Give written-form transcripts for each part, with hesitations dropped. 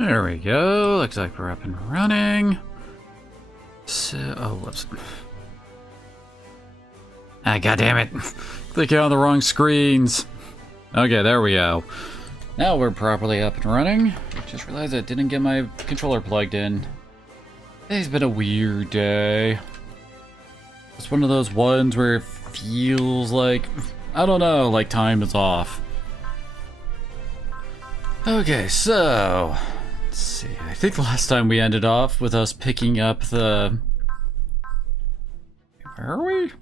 There we go. Looks like we're up and running. So, oh, whoops. Ah, goddammit. Clicking on the wrong screens. Okay, there we go. Now we're properly up and running. Just realized I didn't get my controller plugged in. Today's been a weird day. It's one of those ones where it feels like, I don't know, like time is off. Okay, so let's see. I think the last time we ended off with us picking up the... Where are we?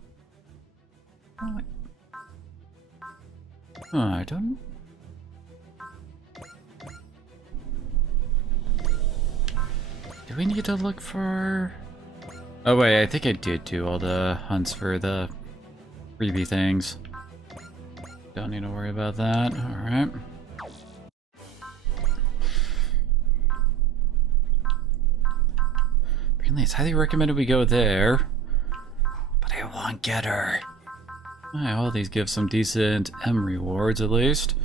Oh, I don't... Do we need to look for... Oh wait, I think I did do all the hunts for the freebie things. Don't need to worry about that. Alright. Apparently it's highly recommended we go there. But I won't get her. Alright, all these give some decent M rewards at least.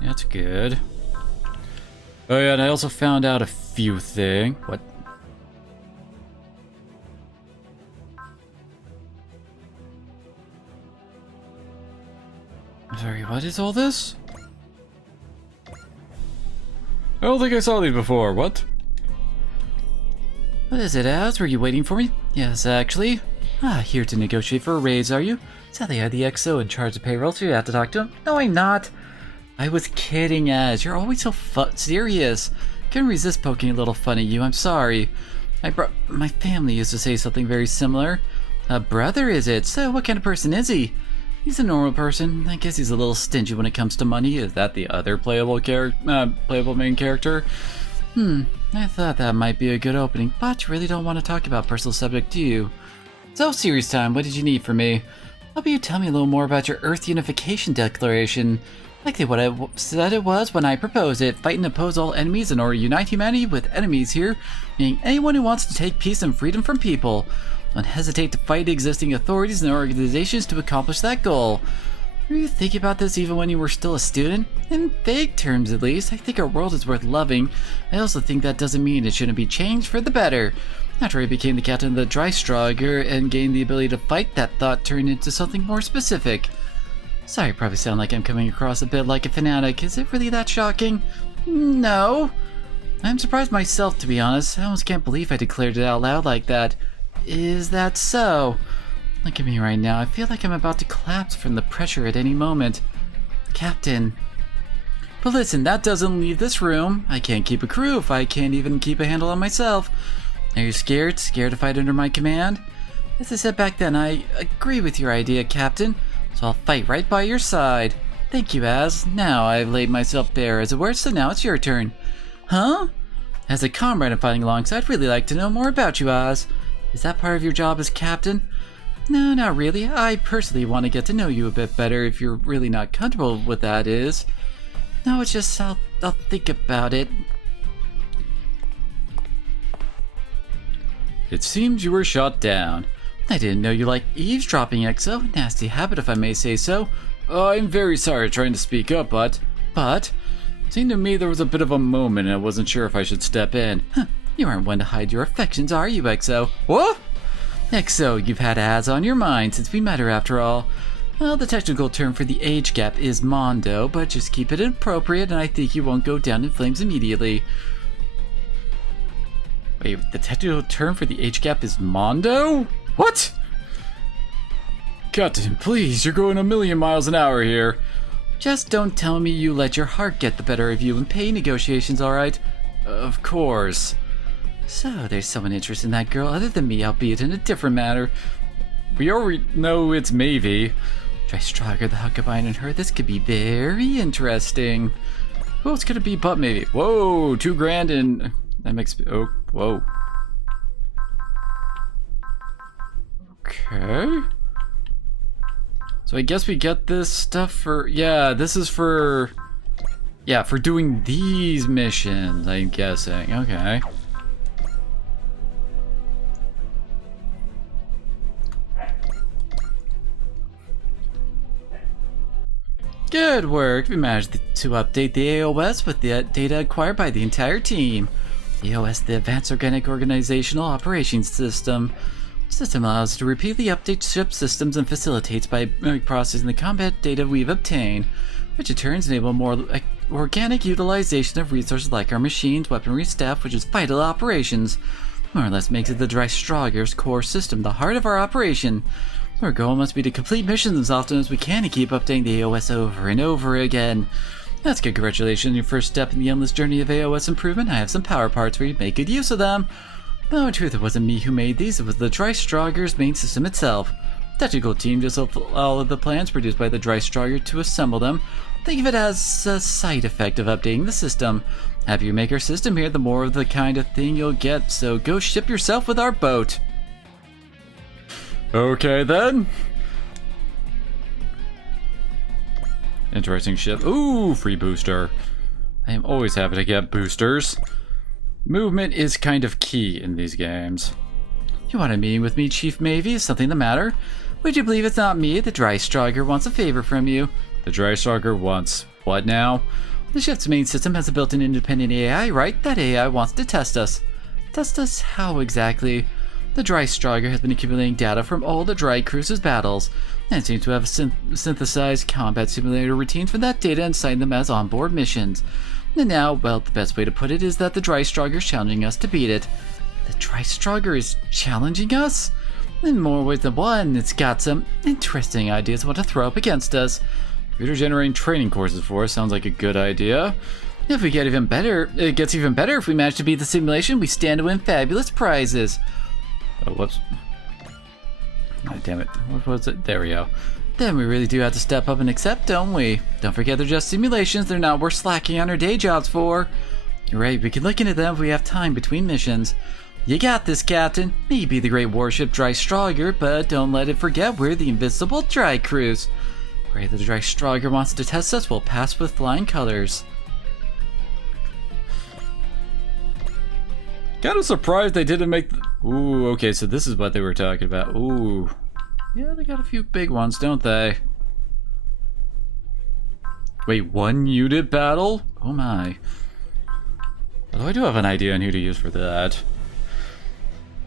That's good. Oh yeah, and I also found out a few things. What? I'm sorry, what is all this? I don't think I saw these before. What? What is it, Az? Were you waiting for me? Yes, actually. Ah, here to negotiate for a raise, are you? Sadly, I had the XO in charge of payroll, so you have to talk to him. No, I'm not. I was kidding, Az. You're always so serious. Couldn't resist poking a little fun at you. I'm sorry. My family used to say something very similar. A brother, is it? So, what kind of person is he? He's a normal person. I guess he's a little stingy when it comes to money. Is that the other playable main character? I thought that might be a good opening, but you really don't want to talk about personal subject, do you? So, serious time, what did you need from me? How about you tell me a little more about your Earth Unification Declaration? Likely what I said it was when I proposed it. Fight and oppose all enemies in order to unite humanity with enemies here, meaning anyone who wants to take peace and freedom from people. Don't hesitate to fight existing authorities and organizations to accomplish that goal. Were you thinking about this even when you were still a student? In vague terms, at least. I think our world is worth loving. I also think that doesn't mean it shouldn't be changed for the better. After I became the captain of the Drystrager and gained the ability to fight, that thought turned into something more specific. Sorry, I probably sound like I'm coming across a bit like a fanatic. Is it really that shocking? No. I'm surprised myself, to be honest. I almost can't believe I declared it out loud like that. Is that so? Look at me right now. I feel like I'm about to collapse from the pressure at any moment. Captain. But listen, that doesn't leave this room. I can't keep a crew if I can't even keep a handle on myself. Are you scared? Scared to fight under my command? As I said back then, I agree with your idea, Captain. So I'll fight right by your side. Thank you, Az. Now I've laid myself bare, as it were, so now it's your turn. Huh? As a comrade I'm fighting alongside, I'd really like to know more about you, Az. Is that part of your job as captain? No, not really. I personally want to get to know you a bit better if you're really not comfortable with that is. No, it's just I'll think about it. It seems you were shot down. I didn't know you liked eavesdropping, XO. Nasty habit, if I may say so. I'm very sorry trying to speak up, but... It seemed to me there was a bit of a moment and I wasn't sure if I should step in. Huh, you aren't one to hide your affections, are you, XO? What? XO, you've had Az on your mind since we met her after all. Well, the technical term for the age gap is Mondo, but just keep it appropriate and I think you won't go down in flames immediately. Wait, the technical term for the age gap is Mondo? What? Captain, please, you're going a million miles an hour here. Just don't tell me you let your heart get the better of you in pay negotiations, alright? Of course. So, there's someone interested in that girl other than me, albeit in a different manner. We already know it's Mavie. Drystrager, the Huckabine, and her. This could be very interesting. Who else could it be but Mavie? Whoa, $2,000 and... That makes... Oh, whoa. Okay. So I guess we get this stuff for... Yeah, this is for... Yeah, for doing these missions, I'm guessing. Okay. Good work. We managed to update the AOS with the data acquired by the entire team. The AOS, the Advanced Organizational Operations System. The system allows us to repeatedly update ship systems and facilitates by processing the combat data we've obtained, which in turn enable more organic utilization of resources like our machines, weaponry, staff, which is vital operations. More or less makes it the Drystrogger's core system, the heart of our operation. Our goal must be to complete missions as often as we can and keep updating the AOS over and over again. That's good. Congratulations on your first step in the endless journey of AOS improvement. I have some power parts where you make good use of them. No, in truth, it wasn't me who made these, it was the Drystrogger's main system itself. The technical team just all of the plans produced by the Drystrogger to assemble them. Think of it as a side effect of updating the system. The happier you make our system here, the more of the kind of thing you'll get, so go ship yourself with our boat. Okay then. Interesting ship. Ooh, free booster. I am always happy to get boosters. Movement is kind of key in these games. You want a meeting with me, Chief Mavie? Is something the matter? Would you believe it's not me? The Drystrogger wants a favor from you. The Drystrogger wants what now? The ship's main system has a built-in independent AI, right? That AI wants to test us. Test us how exactly? The Drystrogger has been accumulating data from all the Dry Cruise's battles, and seems to have synthesized combat simulator routines from that data and cite them as onboard missions. And now, well, the best way to put it is that the Drystrogger is challenging us to beat it. The Drystrogger is challenging us? In more ways than one, it's got some interesting ideas what to throw up against us. Computer-generating training courses for us sounds like a good idea. If we get even better, it gets even better if we manage to beat the simulation, we stand to win fabulous prizes. Oh, whoops. Oh, damn it. What was it? There we go. Then we really do have to step up and accept, don't we? Don't forget they're just simulations. They're not worth slacking on our day jobs for. You're right. We can look into them if we have time between missions. You got this, Captain. Maybe the great warship Drystrogger, but don't let it forget we're the invincible Dry Cruise. Great that the Drystrogger wants to test us. We'll pass with flying colors. Kind of surprised they didn't make... Ooh, okay, so this is what they were talking about. Ooh. Yeah, they got a few big ones, don't they? Wait, one unit battle? Oh my. Although I do have an idea on who to use for that.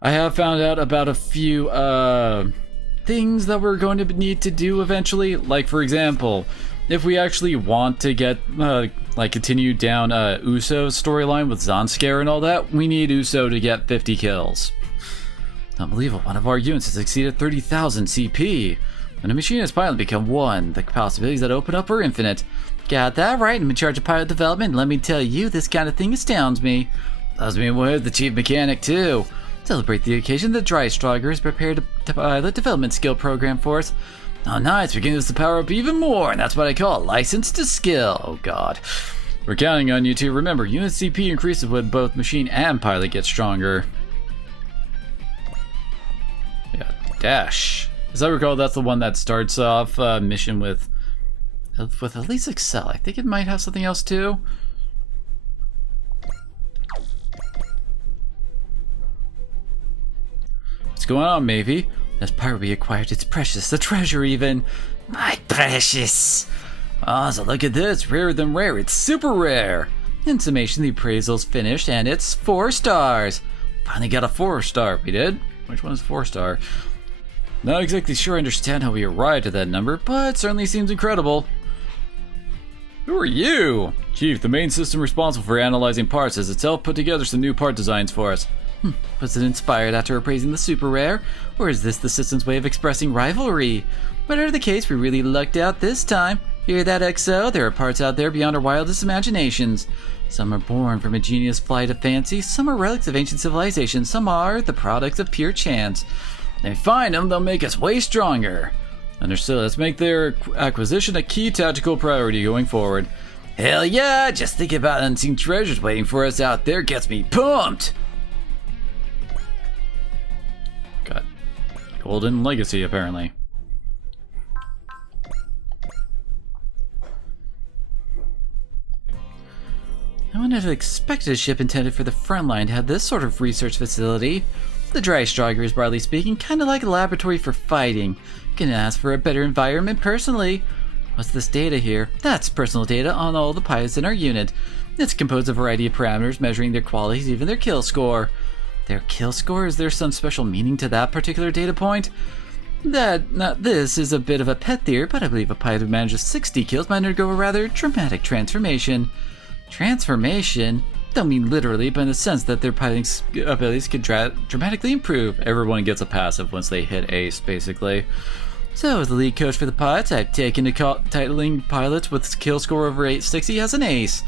I have found out about a few, things that we're going to need to do eventually. Like, for example, if we actually want to get, continue down Uso's storyline with Zanskare and all that, we need Uso to get 50 kills. Unbelievable, one of our units has exceeded 30,000 CP. When a machine has pilot become one, the possibilities that open up are infinite. Got that right, I'm in charge of pilot development, and let me tell you, this kind of thing astounds me. Loves me with the chief mechanic too. Celebrate the occasion, the Drystrogger has prepared a pilot development skill program for us. Oh nice, we're getting this to power up even more, and that's what I call a license to skill. Oh god. We're counting on you to remember, unit CP increases when both machine and pilot get stronger. Yeah, dash. As I recall, that's the one that starts off mission with at least Excel. I think it might have something else too. What's going on, Mavie? This pirate we acquired, it's precious, the treasure even. My precious. Oh, so look at this, rarer than rare, it's super rare. In summation, the appraisal's finished and it's 4 stars. Finally got a 4-star, we did? Which one is 4-star? Not exactly sure I understand how we arrived at that number, but it certainly seems incredible. Who are you? Chief, the main system responsible for analyzing parts has itself put together some new part designs for us. Was it inspired after appraising the super rare, or is this the system's way of expressing rivalry? Whatever the case, we really lucked out this time. Hear that, XO? There are parts out there beyond our wildest imaginations. Some are born from a genius flight of fancy, some are relics of ancient civilizations, some are the products of pure chance. If we find them, they'll make us way stronger. Understood, let's make their acquisition a key tactical priority going forward. Hell yeah, just thinking about unseen treasures waiting for us out there gets me pumped! Got golden legacy, apparently. I wouldn't have expected a ship intended for the front line to have this sort of research facility. The Drystrogger is, broadly speaking, kind of like a laboratory for fighting. Couldn't ask for a better environment personally. What's this data here? That's personal data on all the pilots in our unit. It's composed of a variety of parameters measuring their qualities, even their kill score. Their kill score? Is there some special meaning to that particular data point? This is a bit of a pet theory, but I believe a pilot who manages 60 kills might undergo a rather dramatic transformation. Transformation? Don't mean literally, but in the sense that their piloting abilities could dramatically improve. Everyone gets a passive once they hit ace, basically. So, as the lead coach for the pilots, I've taken to titling pilots with kill score over 860 as an ace.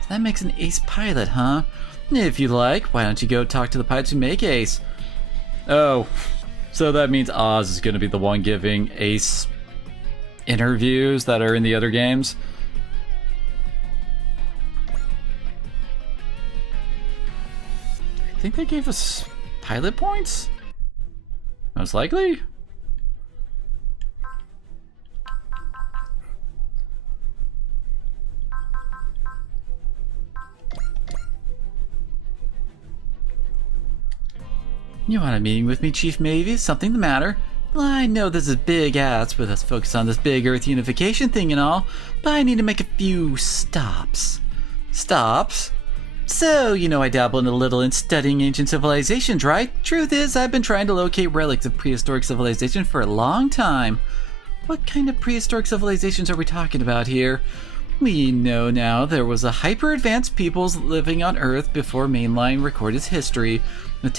So that makes an ace pilot, huh? If you like, why don't you go talk to the pilots who make ace? Oh, so that means Oz is going to be the one giving ace interviews that are in the other games? I think they gave us pilot points? Most likely? You want a meeting with me, Chief Mavie? Something the matter? Well, I know this is big ass with us focused on this big Earth unification thing and all, but I need to make a few stops. Stops? So, you know I dabble a little in studying ancient civilizations, right? Truth is, I've been trying to locate relics of prehistoric civilization for a long time. What kind of prehistoric civilizations are we talking about here? We know now there was a hyper-advanced peoples living on Earth before mainline recorded history, with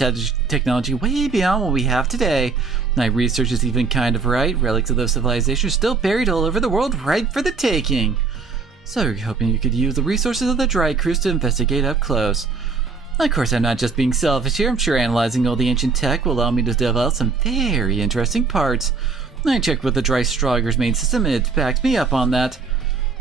technology way beyond what we have today. My research is even kind of right. Relics of those civilizations are still buried all over the world, ripe for the taking. So you're hoping you could use the resources of the dry cruise to investigate up close. Of course, I'm not just being selfish here. I'm sure analyzing all the ancient tech will allow me to develop some very interesting parts. I checked with the Dry Strogger's main system and it backed me up on that.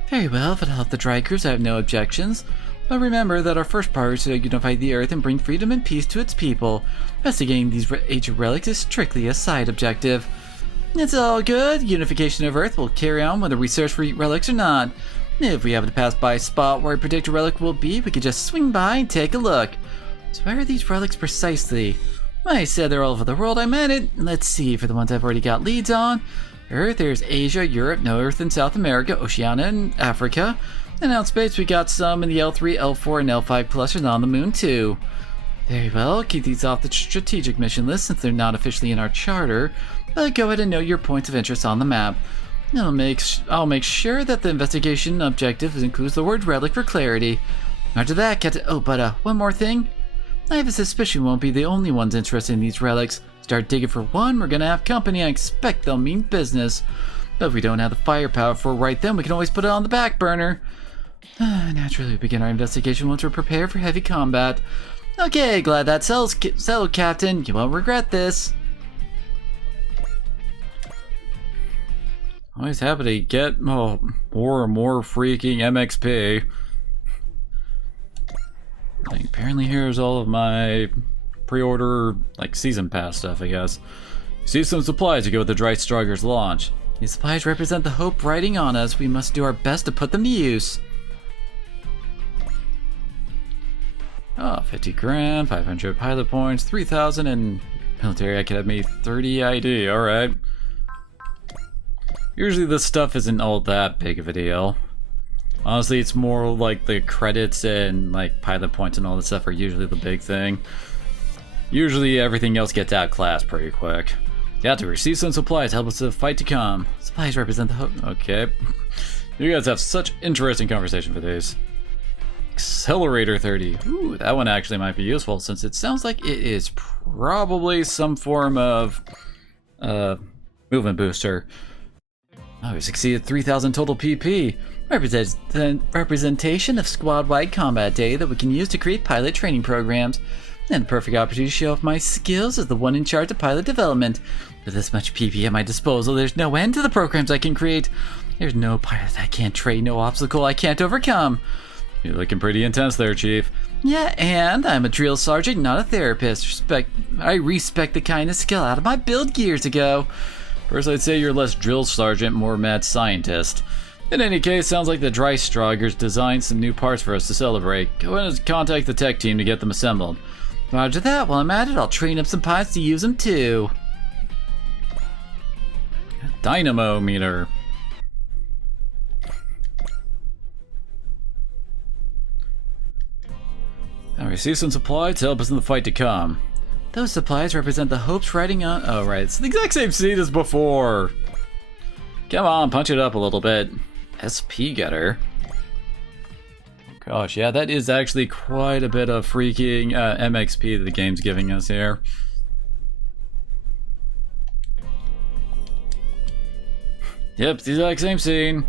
Very well, if it'll help the dry cruise, I have no objections. But remember that our first part is to unify the Earth and bring freedom and peace to its people. Investigating these ancient relics is strictly a side objective. It's all good. Unification of Earth will carry on whether we search for relics or not. If we happen to pass by a spot where I predict a relic will be, we could just swing by and take a look. So where are these relics precisely? I said they're all over the world, I meant it. Let's see, for the ones I've already got leads on. Earth, there's Asia, Europe, North and South America, Oceania, and Africa. And out in space, we got some in the L3, L4, and L5 clusters, and on the moon, too. Very well, keep these off the strategic mission list since they're not officially in our charter. But go ahead and note your points of interest on the map. I'll make sure that the investigation objective includes the word relic for clarity. After that, Captain. Oh, but one more thing. I have a suspicion we won't be the only ones interested in these relics. Start digging for one, we're gonna have company. I expect they'll mean business. But if we don't have the firepower for it right then, we can always put it on the back burner. Naturally, we begin our investigation once we're prepared for heavy combat. Okay, glad that settled, Captain. You won't regret this. Always happy to get more and more freaking MXP. Like, apparently here's all of my pre-order, like, season pass stuff, I guess. See some supplies to go with the Dry Strogger's launch. These supplies represent the hope riding on us. We must do our best to put them to use. Oh, 50 grand, 500 pilot points, 3,000 and military academy, 30 ID, alright. Usually this stuff isn't all that big of a deal. Honestly, it's more like the credits and like pilot points and all this stuff are usually the big thing. Usually everything else gets outclassed pretty quick. You have to receive some supplies to help us to the fight to come. Supplies represent the hope. Okay. You guys have such interesting conversation for these. Accelerator 30. Ooh, that one actually might be useful since it sounds like it is probably some form of movement booster. Oh, we succeeded 3,000 total PP. Representation of squad-wide combat data that we can use to create pilot training programs. And the perfect opportunity to show off my skills as the one in charge of pilot development. With this much PP at my disposal, there's no end to the programs I can create. There's no pilot I can't train, no obstacle I can't overcome. You're looking pretty intense there, Chief. Yeah, and I'm a drill sergeant, not a therapist. I respect the kind of skill out of my build years ago. First, I'd say you're less drill sergeant, more mad scientist. In any case, sounds like the Dry Strogger's designed some new parts for us to celebrate. Go ahead and contact the tech team to get them assembled. Roger that. While I'm at it, I'll train up some pilots to use them too. Dynamo meter. We see some supplies to help us in the fight to come. Those supplies represent the hopes riding on. Oh, right. It's the exact same scene as before. Come on, punch it up a little bit. SP getter. Gosh, yeah, that is actually quite a bit of freaking MXP that the game's giving us here. Yep, it's the exact same scene.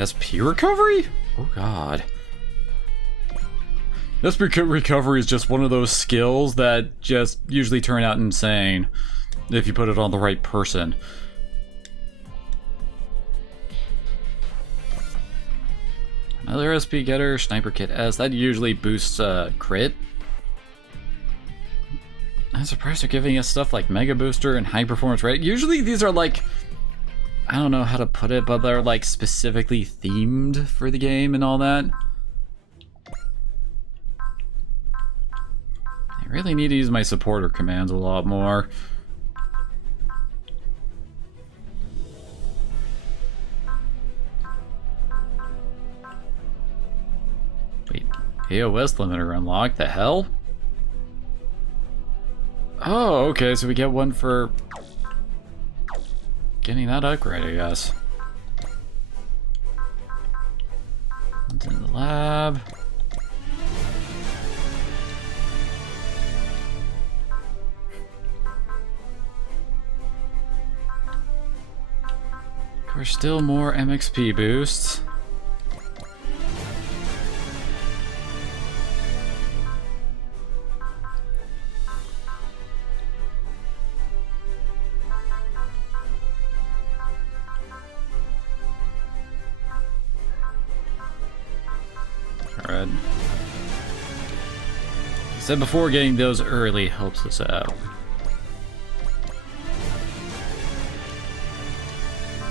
SP recovery? Oh god. SP recovery is just one of those skills that just usually turn out insane if you put it on the right person. Another SP getter, Sniper Kit S. That usually boosts crit. I'm surprised they're giving us stuff like Mega Booster and High Performance Rate. Usually these are like, I don't know how to put it, but they're like specifically themed for the game and all that. I really need to use my supporter commands a lot more. Wait, AOS limiter unlocked? The hell? Oh, okay, so we get one for getting that upgrade, I guess. It's in the lab. Of course, still more MXP boosts. Alright. I said before, getting those early helps us out.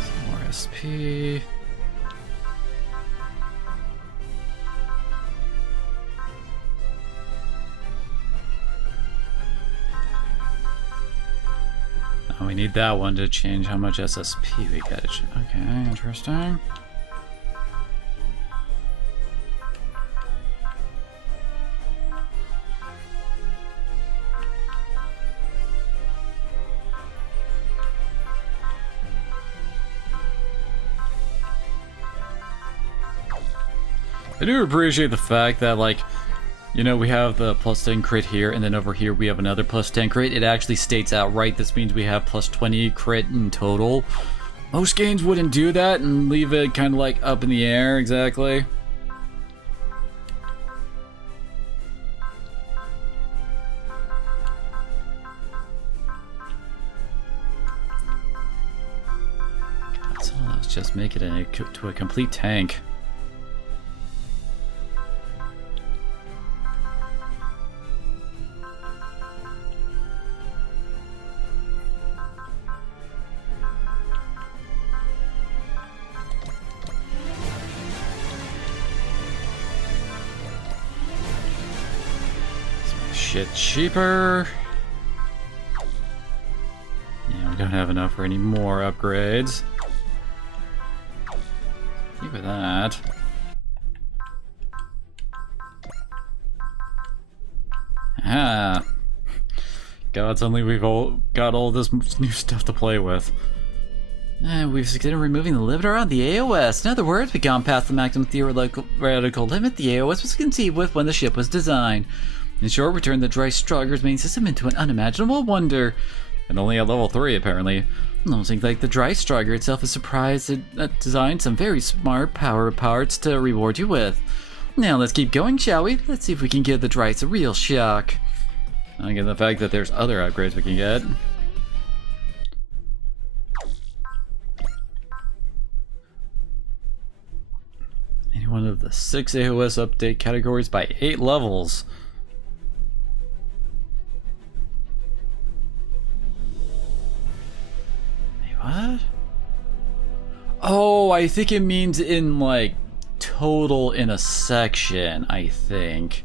Some more SP. Oh, we need that one to change how much SSP we get. Okay, interesting. I do appreciate the fact that, like, you know, we have the plus 10 crit here, and then over here we have another plus 10 crit. It actually states outright this means we have plus 20 crit in total. Most games wouldn't do that and leave it kind of like up in the air, exactly. God, some of those just make it to a complete tank. Shit cheaper. Yeah, we don't have enough for any more upgrades. Look at that. Ah. God, suddenly we've all got all this new stuff to play with. We've succeeded in removing the limiter on the AOS. In other words, we've gone past the maximum theoretical limit the AOS was conceived with when the ship was designed. In short, we turned the Dry Strugger's main system into an unimaginable wonder. And only at level 3, apparently. It almost seems like the Dry Strugger itself is surprised it designed some very smart power parts to reward you with. Now let's keep going, shall we? Let's see if we can give the Dryce a real shock. And given the fact that there's other upgrades we can get. Any one of the 6 AOS update categories by 8 levels. What? Oh, I think it means in, like, total in a section, I think.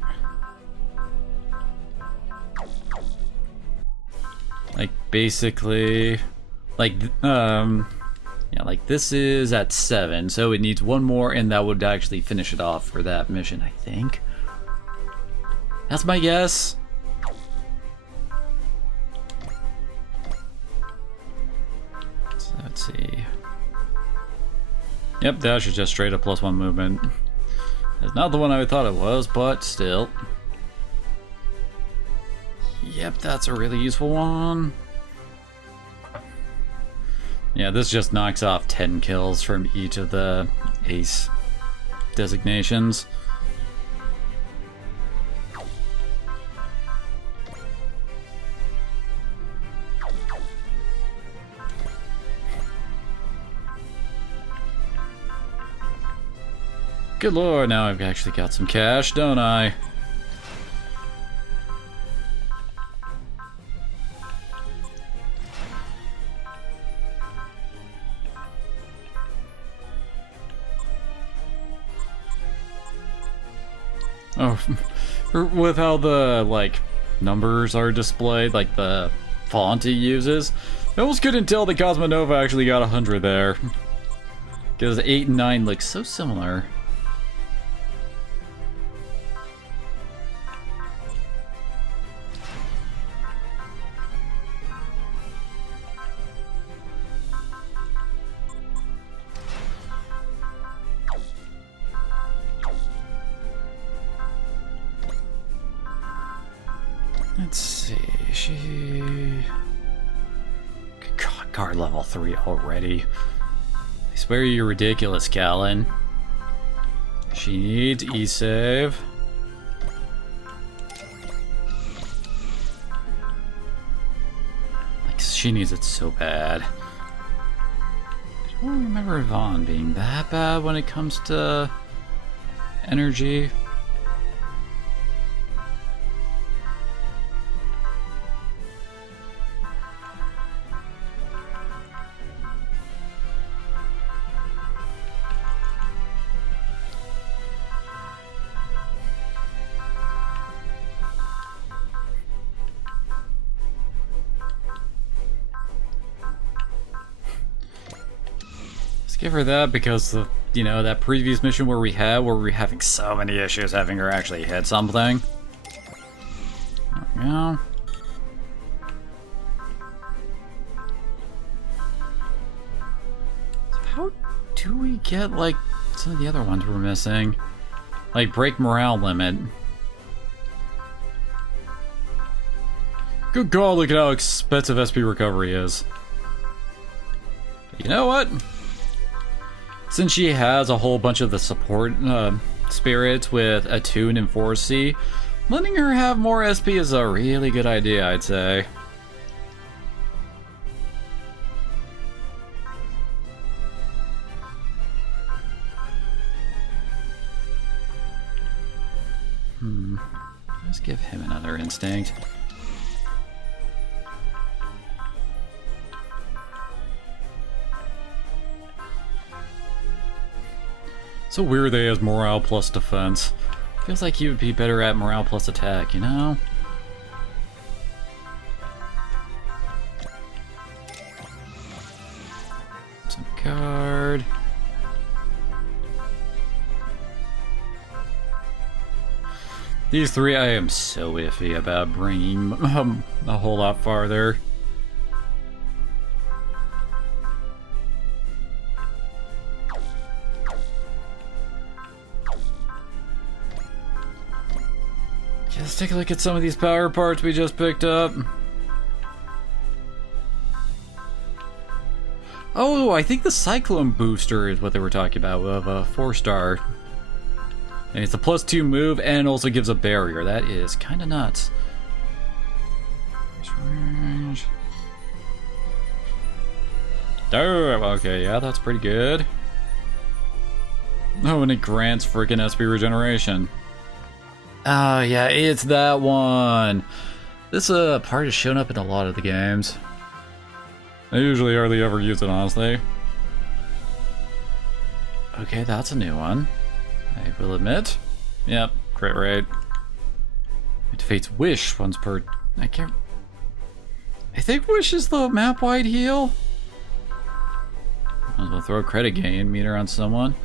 Like, basically, like, yeah, like, this is at 7, so it needs one more, and that would actually finish it off for that mission, I think. That's my guess. So let's see. Yep, dash is just straight up +1 movement. It's not the one I thought it was, but still. Yep, that's a really useful one. Yeah, this just knocks off 10 kills from each of the ace designations. Good lord, now I've actually got some cash, don't I? Oh, with how the, like, numbers are displayed, like the font he uses, I almost couldn't tell that Cosmonova actually got 100 there. Because 8 and 9 look so similar. Let's see, she... God, guard level 3 already. I swear you're ridiculous, Callan. She needs E-save. Like, she needs it so bad. I don't remember Yvonne being that bad when it comes to energy. Give her that because the, you know, that previous mission where we were having so many issues having her actually hit something. There we go. So how do we get, like, some of the other ones we're missing? Like, break morale limit. Good God, look at how expensive SP recovery is. But you know what? Since she has a whole bunch of the support spirits with Attune and 4C, letting her have more SP is a really good idea, I'd say. Let's give him another instinct. So weird they has morale plus defense. Feels like he would be better at morale plus attack, you know? Some card. These three I am so iffy about bringing a whole lot farther. Let's take a look at some of these power parts we just picked up. Oh, I think the Cyclone booster is what they were talking about of a 4-star. And it's a +2 move and also gives a barrier. That is kind of nuts. Oh, okay, yeah, that's pretty good. Oh, and it grants freaking SP regeneration. Oh, yeah, it's that one. This part has shown up in a lot of the games. I usually hardly ever use it, honestly. Okay, that's a new one. I will admit. Yep, crit rate. It defeats Wish once per... I can't... I think Wish is the map-wide heal. Might as well throw a credit gain meter on someone.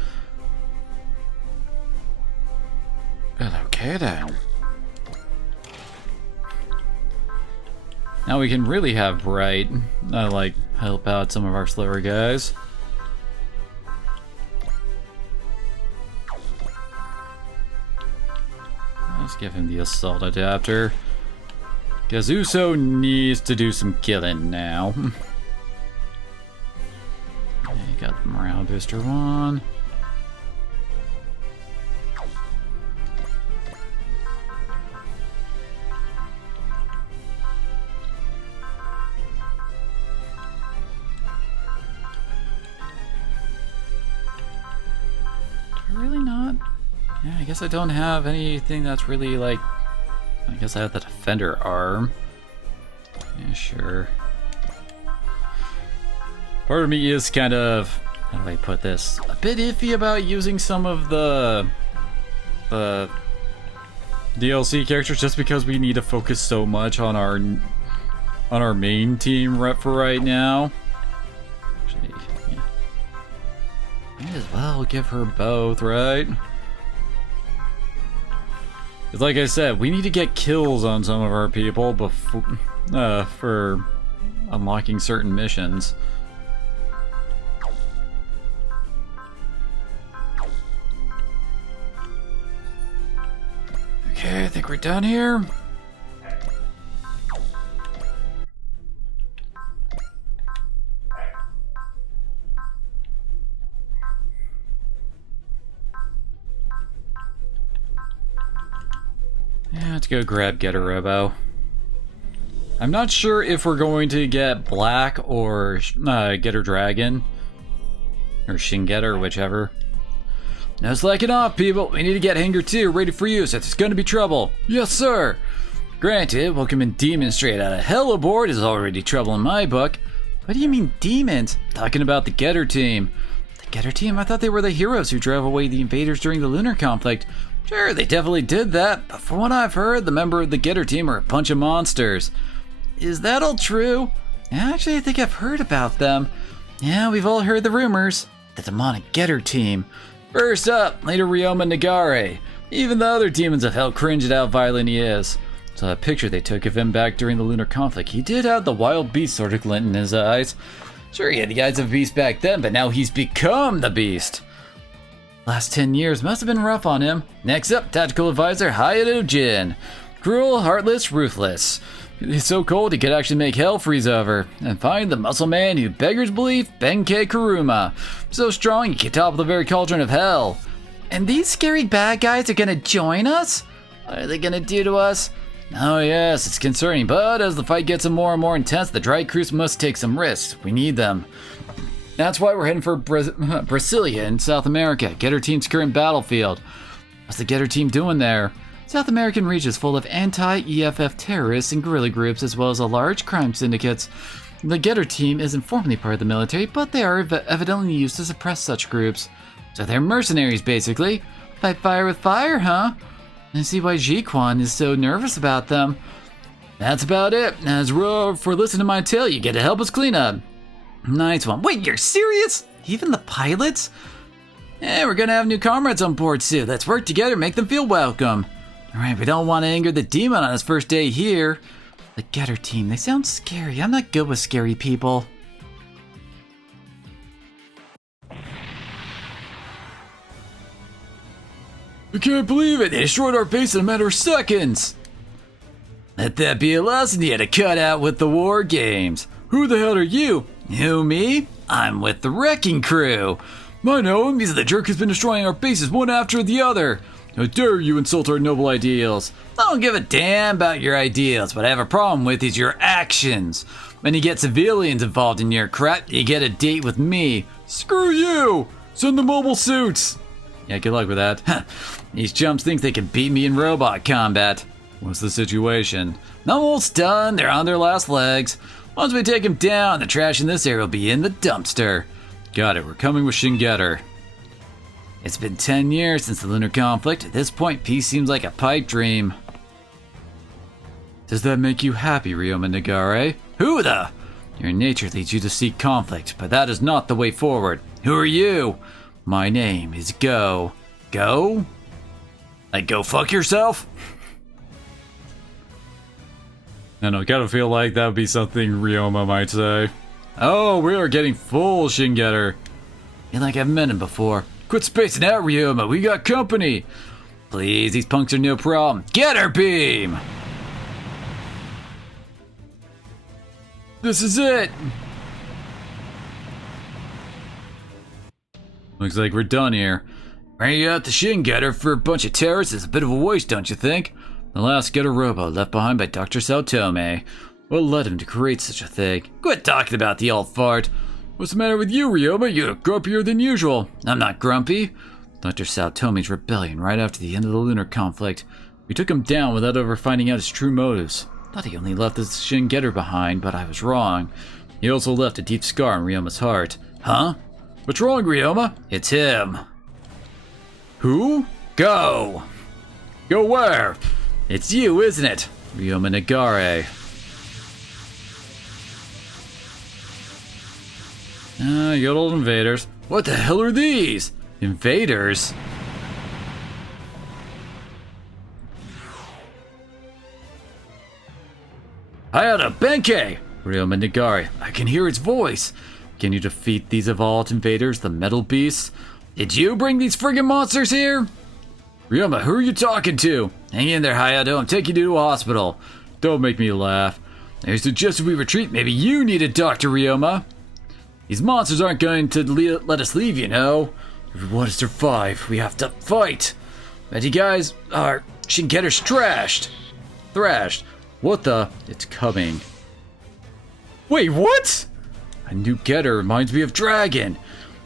But okay then. Now we can really have Bright, like, help out some of our slower guys. Let's give him the assault adapter. Because Uso needs to do some killing now. Okay, got the morale booster one. Really not? Yeah, I guess I don't have anything that's really like... I guess I have the defender arm. Yeah, sure. Part of me is kind of... How do I put this? A bit iffy about using some of the DLC characters just because we need to focus so much on our main team for right now. Actually, yeah. Might as well give her both, right? Because like I said, we need to get kills on some of our people before, for unlocking certain missions. Okay, I think we're done here. Yeah, let's go grab Getter Robo. I'm not sure if we're going to get Black or Getter Dragon. Or Shingetter, whichever. No slacking off, people. We need to get Hanger 2 ready for use. It's going to be trouble. Yes, sir. Granted, welcoming demons straight out of hell aboard is already trouble in my book. What do you mean demons? Talking about the Getter team. The Getter team? I thought they were the heroes who drove away the invaders during the lunar conflict. Sure, they definitely did that, but from what I've heard, the member of the Getter team are a bunch of monsters. Is that all true? Actually, I think I've heard about them. Yeah, we've all heard the rumors. The demonic Getter team. First up, Leader Ryoma Nagare. Even the other demons of hell cringe at how violent he is. So that picture they took of him back during the lunar conflict, he did have the wild beast sort of glint in his eyes. Sure, he had the eyes of a beast back then, but now he's become the beast. Last 10 years must have been rough on him. Next up, Tactical Advisor Hayato Jin. Cruel, heartless, ruthless. He's so cold he could actually make hell freeze over. And find the muscle man who beggars belief, Benkei Kuruma. So strong he can topple the very cauldron of hell. And these scary bad guys are gonna join us? What are they gonna do to us? Oh yes, it's concerning, but as the fight gets more and more intense, the Dry Crews must take some risks. We need them. That's why we're heading for Brasilia in South America, Getter Team's current battlefield. What's the Getter Team doing there? South American region is full of anti-EFF terrorists and guerrilla groups as well as a large crime syndicates. The Getter Team isn't formally part of the military, but they are evidently used to suppress such groups. So they're mercenaries, basically. Fight fire with fire, huh? I see why Ji-Quan is so nervous about them. That's about it. As for listening to my tale, you get to help us clean up. Nice one. Wait, you're serious? Even the pilots? Yeah, we're gonna have new comrades on board soon. Let's work together, make them feel welcome. Alright, we don't want to anger the demon on his first day here. The Getter Team, they sound scary. I'm not good with scary people. I can't believe it. They destroyed our base in a matter of seconds. Let that be a lesson you had to cut out with the war games. Who the hell are you? Who, me? I'm with the Wrecking Crew. I know him. He's the jerk who's been destroying our bases one after the other. How dare you insult our noble ideals? I don't give a damn about your ideals. What I have a problem with is your actions. When you get civilians involved in your crap, you get a date with me. Screw you! Send the mobile suits! Yeah, good luck with that. These chumps think they can beat me in robot combat. What's the situation? Almost done. They're on their last legs. Once we take them down, the trash in this area will be in the dumpster. Got it. We're coming with Shingetter. It's been 10 years since the lunar conflict. At this point, peace seems like a pipe dream. Does that make you happy, Ryoma Nagare? Who the? Your nature leads you to seek conflict, but that is not the way forward. Who are you? My name is Go. Go? Like go fuck yourself? And I gotta feel like that would be something Ryoma might say. Oh, we are getting full Shingetter. Feel like I've met him before. Quit spacing out, Ryoma. We got company. Please, these punks are no problem. Get her beam! This is it! Looks like we're done here. Bringing out the Shingetter for a bunch of terrorists is a bit of a waste, don't you think? The last Getter Robo left behind by Dr. Saotome. What led him to create such a thing? Quit talking about the old fart. What's the matter with you, Ryoma? You look grumpier than usual. I'm not grumpy. Dr. Saotome's rebellion right after the end of the lunar conflict. We took him down without ever finding out his true motives. Thought he only left his Shingetter behind, but I was wrong. He also left a deep scar in Ryoma's heart. Huh? What's wrong, Ryoma? It's him. Who? Go! Go where? It's you, isn't it? Ryoma Nagare. Good old invaders. What the hell are these? Invaders? Hayata Benkei! Ryoma Nagare. I can hear its voice. Can you defeat these evolved invaders, the metal beasts? Did you bring these friggin' monsters here? Ryoma, who are you talking to? Hang in there, Hayato. I'm taking you to a hospital. Don't make me laugh. I suggested we retreat. Maybe you need a doctor, Ryoma. These monsters aren't going to let us leave, you know. If we want to survive, we have to fight. But you guys are Shingetter's trashed. Thrashed. What the? It's coming. Wait, what? A new Getter reminds me of Dragon.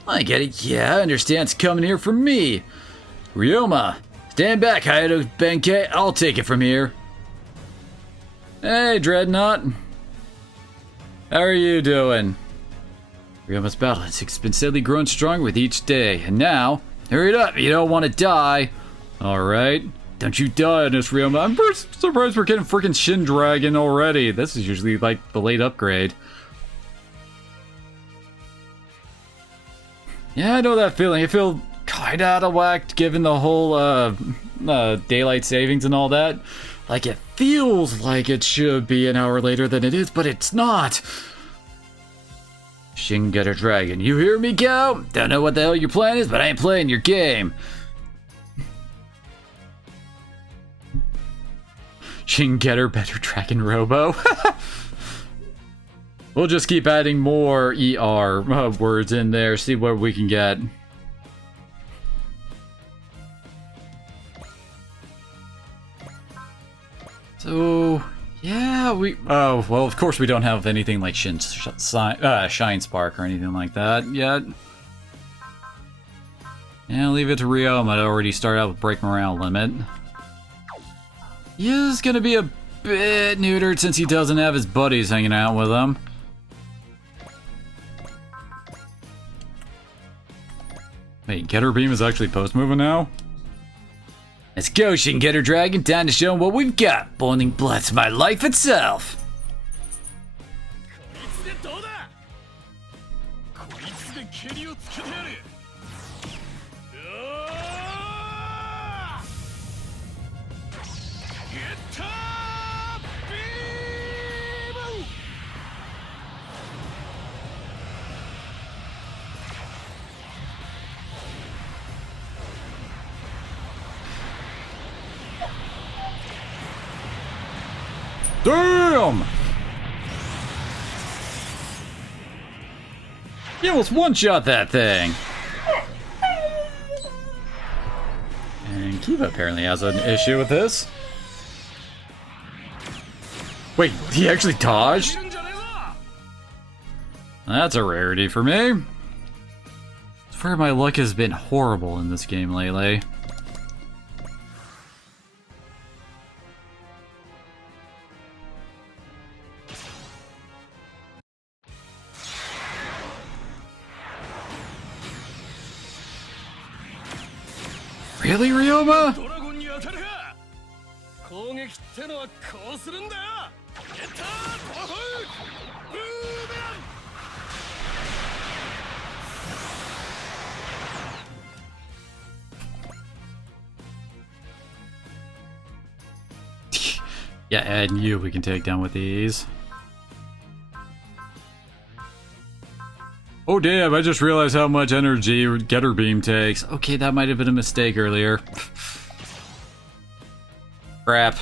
I get it. Yeah, I understand it's coming here from me. Ryoma, stand back, Hayato Benkei. I'll take it from here. Hey, Dreadnought. How are you doing? Ryoma's battle instinct's been steadily growing stronger with each day, and now, hurry it up, you don't want to die. Alright, don't you die on us, Ryoma. I'm surprised we're getting freaking Shin Dragon already. This is usually like the late upgrade. Yeah, I know that feeling. I feel kinda out of whack given the whole daylight savings and all that. Like, it feels like it should be an hour later than it is, but it's not. Shingetter Dragon, you hear me, Go? Don't know what the hell your plan is, but I ain't playing your game. Shingetter Better Dragon Robo. We'll just keep adding more ER words in there, see what we can get. So, yeah, oh, well, of course we don't have anything like Shine Spark or anything like that yet. Yeah, leave it to Ryoma to already start out with Break Morale Limit. He is gonna be a bit neutered since he doesn't have his buddies hanging out with him. Wait, Getter Beam is actually post-moving now? Let's go, Shingetter Dragon, time to show him what we've got. Boiling blood's my life itself. Damn! You almost one-shot that thing! And Kiva apparently has an issue with this. Wait, he actually dodged? That's a rarity for me. I swear my luck has been horrible in this game lately. Really, Ryoma? Yeah, and you we can take down with these. Oh damn, I just realized how much energy Getter Beam takes. Okay, that might have been a mistake earlier. Crap.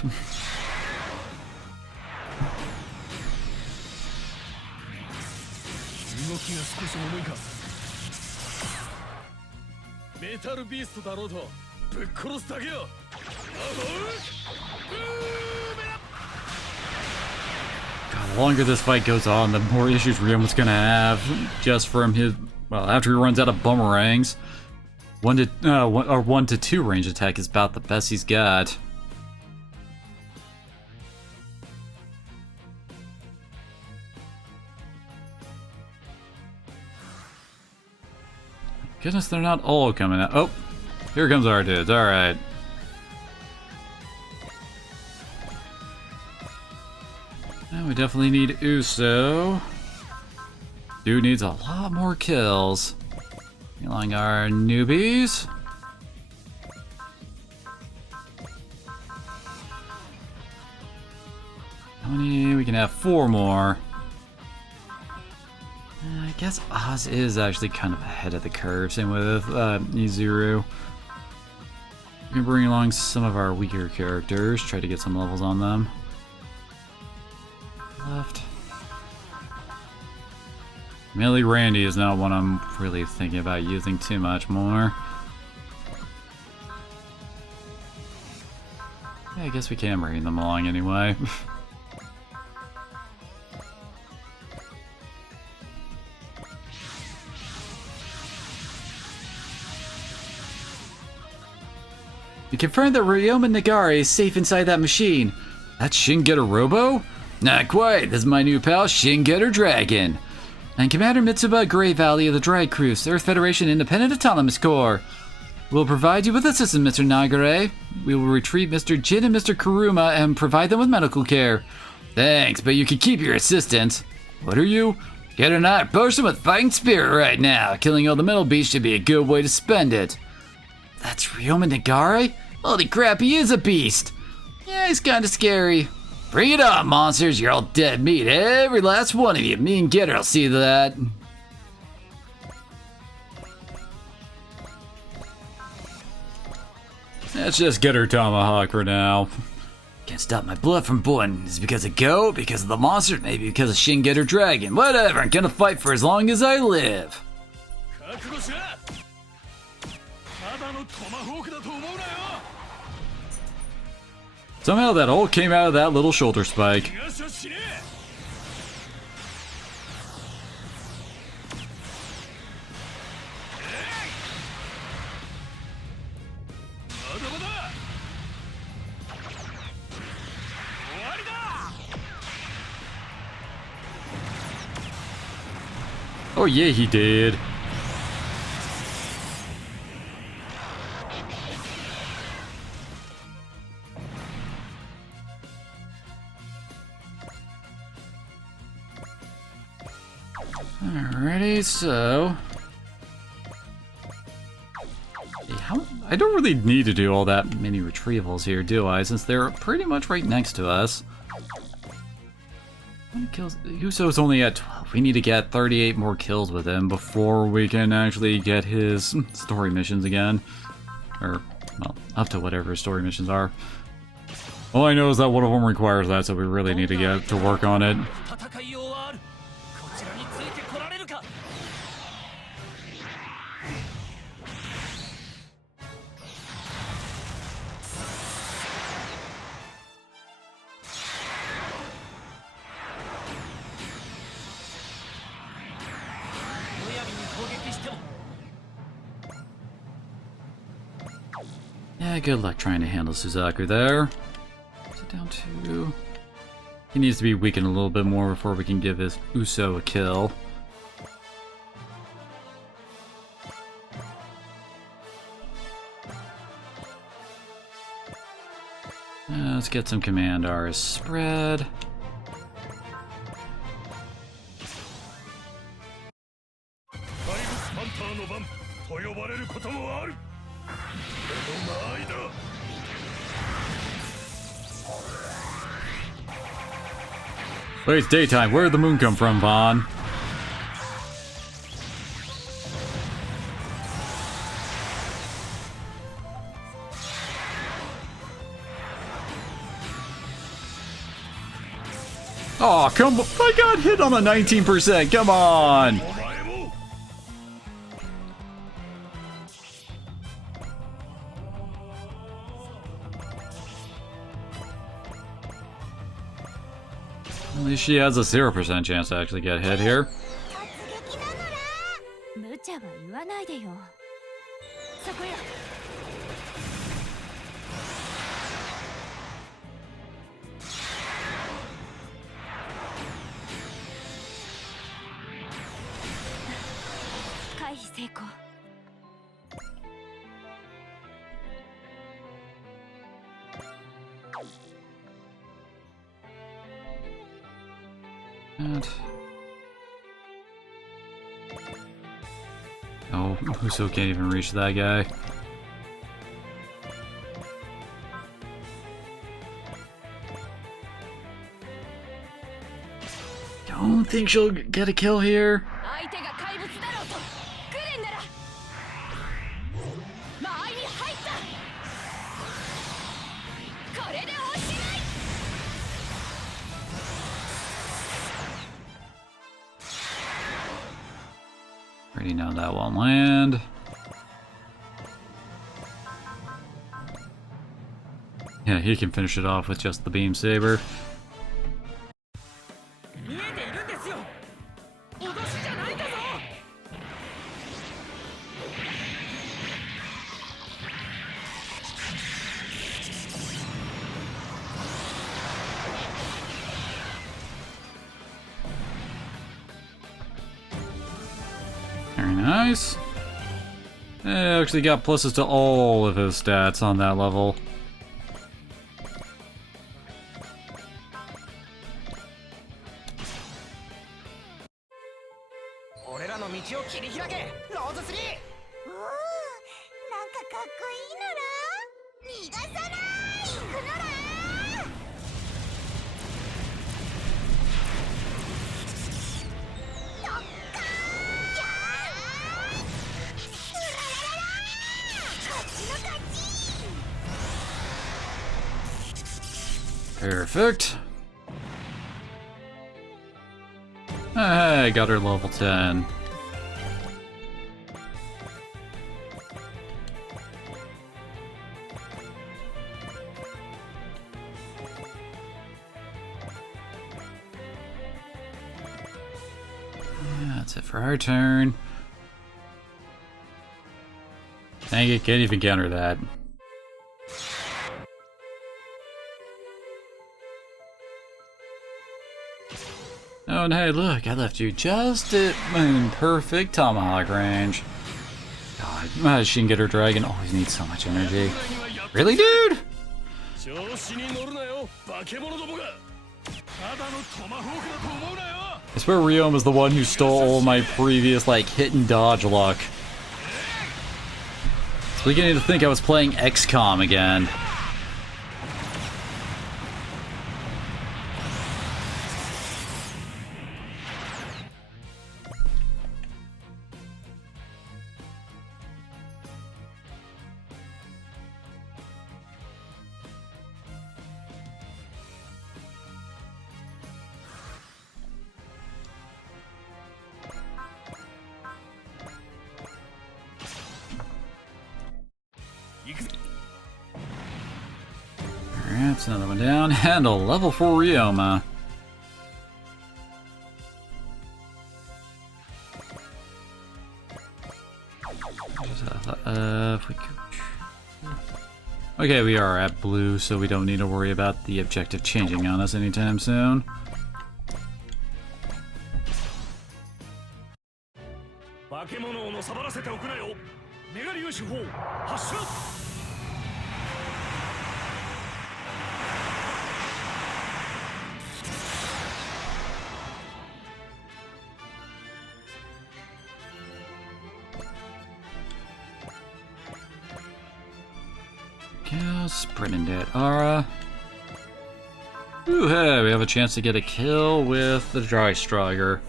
God, the longer this fight goes on, the more issues Ryomu's gonna have just from his, well, after he runs out of boomerangs. 1 to 2 range attack is about the best he's got. Goodness, they're not all coming out. Oh, here comes our dudes. All right. Now we definitely need Uso. Dude needs a lot more kills. Healing our newbies. How many? We can have 4 more. I guess Oz is actually kind of ahead of the curve. Same with Izuru. We can bring along some of our weaker characters. Try to get some levels on them. Left. Millie Randy is not one I'm really thinking about using too much more. Yeah, I guess we can bring them along anyway. We confirmed that Ryoma Nagare is safe inside that machine. That's Shingetter Robo? Not quite. This is my new pal, Shingetter Dragon. And Commander Mitsuba Grey Valley of the Drag Cruise, Earth Federation Independent Autonomous Corps. We'll provide you with assistance, Mr. Nagare. We will retrieve Mr. Jin and Mr. Kuruma and provide them with medical care. Thanks, but you can keep your assistance. What are you? Get or not, bursting with fighting spirit right now. Killing all the metal beasts should be a good way to spend it. That's Ryoma Nagare? Holy crap, he is a beast. Yeah, he's kinda scary. Bring it on, monsters. You're all dead meat. Every last one of you. Me and Getter will see to that. Let's just get her tomahawk for now. Can't stop my blood from boiling. Is it because of Go? Because of the monster? Maybe because of Shingetter Dragon. Whatever, I'm gonna fight for as long as I live. Somehow that all came out of that little shoulder spike. Oh yeah, he did. Alrighty, so... I don't really need to do all that many retrievals here, do I? Since they're pretty much right next to us. How many kills? Uso's only at 12. We need to get 38 more kills with him before we can actually get his story missions again. Or, well, up to whatever his story missions are. All I know is that one of them requires that, so we really need to get to work on it. Yeah, good luck trying to handle Suzaku there. What's it down to? He needs to be weakened a little bit more before we can give his Uso a kill. Let's get some command R's spread. Wait, it's daytime. Where did the moon come from, Vaughn? Oh, come on. I got hit on a 19%. Come on. At least she has a 0% chance to actually get hit here. And... oh, Uso can't even reach that guy. Don't think she'll get a kill here. Already know that won't land. Yeah, he can finish it off with just the beam saber. Very nice. Actually got pluses to all of his stats on that level. Perfect. Hey, got her level 10. Yeah, that's it for our turn. Dang it, can't even counter that. Oh, and hey, look, I left you just at moon perfect tomahawk range. God, she can get her dragon. Always needs so much energy. Really, dude? I swear Ryoma was the one who stole all my previous, like, hit and dodge luck. It's beginning to think I was playing XCOM again. That's another one down, and a level 4 Ryoma. If we could... okay, we are at blue, so we don't need to worry about the objective changing on us anytime soon. Sprinting at Ara. Ooh, hey, we have a chance to get a kill with the Dry Striker.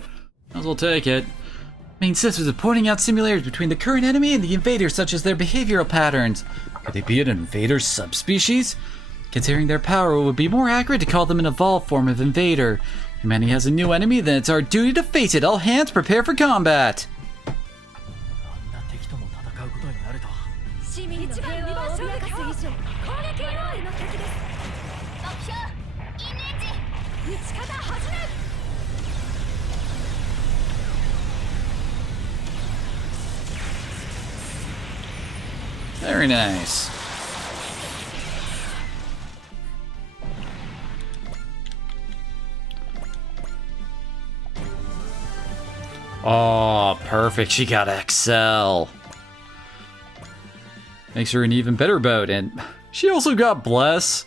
Might as well take it. Main sisters are pointing out similarities between the current enemy and the invaders, such as their behavioral patterns. Could they be an invader subspecies? Considering their power, it would be more accurate to call them an evolved form of invader. Humanity has a new enemy, then it's our duty to face it. All hands prepare for combat. Very nice. Oh, perfect. She got XL. Makes her an even better boat, and she also got Bless.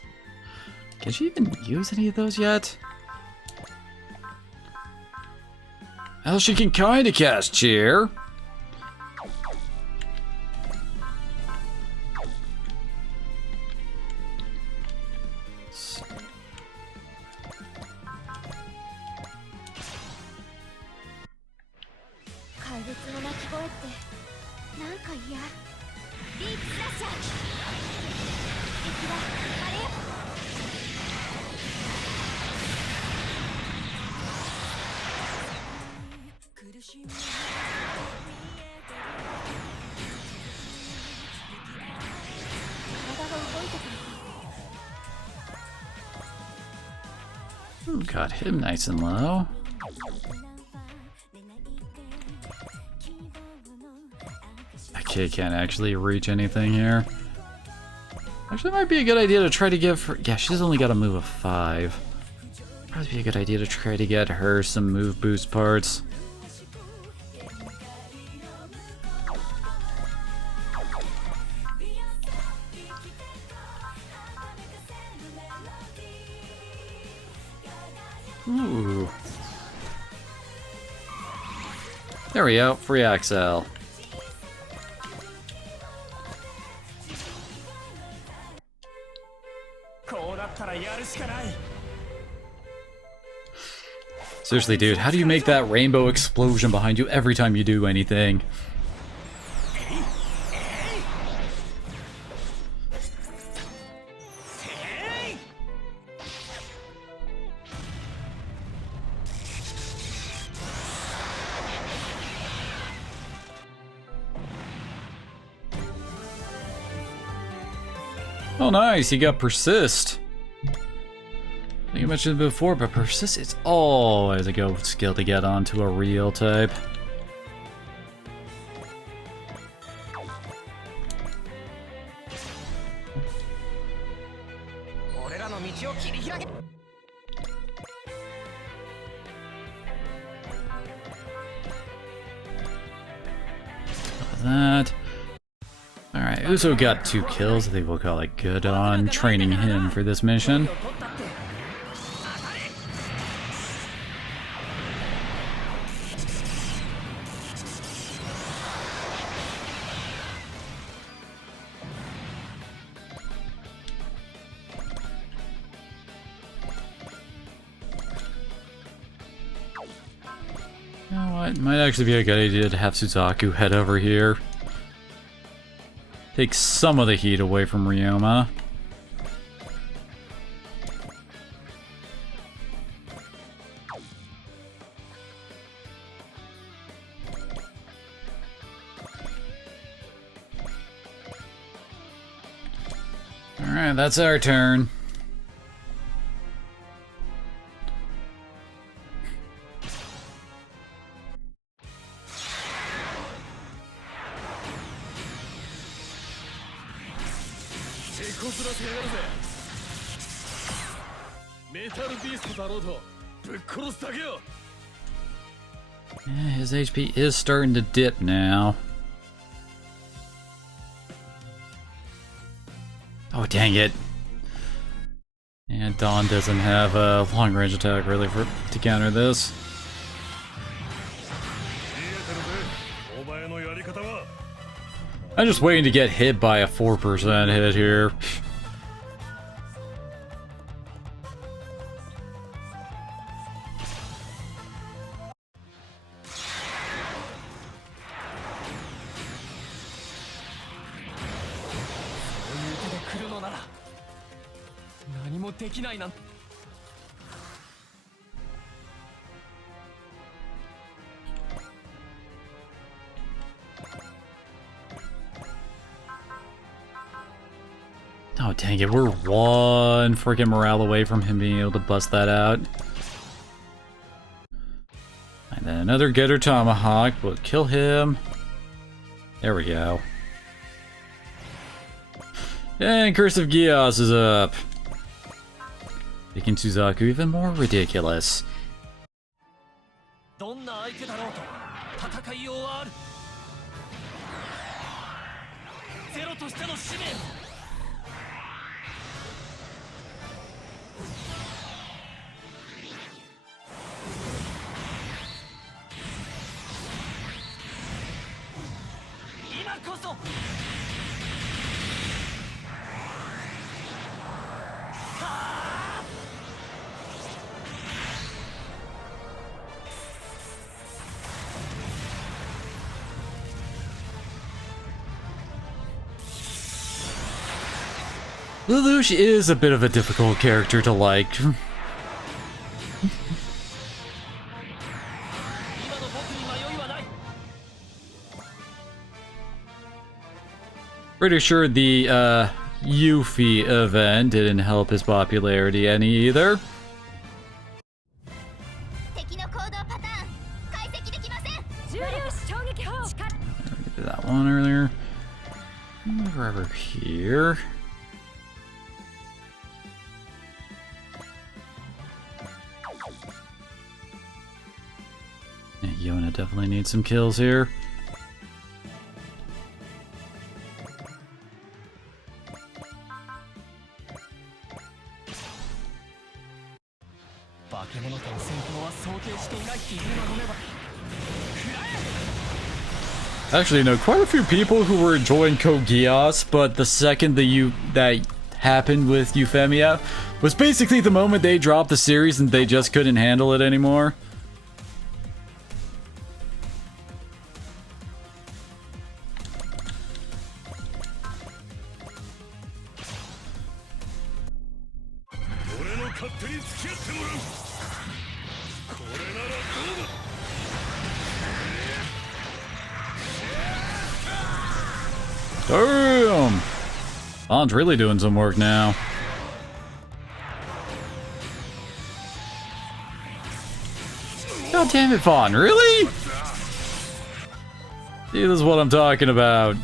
Can she even use any of those yet? Well, she can kinda cast Cheer. Ooh, got him nice and low. That kid can't actually reach anything here. Actually, it might be a good idea to try to give her... Yeah, she's only got a move of 5. Probably be a good idea to try to get her some move boost parts. Ooh. There we go, free XL. Seriously, dude, how do you make that rainbow explosion behind you every time you do anything? Oh nice, he got Persist. I think I mentioned it before, but Persist is always a good skill to get onto a real type. That. Alright, Uso got 2 kills. I think we'll call it good on training him for this mission. You know what? Might actually be a good idea to have Suzaku head over here. Take some of the heat away from Ryoma. Alright, that's our turn. Yeah, his HP is starting to dip now. Oh, dang it. And Dawn doesn't have a long-range attack really to counter this. I'm just waiting to get hit by a 4% hit here. Oh, dang it, we're one freaking morale away from him being able to bust that out. And then another Getter Tomahawk will kill him. There we go. And Curse of Gios is up. Making Suzaku even more ridiculous. Lelouch is a bit of a difficult character to like. Pretty sure the Yuffie event didn't help his popularity any either. I did that one earlier. Over here. Yeah, Yona definitely needs some kills here. Actually, no, quite a few people who were enjoying Code Geass, but the second that happened with Euphemia was basically the moment they dropped the series and they just couldn't handle it anymore. Damn! Fawn's really doing some work now. God damn it, Fawn, really? See, this is what I'm talking about.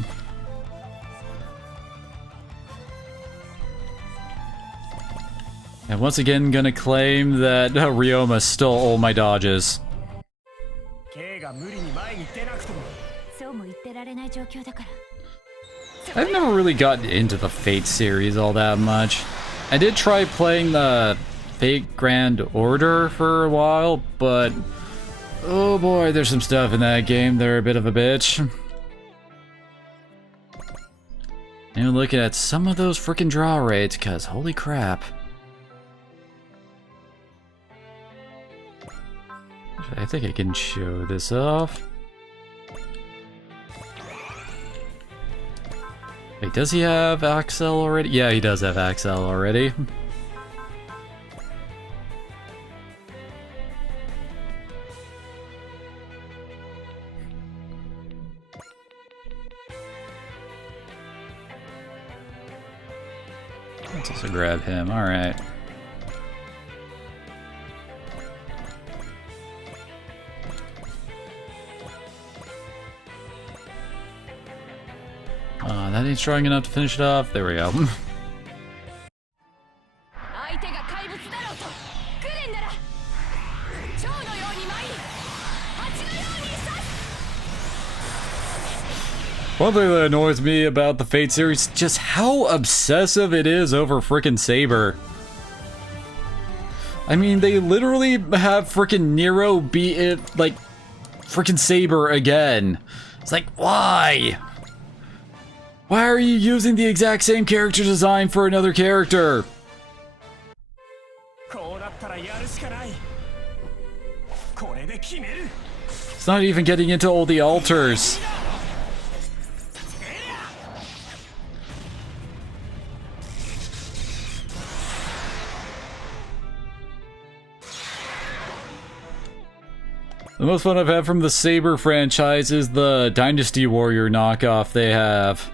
And once again, gonna claim that Ryoma stole all my dodges. I've never really gotten into the Fate series all that much. I did try playing the Fate Grand Order for a while, but oh boy, there's some stuff in that game. They're a bit of a bitch. And looking at some of those freaking draw rates, cause holy crap. I think I can show this off. Wait, does he have Axel already? Yeah, he does have Axel already. Let's also grab him, alright. That ain't strong enough to finish it off. There we go. One thing that annoys me about the Fate series is just how obsessive it is over frickin' Saber. I mean, they literally have frickin' Nero beat it, like, frickin' Saber again. It's like, why? Why are you using the exact same character design for another character? It's not even getting into all the altars. The most fun I've had from the Saber franchise is the Dynasty Warrior knockoff they have.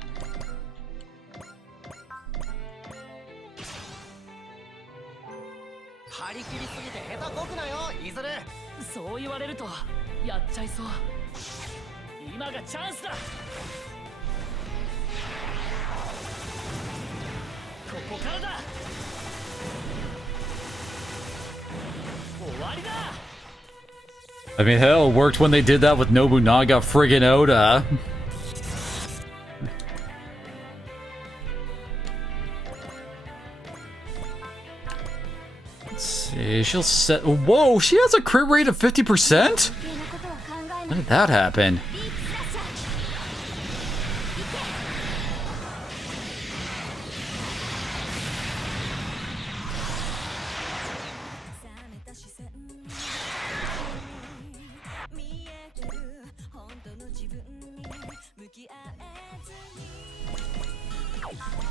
I mean, hell, it worked when they did that with Nobunaga friggin' Oda. Let's see, she'll set. Whoa, she has a crit rate of 50%? When did that happen?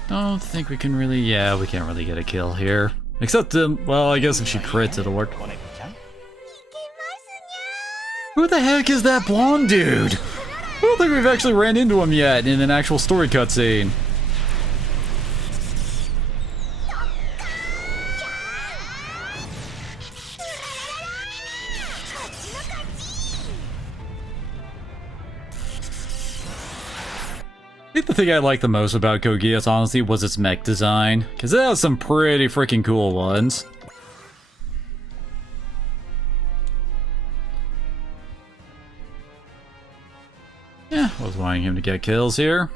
Don't think we can really, yeah, we can't really get a kill here. Except, well, I guess if she crits, it'll work. Who the heck is that blonde dude? I don't think we've actually ran into him yet in an actual story cutscene. I think the thing I like the most about Kogias, honestly, was its mech design, because it has some pretty freaking cool ones. Yeah, I was wanting him to get kills here.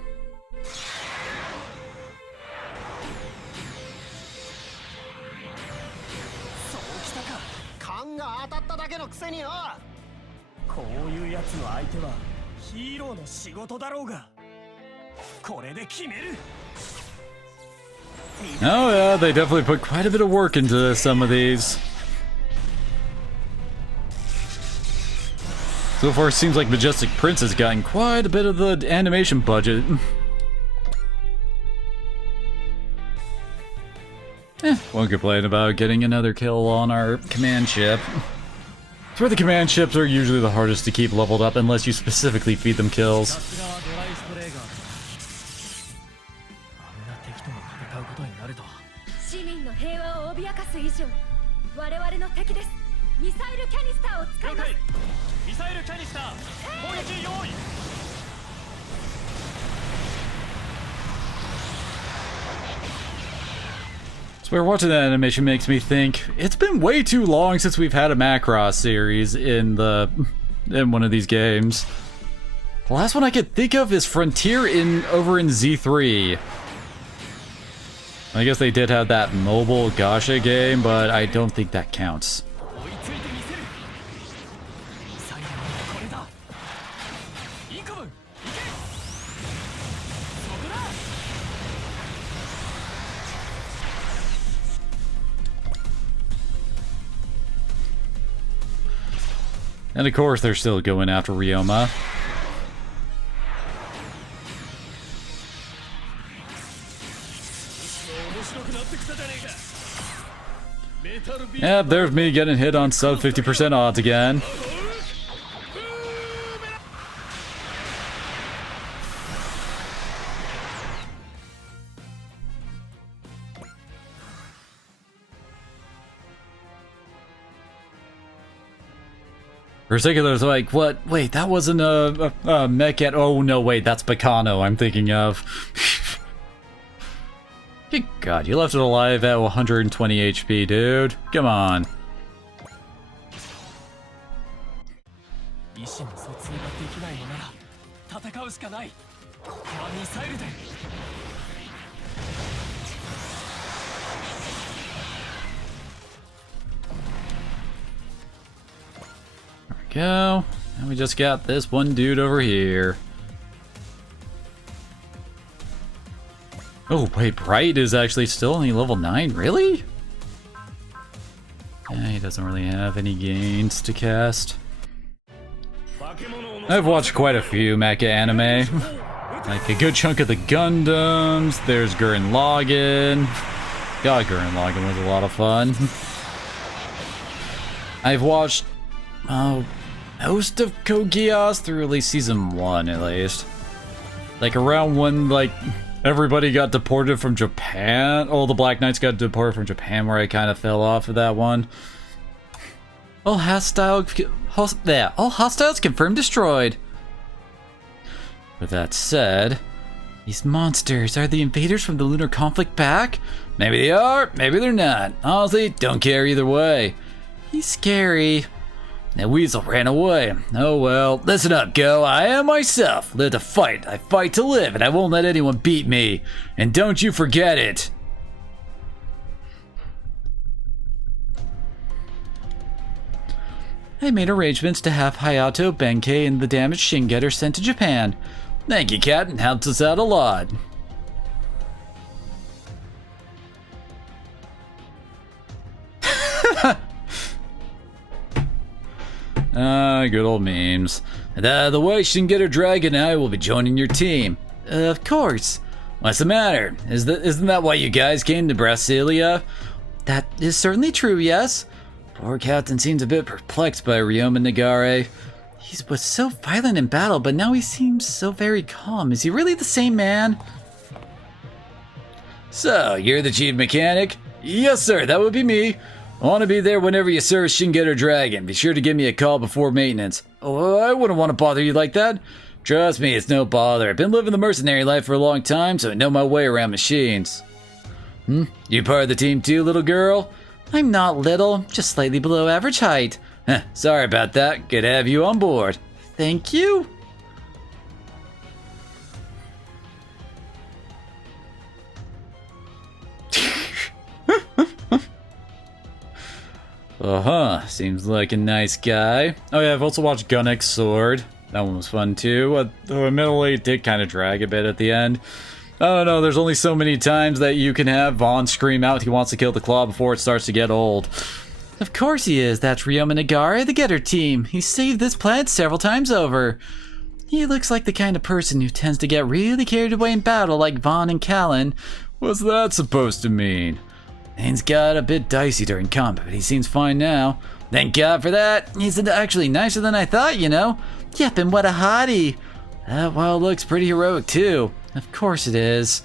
Oh yeah, they definitely put quite a bit of work into some of these. So far it seems like Majestic Prince has gotten quite a bit of the animation budget. Won't complain about getting another kill on our command ship. It's where the command ships are usually the hardest to keep leveled up unless you specifically feed them kills. So watching that animation makes me think it's been way too long since we've had a Macross series in one of these games. The last one I could think of is Frontier over in Z3. I guess they did have that mobile gacha game, but I don't think that counts. And of course, they're still going after Ryoma. Yep, there's me getting hit on sub 50% odds again. For a second, I was like, what? Wait, that wasn't a mech yet. Oh, no, wait, that's Bacano I'm thinking of. Good God, you left it alive at 120 HP, dude. Come on. Go. And we just got this one dude over here. Oh, wait, Bright is actually still only level 9? Really? Yeah, he doesn't really have any gains to cast. I've watched quite a few mecha anime. Like a good chunk of the Gundams. There's Gurren Lagann. God, Gurren Lagann was a lot of fun. I've watched... Oh, most of Code Geass through at least season 1 at least. Like around when like everybody got deported from Japan. All the Black Knights got deported from Japan, where I kind of fell off of that one. All hostiles confirmed destroyed. With that said, these monsters, are the invaders from the lunar conflict back? Maybe they are, maybe they're not. Honestly, don't care either way. He's scary. That weasel ran away. Oh well, listen up, Go. I am myself. Live to fight. I fight to live, and I won't let anyone beat me. And don't you forget it. I made arrangements to have Hayato, Benkei, and the damaged Shingetter sent to Japan. Thank you, Captain. Helps us out a lot. Good old memes. The way, Shingetter Dragon and I will be joining your team. Of course. What's the matter? Isn't that why you guys came to Brasilia? That is certainly true, yes. Poor Captain seems a bit perplexed by Ryoma Nagare. He was so violent in battle, but now he seems so very calm. Is he really the same man? So, you're the chief mechanic? Yes, sir, that would be me. I want to be there whenever you serve Shingetter Dragon. Be sure to give me a call before maintenance. Oh, I wouldn't want to bother you like that. Trust me, it's no bother. I've been living the mercenary life for a long time, so I know my way around machines. You part of the team too, little girl? I'm not little, just slightly below average height. Sorry about that. Good to have you on board. Thank you. Seems like a nice guy. Oh yeah, I've also watched Gunnick's Sword. That one was fun too. Though admittedly, it did kind of drag a bit at the end. I don't know, there's only so many times that you can have Vaughn scream out he wants to kill the Claw before it starts to get old. Of course he is. That's Ryoma Nagare, the Getter team. He saved this planet several times over. He looks like the kind of person who tends to get really carried away in battle like Vaughn and Callan. What's that supposed to mean? Things got a bit dicey during combat, but he seems fine now. Thank God for that. He's actually nicer than I thought, you know. Yep, and what a hottie. That wild looks pretty heroic too. Of course it is.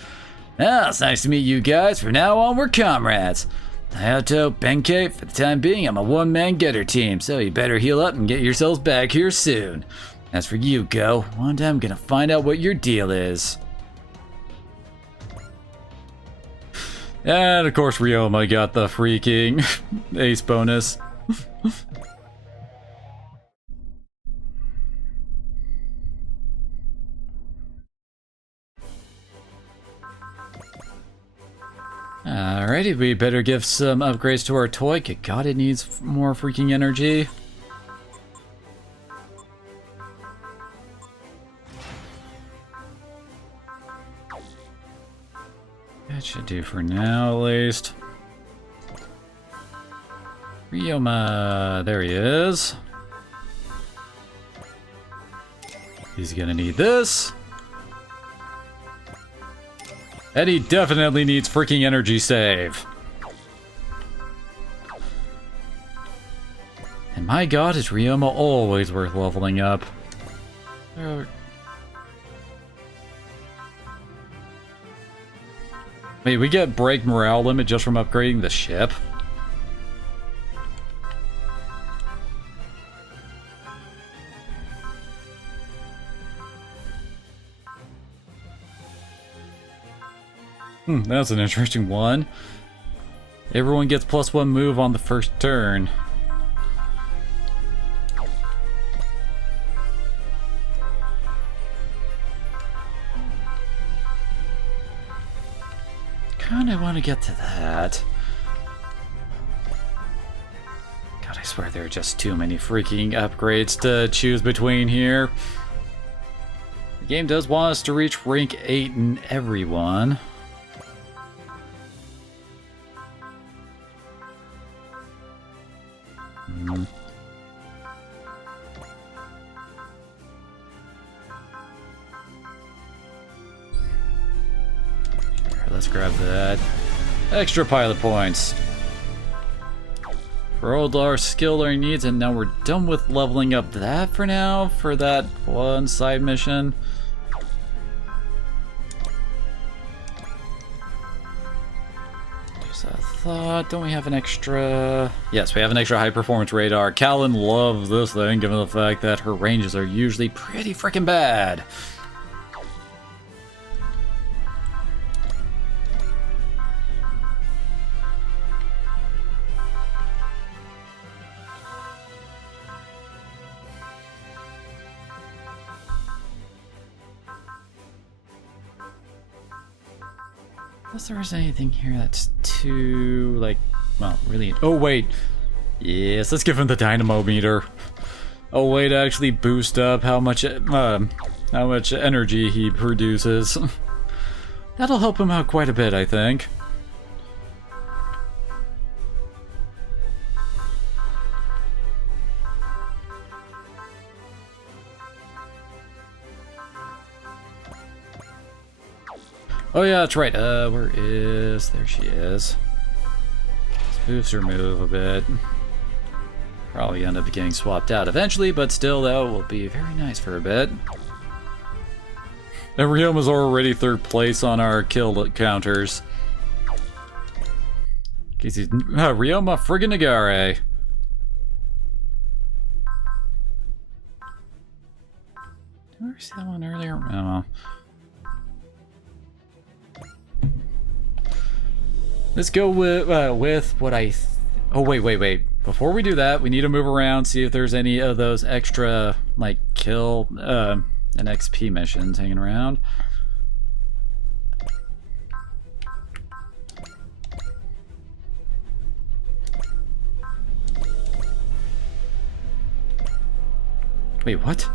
Well, it's nice to meet you guys. From now on, we're comrades. Hayato, Benkei, for the time being, I'm a one-man Getter team, so you better heal up and get yourselves back here soon. As for you, Go, one day I'm gonna find out what your deal is. And of course, Ryoma got the freaking ace bonus. Alrighty, we better give some upgrades to our toy. Good God, it needs more freaking energy. That should do for now, at least. Ryoma, there he is. He's gonna need this. And he definitely needs freaking energy save. And my God, is Ryoma always worth leveling up. Wait, we get break morale limit just from upgrading the ship? That's an interesting one. Everyone gets +1 move on the first turn. Kinda want to get to that. God, I swear there are just too many freaking upgrades to choose between here. The game does want us to reach rank 8 in everyone. Let's grab that. Extra pilot points. rolled our skill learning needs, and now we're done with leveling up that for now, for that one side mission. Just a thought, don't we have an extra... Yes, we have an extra high performance radar. Callan loves this thing, given the fact that her ranges are usually pretty freaking bad. Unless there is anything here that's too, like, well, really... Oh, wait. Yes, let's give him the dynamo meter. A way to actually boost up how much energy he produces. That'll help him out quite a bit, I think. Oh yeah, that's right. Where is... There she is. Let's boost her move a bit. Probably end up getting swapped out eventually, but still, though, will be very nice for a bit. And Ryoma's already third place on our kill counters. Ryoma friggin' Nagare. Did we see that one earlier? Oh. Let's go with what I... Oh, wait. Before we do that, we need to move around, see if there's any of those extra, like, kill and XP missions hanging around. Wait, what?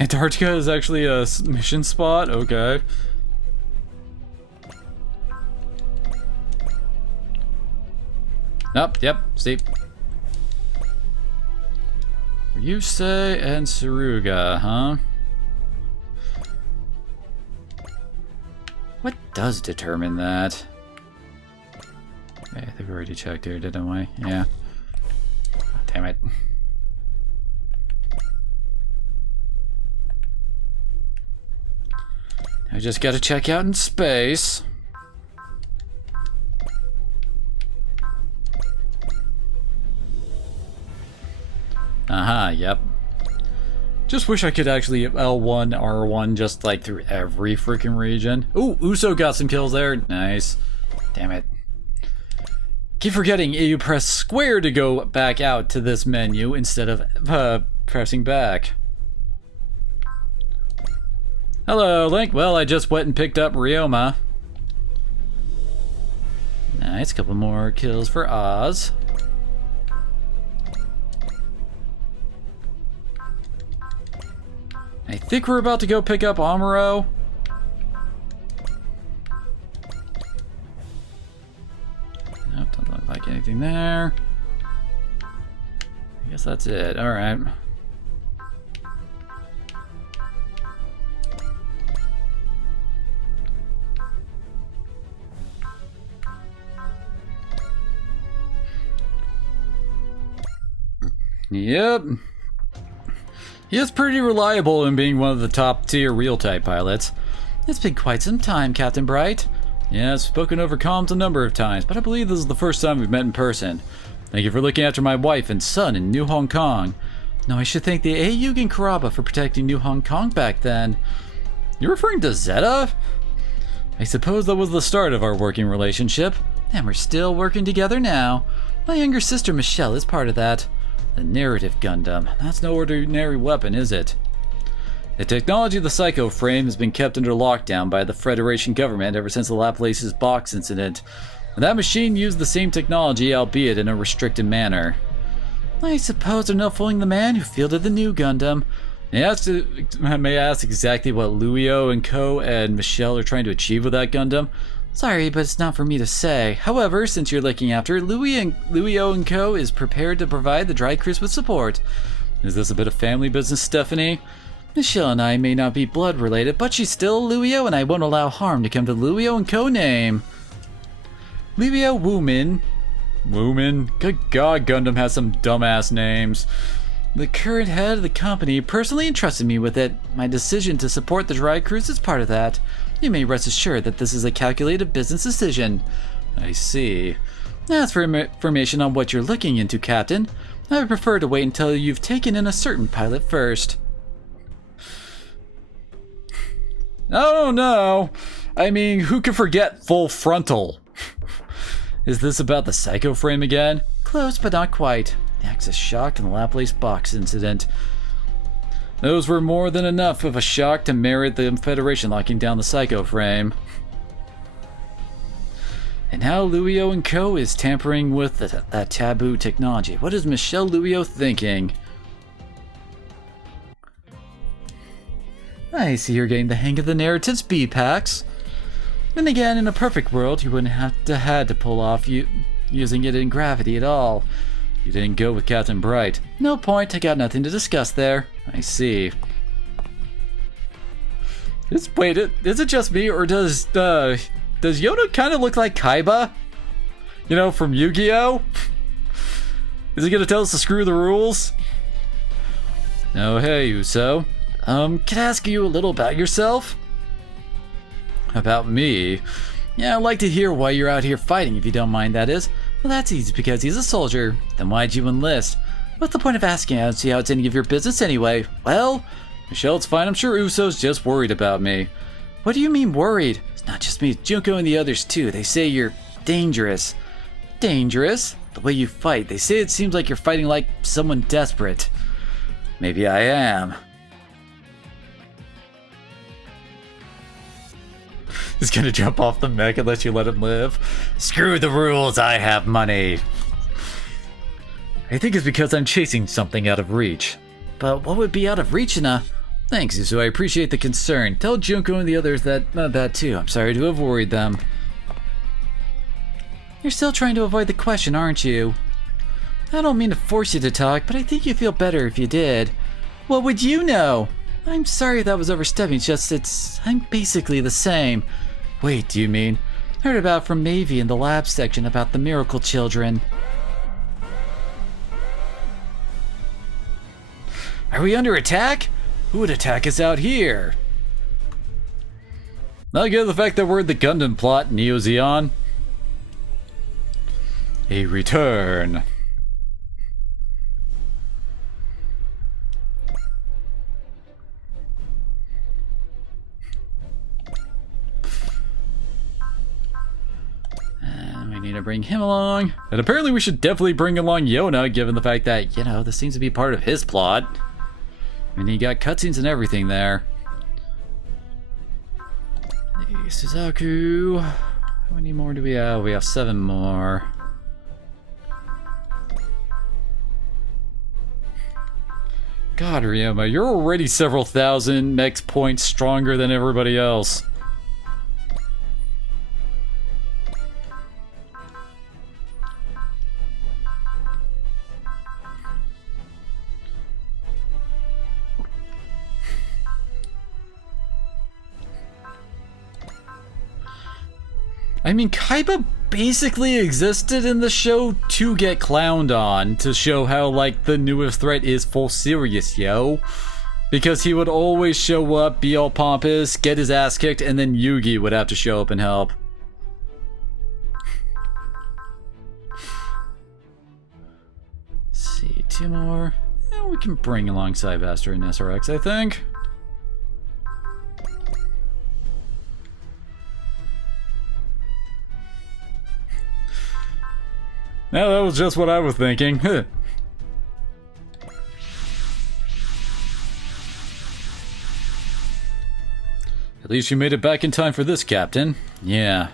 Antarctica is actually a mission spot? Okay. Nope, yep, see. Ryusei and Tsuruga, huh? What does determine that? Okay, I think we already checked here, didn't we? Yeah. Oh, damn it. I just gotta check out in space. Yep. Just wish I could actually L1, R1 just like through every freaking region. Ooh, Uso got some kills there. Nice. Damn it. Keep forgetting you press square to go back out to this menu instead of pressing back. Hello, Link. Well, I just went and picked up Ryoma. Nice, couple more kills for Oz. I think we're about to go pick up Amuro. Nope, doesn't look like anything there. I guess that's it. All right. Yep. He is pretty reliable in being one of the top tier real-type pilots. It's been quite some time, Captain Bright. Yeah, I've spoken over comms a number of times, but I believe this is the first time we've met in person. Thank you for looking after my wife and son in New Hong Kong. No, I should thank the Aayugan Karaba for protecting New Hong Kong back then. You're referring to Zeta? I suppose that was the start of our working relationship, and we're still working together now. My younger sister Michelle is part of that. The Narrative Gundam. That's no ordinary weapon, is it? The technology of the Psycho Frame has been kept under lockdown by the Federation government ever since the Laplace's box incident. And that machine used the same technology, albeit in a restricted manner. I suppose there's no fooling the man who fielded the new Gundam. May I ask exactly what Luio and Co. and Michelle are trying to achieve with that Gundam? Sorry, but it's not for me to say. However, since you're looking after it, Luio and Co. is prepared to provide the Dry Cruise with support. Is this a bit of family business, Stephanie? Michelle and I may not be blood related, but she's still Luio, and I won't allow harm to come to Luio and Co. name. Luio Woomin Lumen. Good God, Gundam has some dumbass names. The current head of the company personally entrusted me with it. My decision to support the dry cruise is part of that. You may rest assured that this is a calculated business decision. I see. As for information on what you're looking into, Captain, I would prefer to wait until you've taken in a certain pilot first. Oh no! I mean, who can forget full frontal? Is this about the psycho frame again? Close, but not quite. The Axis shock and the Laplace box incident. Those were more than enough of a shock to merit the Federation locking down the psycho frame. And now Luio & Co. is tampering with that taboo technology. What is Michelle Luio thinking? I see you're getting the hang of the narrative speed packs. Then again, in a perfect world, you wouldn't have to pull off using it in gravity at all. You didn't go with Captain Bright. No point, I got nothing to discuss there. I see. Wait, is it just me, or does Yoda kind of look like Kaiba? You know, from Yu-Gi-Oh? Is he gonna tell us to screw the rules? Oh, hey, Uso. Can I ask you a little about yourself? About me? Yeah, I'd like to hear why you're out here fighting, if you don't mind, that is. Well, that's easy, because he's a soldier. Then why'd you enlist? What's the point of asking? I don't see how it's any of your business anyway. Well, Michelle, it's fine. I'm sure Uso's just worried about me. What do you mean worried? It's not just me, it's Junko and the others too. They say you're dangerous. Dangerous? The way you fight. They say it seems like you're fighting like someone desperate. Maybe I am. He's gonna jump off the mech unless you let him live. Screw the rules, I have money. I think it's because I'm chasing something out of reach. But what would be out of reach in a... Thanks, Uso, I appreciate the concern. Tell Junko and the others that too. I'm sorry to have worried them. You're still trying to avoid the question, aren't you? I don't mean to force you to talk, but I think you'd feel better if you did. What would you know? I'm sorry if that was overstepping, I'm basically the same. Wait, do you mean? Heard about from Mavi in the lab section about the miracle children. Are we under attack? Who would attack us out here? I get the fact that we're in the Gundam plot, Neo Zeon. A return. We need to bring him along. And apparently we should definitely bring along Yona, given the fact that, you know, this seems to be part of his plot. I mean, he got cutscenes and everything there. Hey, Suzaku. How many more do we have? We have 7 more. God, Ryoma, you're already several thousand mech points stronger than everybody else. I mean, Kaiba basically existed in the show to get clowned on, to show how, like, the newest threat is full serious, yo. Because he would always show up, be all pompous, get his ass kicked, and then Yugi would have to show up and help. Let's see, 2 more. And we can bring along Cybaster and SRX, I think. Now that was just what I was thinking. At least you made it back in time for this, Captain. Yeah.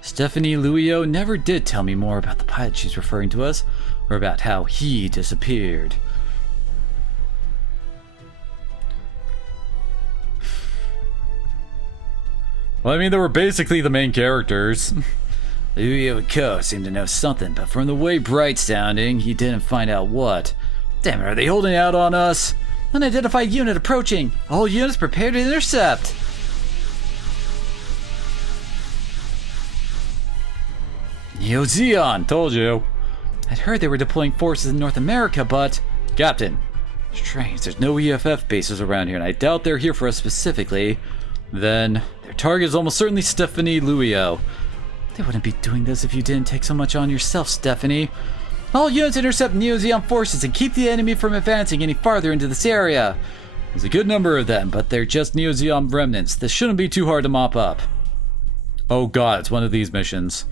Stephanie Luio never did tell me more about the pilot she's referring to us, or about how he disappeared. Well, I mean, they were basically the main characters. Luio and Co. seemed to know something, but from the way Bright's sounding, he didn't find out what. Damn it, are they holding out on us? Unidentified unit approaching! All units prepared to intercept! Neo Zeon, told you. I'd heard they were deploying forces in North America, but... Captain, strange, there's no EFF bases around here, and I doubt they're here for us specifically. Then, their target is almost certainly Stephanie Luio. They wouldn't be doing this if you didn't take so much on yourself, Stephanie. All units intercept Neo-Zeon forces and keep the enemy from advancing any farther into this area. There's a good number of them, but they're just Neo-Zeon remnants. This shouldn't be too hard to mop up. Oh god, it's one of these missions.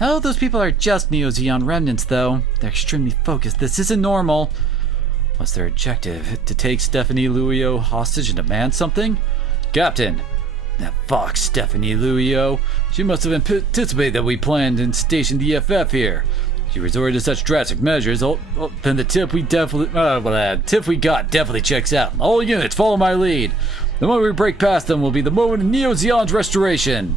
Oh, those people are just Neo-Zeon remnants, though. They're extremely focused. This isn't normal. What's their objective? To take Stephanie Luio hostage and demand something? Captain! That fox, Stephanie Luio. She must have anticipated that we planned and stationed the EFF here. She resorted to such drastic measures. Then the tip we got definitely checks out. All units, follow my lead. The moment we break past them will be the moment of Neo-Zeon's restoration.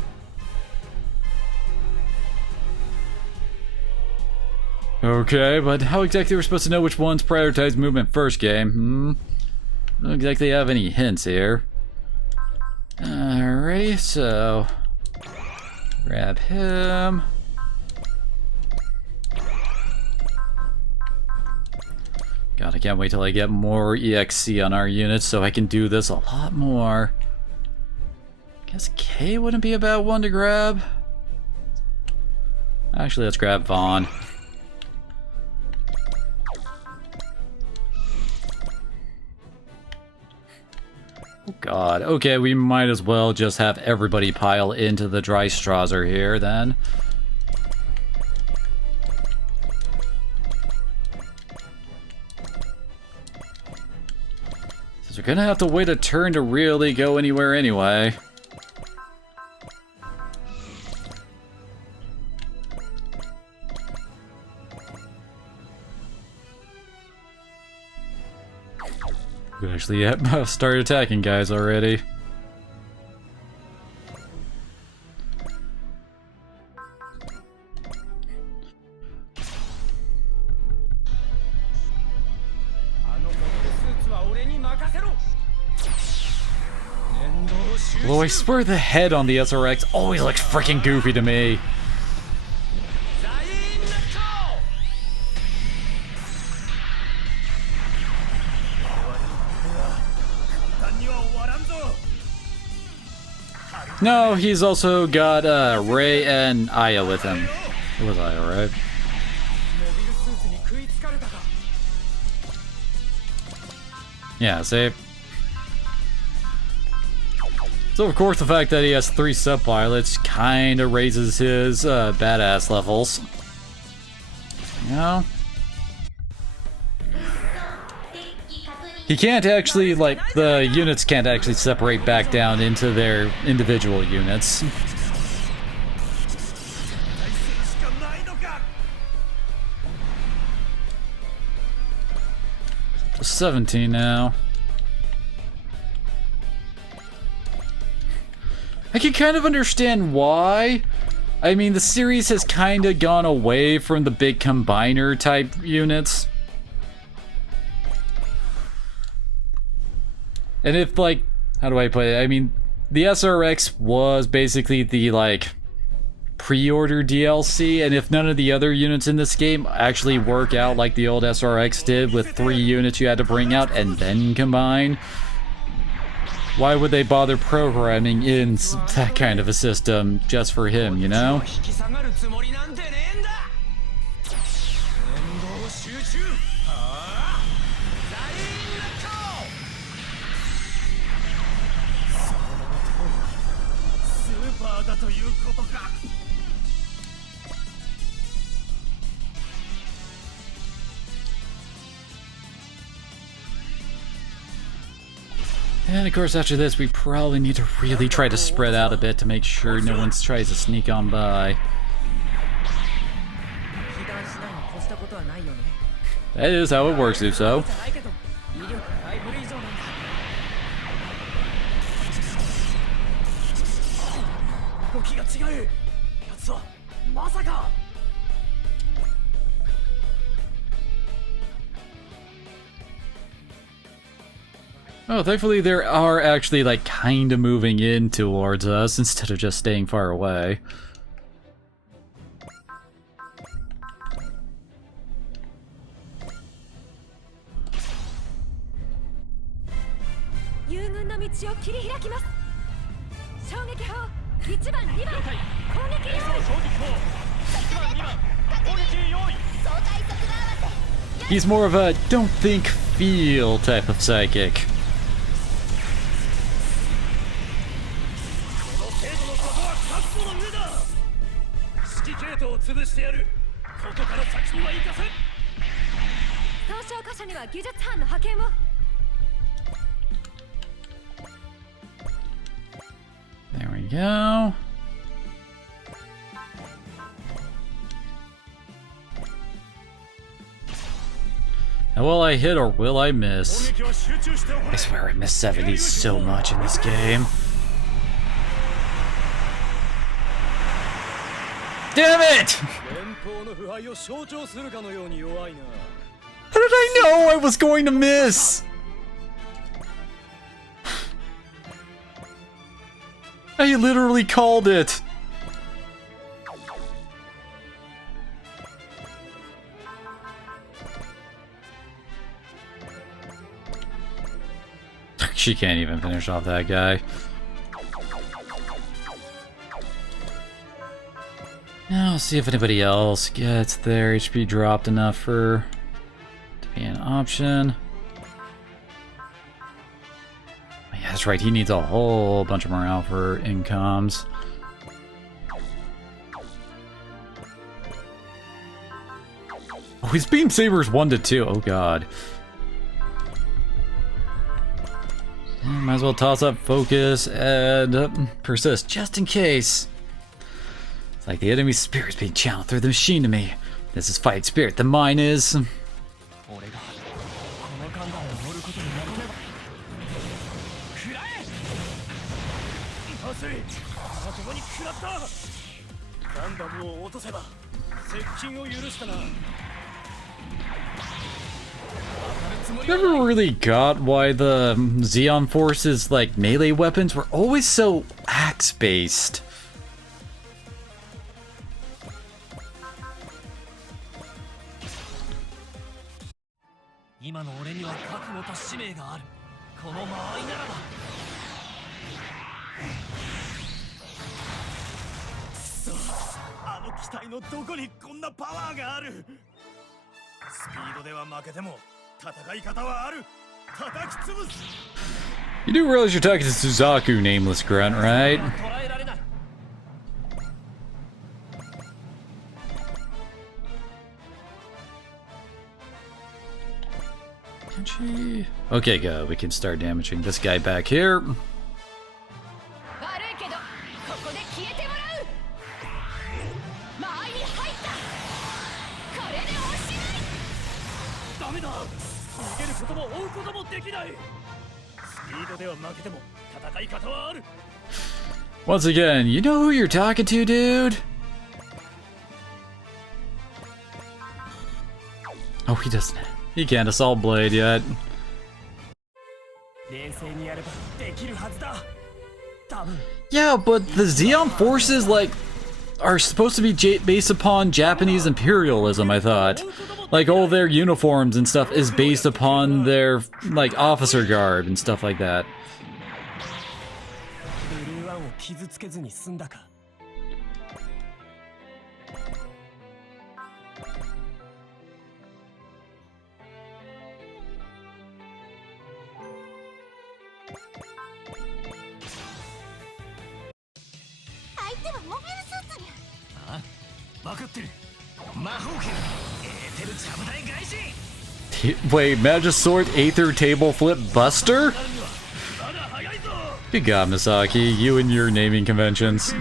Okay, but how exactly are we supposed to know which ones prioritize movement first, game? Don't exactly have any hints here. Alrighty, so... grab him. God, I can't wait till I get more EXC on our units so I can do this a lot more. Guess K wouldn't be a bad one to grab. Actually, let's grab Vaughn. Oh god, okay, we might as well just have everybody pile into the Dreistrasser here then. Since we're gonna have to wait a turn to really go anywhere anyway. We actually start attacking guys already. Well, I swear the head on the SRX always looks freaking goofy to me. No, he's also got Ray and Aya with him. It was Aya, right? Yeah, see? So of course the fact that he has 3 sub-pilots kinda raises his badass levels. You know? He can't actually, like, the units can't actually separate back down into their individual units. 17 now. I can kind of understand why. I mean, the series has kind of gone away from the big combiner type units. And if, like, how do I put it? I mean, the SRX was basically the, like, pre-order DLC, and if none of the other units in this game actually work out like the old SRX did with 3 units you had to bring out and then combine, why would they bother programming in that kind of a system just for him, you know? And of course after this we probably need to really try to spread out a bit to make sure no one tries to sneak on by. That is how it works, Uso. Oh, thankfully they are actually, like, kinda moving in towards us instead of just staying far away. He's more of a don't think, feel type of psychic. There we go. Now, will I hit or will I miss? I swear I missed 70 so much in this game. Damn it! How did I know I was going to miss? I literally called it. She can't even finish off that guy. Now, I'll see if anybody else gets their HP dropped enough for to be an option. Yeah, that's right, he needs a whole bunch of morale for incomes. Oh, his Beam Saber's 1 to 2. Oh god. Might as well toss up focus and persist just in case. It's like the enemy spirit's being channeled through the machine to me. This is fight spirit. The mine is. Never really got why the Zeon Force's like melee weapons were always so axe based. You do realize you're talking to Suzaku, nameless grunt, right? Okay, go. We can start damaging this guy back here. Once again, you know who you're talking to, dude? Oh, he doesn't. He can't assault blade yet. Yeah, but the Zeon forces, like, are supposed to be based upon Japanese imperialism, I thought. Like, all their uniforms and stuff is based upon their, like, officer garb and stuff like that. Wait, Magisword Aether Table Flip Buster? Good God, Misaki, you and your naming conventions.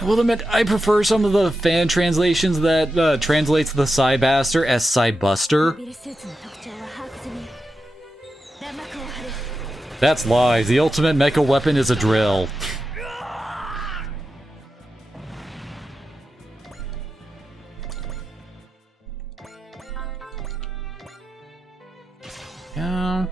I will admit, I prefer some of the fan translations that translates the Psybuster as Psybuster. That's lies. The ultimate mecha weapon is a drill. Yeah.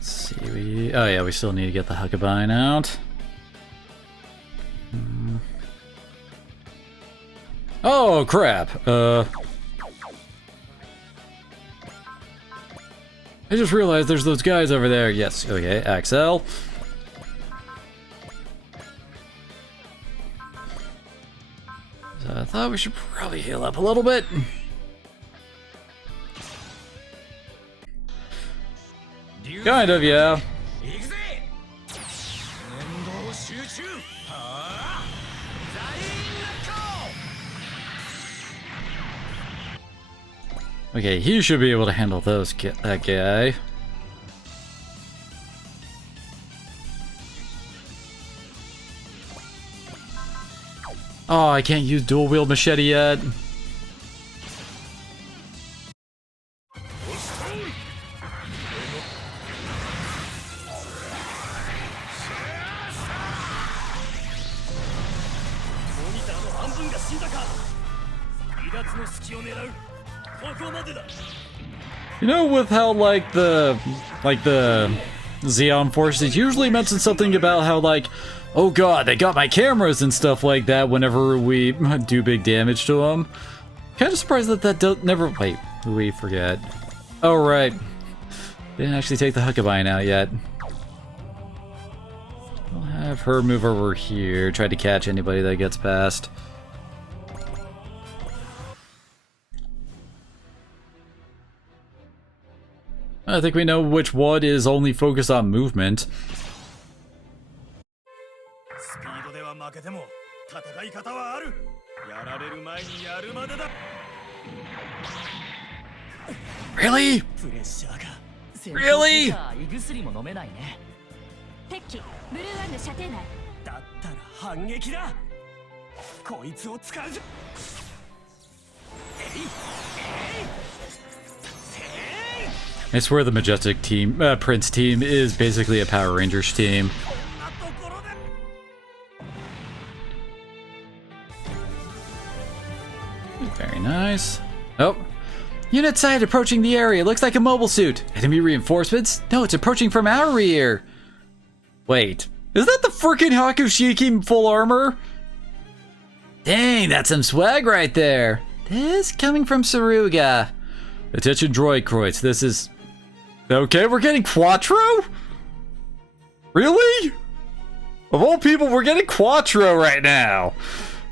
See, oh yeah, we still need to get the Huckabine out. Oh crap! I just realized there's those guys over there. Yes, okay, Axel. So I thought we should probably heal up a little bit. Kind of, yeah. Okay, he should be able to handle that guy. Oh, I can't use dual wield machete yet. You know, with how like the Xeon forces usually mention something about how like, oh god, they got my cameras and stuff like that whenever we do big damage to them. Kind of surprised that never. Wait, we forget. Oh right, didn't actually take the Huckabine out yet. I'll have her move over here, try to catch anybody that gets past. I think we know which one is only focused on movement. Really? Really? I swear the Majestic team, Prince team is basically a Power Rangers team. Very nice. Oh. Unit sight approaching the area. Looks like a mobile suit. Enemy reinforcements? No, it's approaching from our rear. Wait. Is that the freaking Hakushiki full armor? Dang, that's some swag right there. This coming from Saruga. Attention droid croits. This is... Okay, we're getting Quattro? Really? Of all people, we're getting Quattro right now.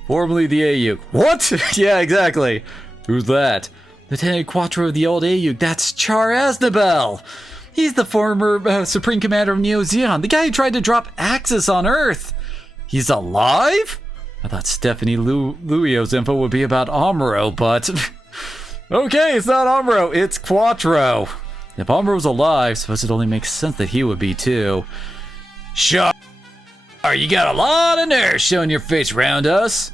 Formerly the AU. What? Yeah, exactly. Who's that? Lieutenant Quattro of the old AU. That's Char Aznabel. He's the former Supreme Commander of Neo Zeon. The guy who tried to drop Axis on Earth. He's alive? I thought Stephanie Luio's info would be about Amuro, but... Okay, it's not Amuro, it's Quattro. If Amuro's alive, I suppose it only makes sense that he would be too. Char, you got a lot of nerve showing your face around us.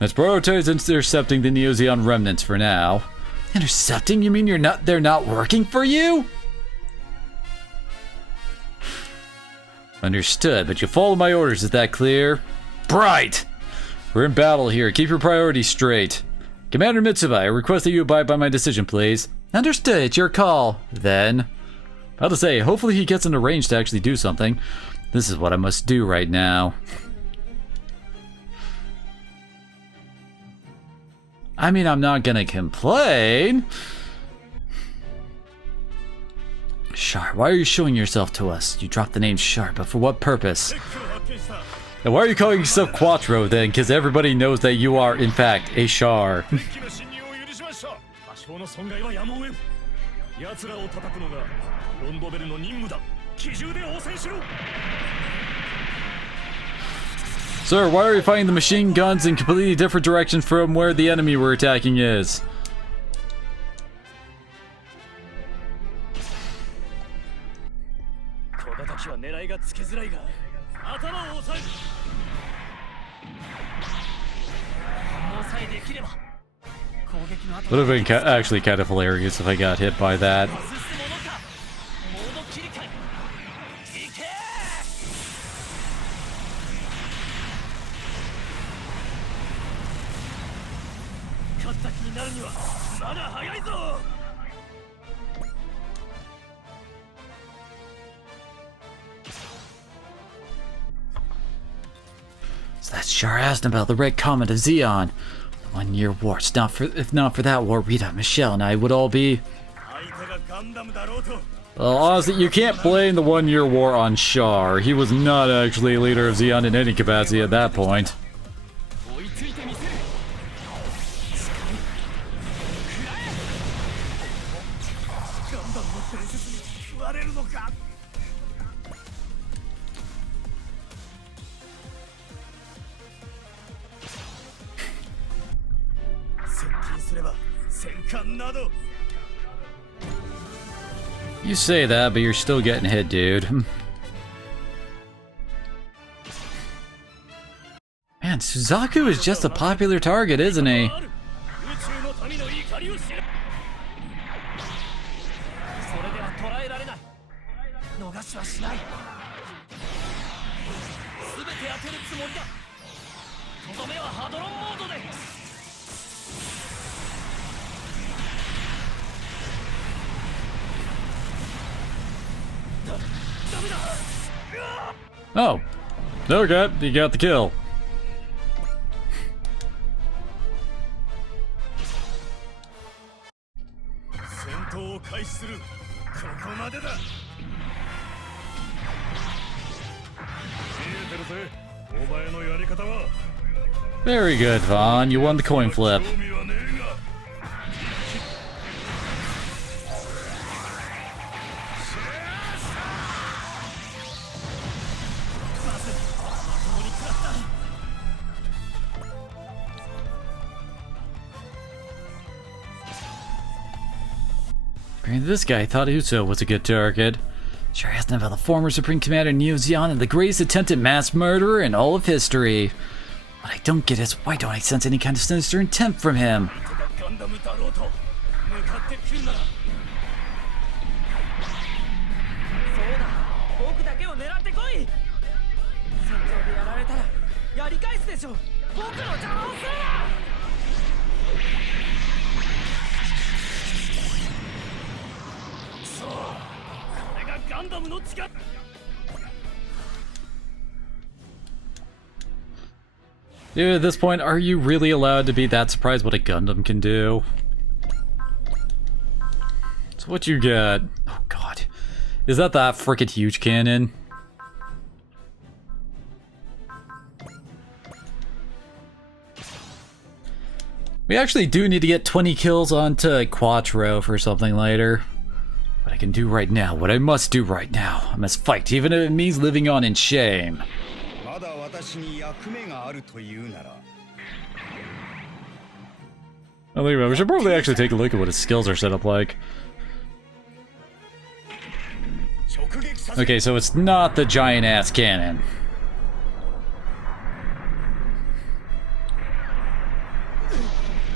Let's prioritize intercepting the Neo Zeon remnants for now. Intercepting? You mean they're not working for you? Understood, but you follow my orders, is that clear? Bright! We're in battle here, keep your priorities straight. Commander Mitsuba, I request that you abide by my decision, please. Understood, it's your call. Then, about to say, hopefully he gets into range to actually do something. This is what I must do right now. I mean, I'm not gonna complain. Char, why are you showing yourself to us? You dropped the name Char, but for what purpose? And why are you calling yourself Quattro then? Because everybody knows that you are, in fact, a Char. Sir, why are you firing the machine guns in completely different directions from where the enemy we're attacking is? Would have been actually kind of hilarious if I got hit by that. So that's sure asking about the Red Comet of Xeon. The 1 year war. It's not for, if not for that war, Rita, Michelle, and I would all be... Well, honestly, you can't blame the 1 year war on Char. He was not actually a leader of Xeon in any capacity at that point. You say that, but you're still getting hit, dude. Man, Suzaku is just a popular target, isn't he? Oh, okay, you got the kill. Very good, Vaughn. You won the coin flip. This guy thought Uso was a good target. Sure asking about the former Supreme Commander Neo Zeon and the greatest attempted mass murderer in all of history. What I don't get is, why don't I sense any kind of sinister intent from him? Dude, at this point, are you really allowed to be that surprised what a Gundam can do? So what you get? Oh god. Is that frickin' huge cannon? We actually do need to get 20 kills onto Quattro for something later. What I can do right now, what I must do right now, I must fight, even if it means living on in shame. I think we should probably actually take a look at what his skills are set up like. Okay, so it's not the giant ass cannon.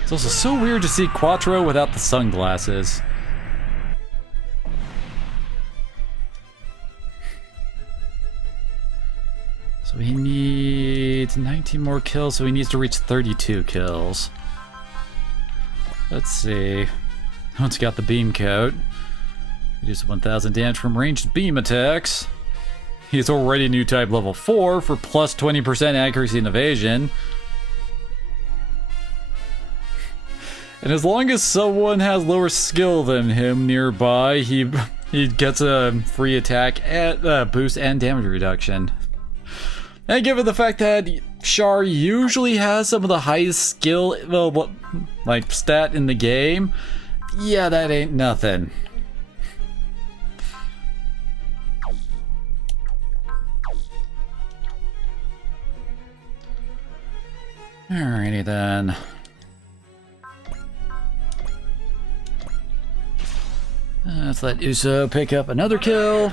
It's also so weird to see Quattro without the sunglasses. So he needs 19 more kills, so he needs to reach 32 kills. Let's see. Once got the beam coat. Reduce 1000 damage from ranged beam attacks. He's already new type level 4 for plus 20% accuracy and evasion. And as long as someone has lower skill than him nearby, he gets a free attack at boost and damage reduction. And given the fact that Char usually has some of the highest skill, well, like stat in the game, yeah, that ain't nothing. Alrighty then. Let's let Uso pick up another kill.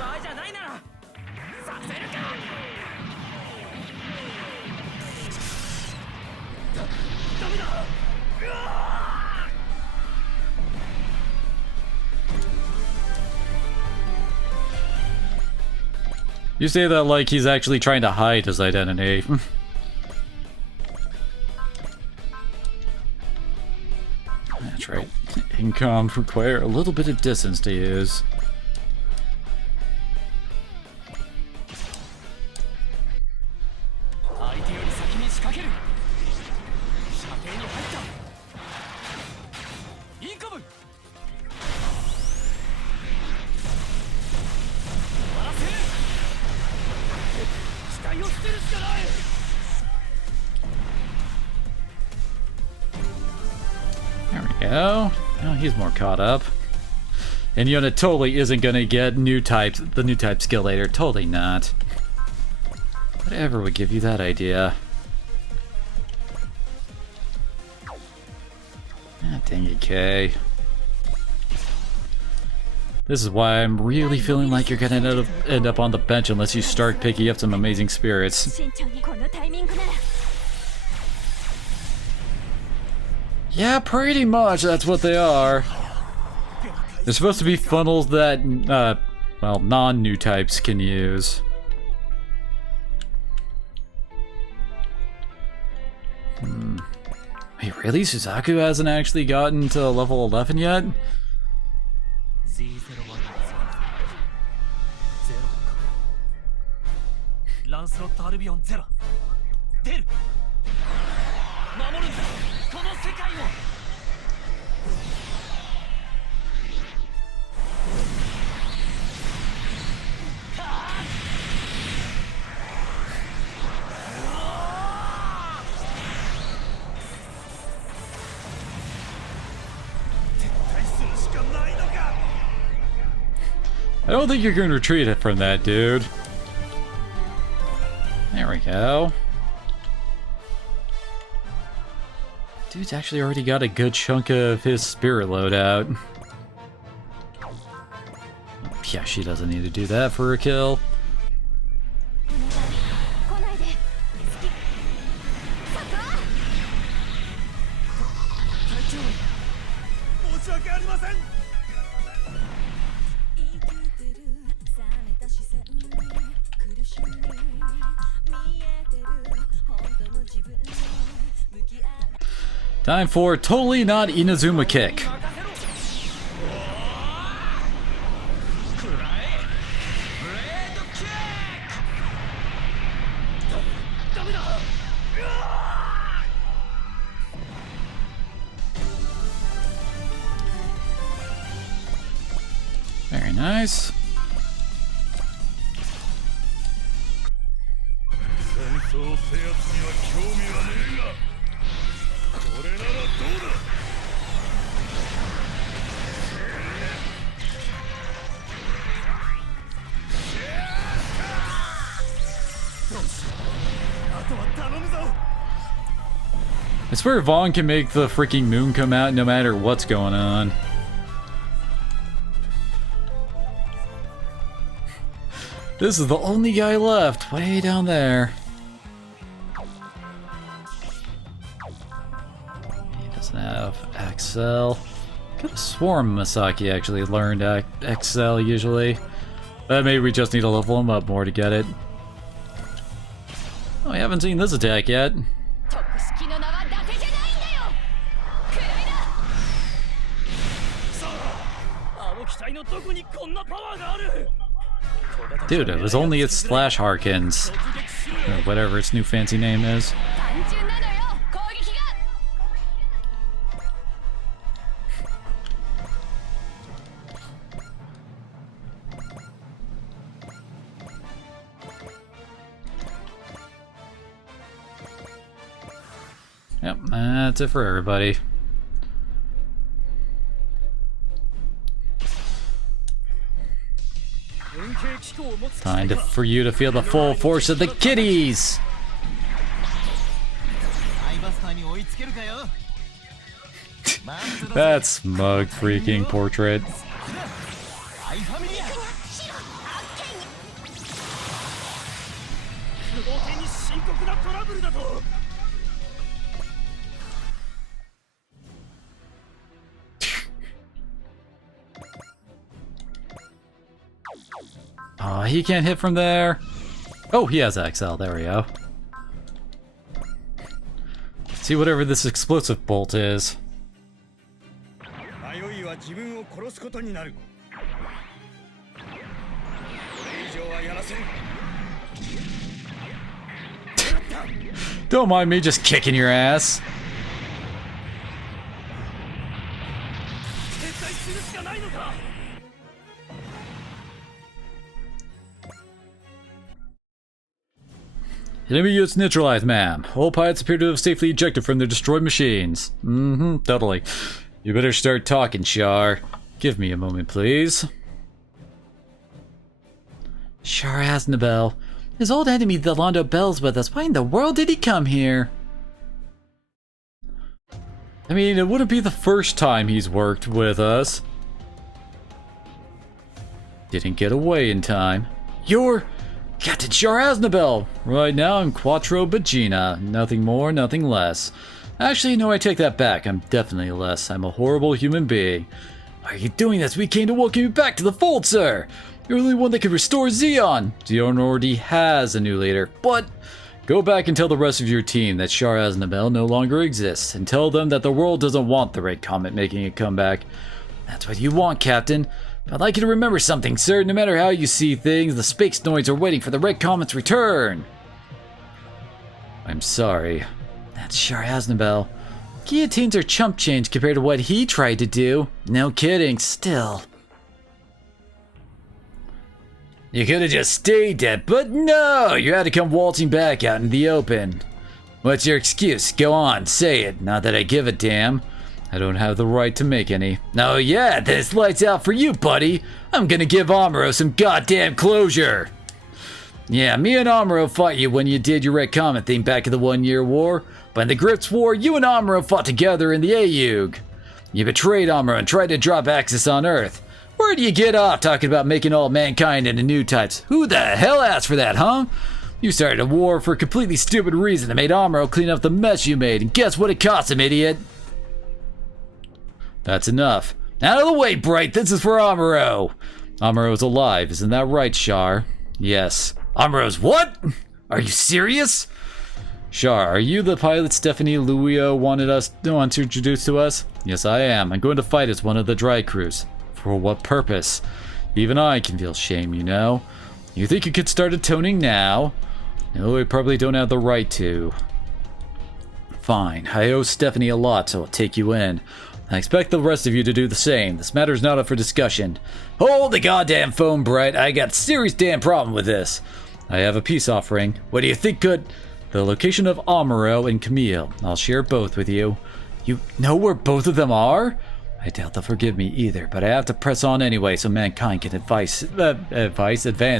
You say that like he's actually trying to hide his identity. That's right. Income require a little bit of distance to use. There we go. Now he's more caught up. And Yona totally isn't gonna get the new type skill later. Totally not. Whatever would give you that idea? Ah, dang it, Kay. This is why I'm really feeling like you're gonna end up on the bench unless you start picking up some amazing spirits. Yeah, pretty much, that's what they are. They're supposed to be funnels that, well, non-new types can use. Wait, really? Suzaku hasn't actually gotten to level 11 yet? I don't think you're going to retreat it from that, dude. There we go. Dude's actually already got a good chunk of his spirit loadout. Yeah, she doesn't need to do that for a kill. Time for totally not Inazuma kick. Very nice. I swear Vaughn can make the freaking moon come out no matter what's going on. This is the only guy left, way down there. He doesn't have Axel. Could have sworn Masaki actually learned Axel usually. But maybe we just need to level him up more to get it. Oh, I haven't seen this attack yet. Dude, it was only its Slash Harkins. Or whatever its new fancy name is. Yep, that's it for everybody. Time for you to feel the full force of the kitties! That smug freaking portrait. Oh, he can't hit from there. Oh, he has XL. There we go. See whatever this explosive bolt is. 自分を殺すことになる。これ以上はやらせん。 Don't mind me just kicking your ass. Enemy units neutralized, ma'am. All pilots appear to have safely ejected from their destroyed machines. Totally. You better start talking, Char. Give me a moment, please. Char Aznabel. His old enemy, the Londo Bell's with us. Why in the world did he come here? I mean, it wouldn't be the first time he's worked with us. Didn't get away in time. You're Captain Char Aznabel! Right now I'm Quattro Bagina. Nothing more, nothing less. Actually, no, I take that back. I'm definitely less. I'm a horrible human being. Why are you doing this? We came to welcome you back to the fold, sir! You're the only one that can restore Zeon! Zeon already has a new leader, but go back and tell the rest of your team that Char Aznabel no longer exists, and tell them that the world doesn't want the Red Comet making a comeback. That's what you want, Captain. But I'd like you to remember something, sir. No matter how you see things, the space noids are waiting for the Red Comet's return. I'm sorry. That's Char Aznabel. Guillotines are chump change compared to what he tried to do. No kidding, still. You could have just stayed dead, but no! You had to come waltzing back out in the open. What's your excuse? Go on, say it. Not that I give a damn. I don't have the right to make any. Oh yeah, this lights out for you, buddy. I'm gonna give Amuro some goddamn closure. Yeah, me and Amuro fought you when you did your Red Comet thing back in the 1 Year War. But in the Grips War, you and Amuro fought together in the Ayug. You betrayed Amuro and tried to drop Axis on Earth. Where do you get off talking about making all mankind into new types? Who the hell asked for that, huh? You started a war for a completely stupid reason that made Amuro clean up the mess you made, and guess what it cost him, idiot? That's enough. Out of the way, Bright! This is for Amuro! Amuro's alive, isn't that right, Char? Yes. Amuro's what? Are you serious? Char, are you the pilot Stephanie Luio wanted to introduce to us? Yes, I am. I'm going to fight as one of the dry crews. For what purpose? Even I can feel shame, you know. You think you could start atoning now? No, I probably don't have the right to. Fine, I owe Stephanie a lot, so I'll take you in. I expect the rest of you to do the same. This matter's not up for discussion. Hold the goddamn phone, Bright. I got a serious damn problem with this. I have a peace offering. What do you think could... The location of Amuro and Camille. I'll share both with you. You know where both of them are? I doubt they'll forgive me either, but I have to press on anyway so mankind can advance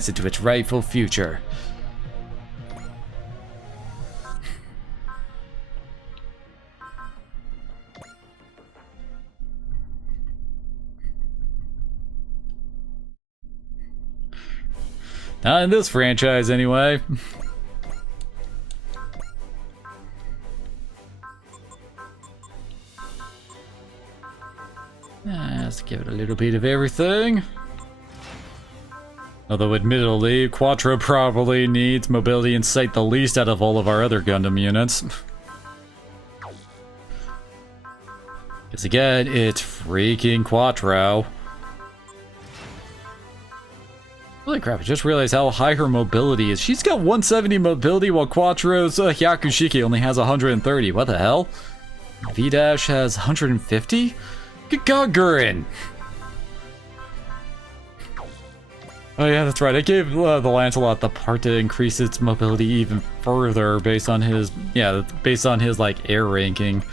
into its rightful future. Not in this franchise, anyway. Let's give it a little bit of everything. Although, admittedly, Quattro probably needs mobility and sight the least out of all of our other Gundam units. Because again, it's freaking Quattro. Holy crap, I just realized how high her mobility is. She's got 170 mobility while Quattro's Hyakushiki only has 130. What the hell? V-Dash has 150? Good God, Gurren! Oh yeah, that's right. I gave the Lancelot the part to increase its mobility even further based on his, like, air ranking.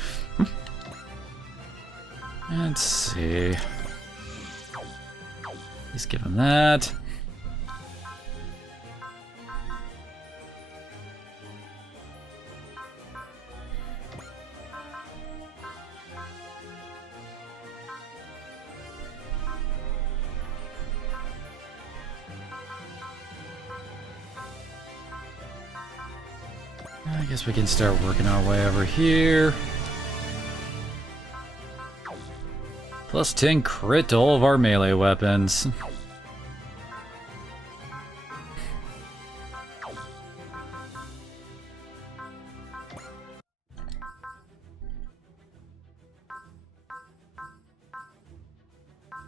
Let's see. Let's give him that. I guess we can start working our way over here. Plus 10 crit to all of our melee weapons.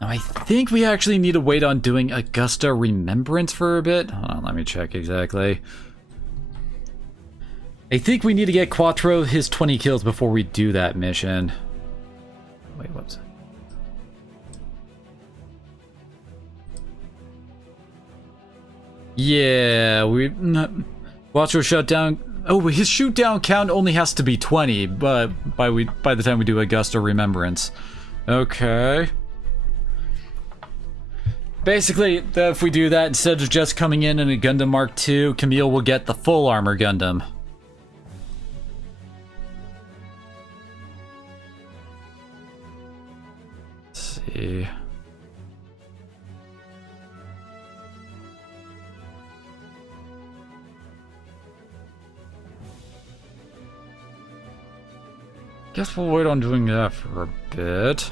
Now, I think we actually need to wait on doing Augusta Remembrance for a bit. Hold on, let me check exactly. I think we need to get Quattro his 20 kills before we do that mission. Wait, whoops. Yeah, Quattro shut down. Oh, his shoot down count only has to be 20, but by the time we do Augusta Remembrance. Okay. Basically, if we do that, instead of just coming in a Gundam Mark II, Camille will get the full armor Gundam. Let's see. Guess we'll wait on doing that for a bit.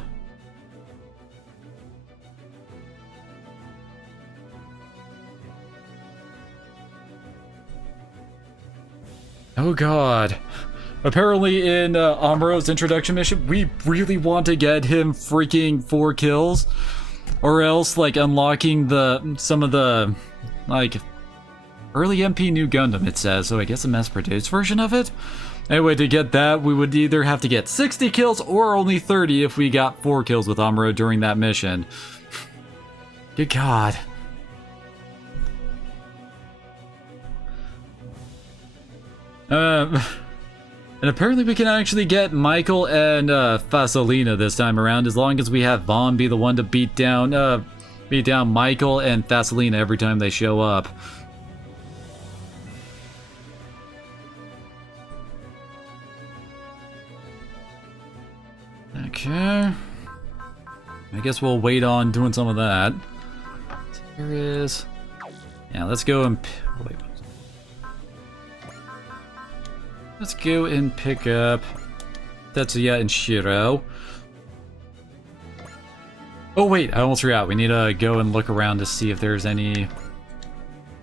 Oh god. Apparently in Amuro's introduction mission, we really want to get him freaking 4 kills. Or else, like, unlocking some of the, like, early MP New Gundam, it says. So I guess a mass-produced version of it? Anyway, to get that, we would either have to get 60 kills or only 30 if we got 4 kills with Amuro during that mission. Good god. And apparently we can actually get Michael and Fasolina this time around, as long as we have Vaughn be the one to beat down Michael and Fasolina every time they show up. Okay. I guess we'll wait on doing some of that. Here is... Yeah, let's go and... Wait. Let's go and pick up Tetsuya and Shiro. Oh wait, I almost forgot. We need to go and look around to see if there's any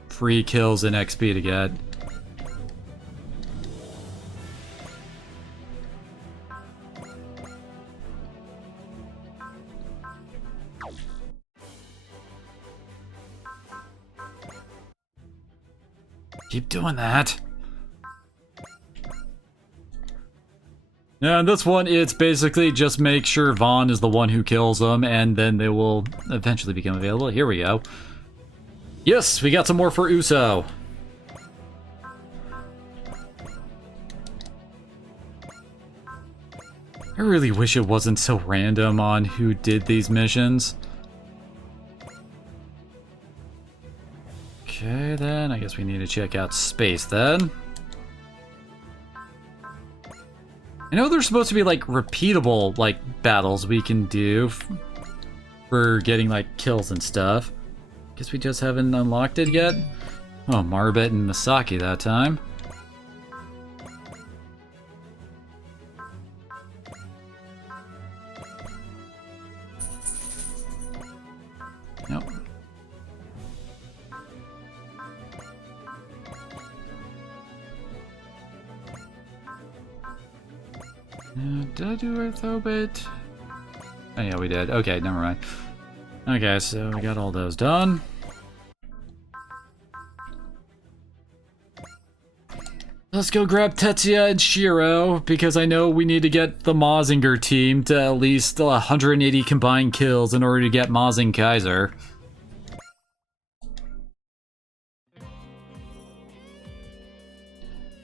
free kills in XP to get. Keep doing that. Yeah, and this one, it's basically just make sure Vaughn is the one who kills them, and then they will eventually become available. Here we go. Yes, we got some more for Uso. I really wish it wasn't so random on who did these missions. Okay, then, I guess we need to check out space, then. I know there's supposed to be, like, repeatable, like, battles we can do for getting, like, kills and stuff. Guess we just haven't unlocked it yet. Oh, Marbet and Misaki that time. Nope. Did I do Orthobit? Oh yeah, we did. Okay, never mind. Okay, so we got all those done. Let's go grab Tetsuya and Shiro, because I know we need to get the Mazinger team to at least 180 combined kills in order to get Mazing Kaiser.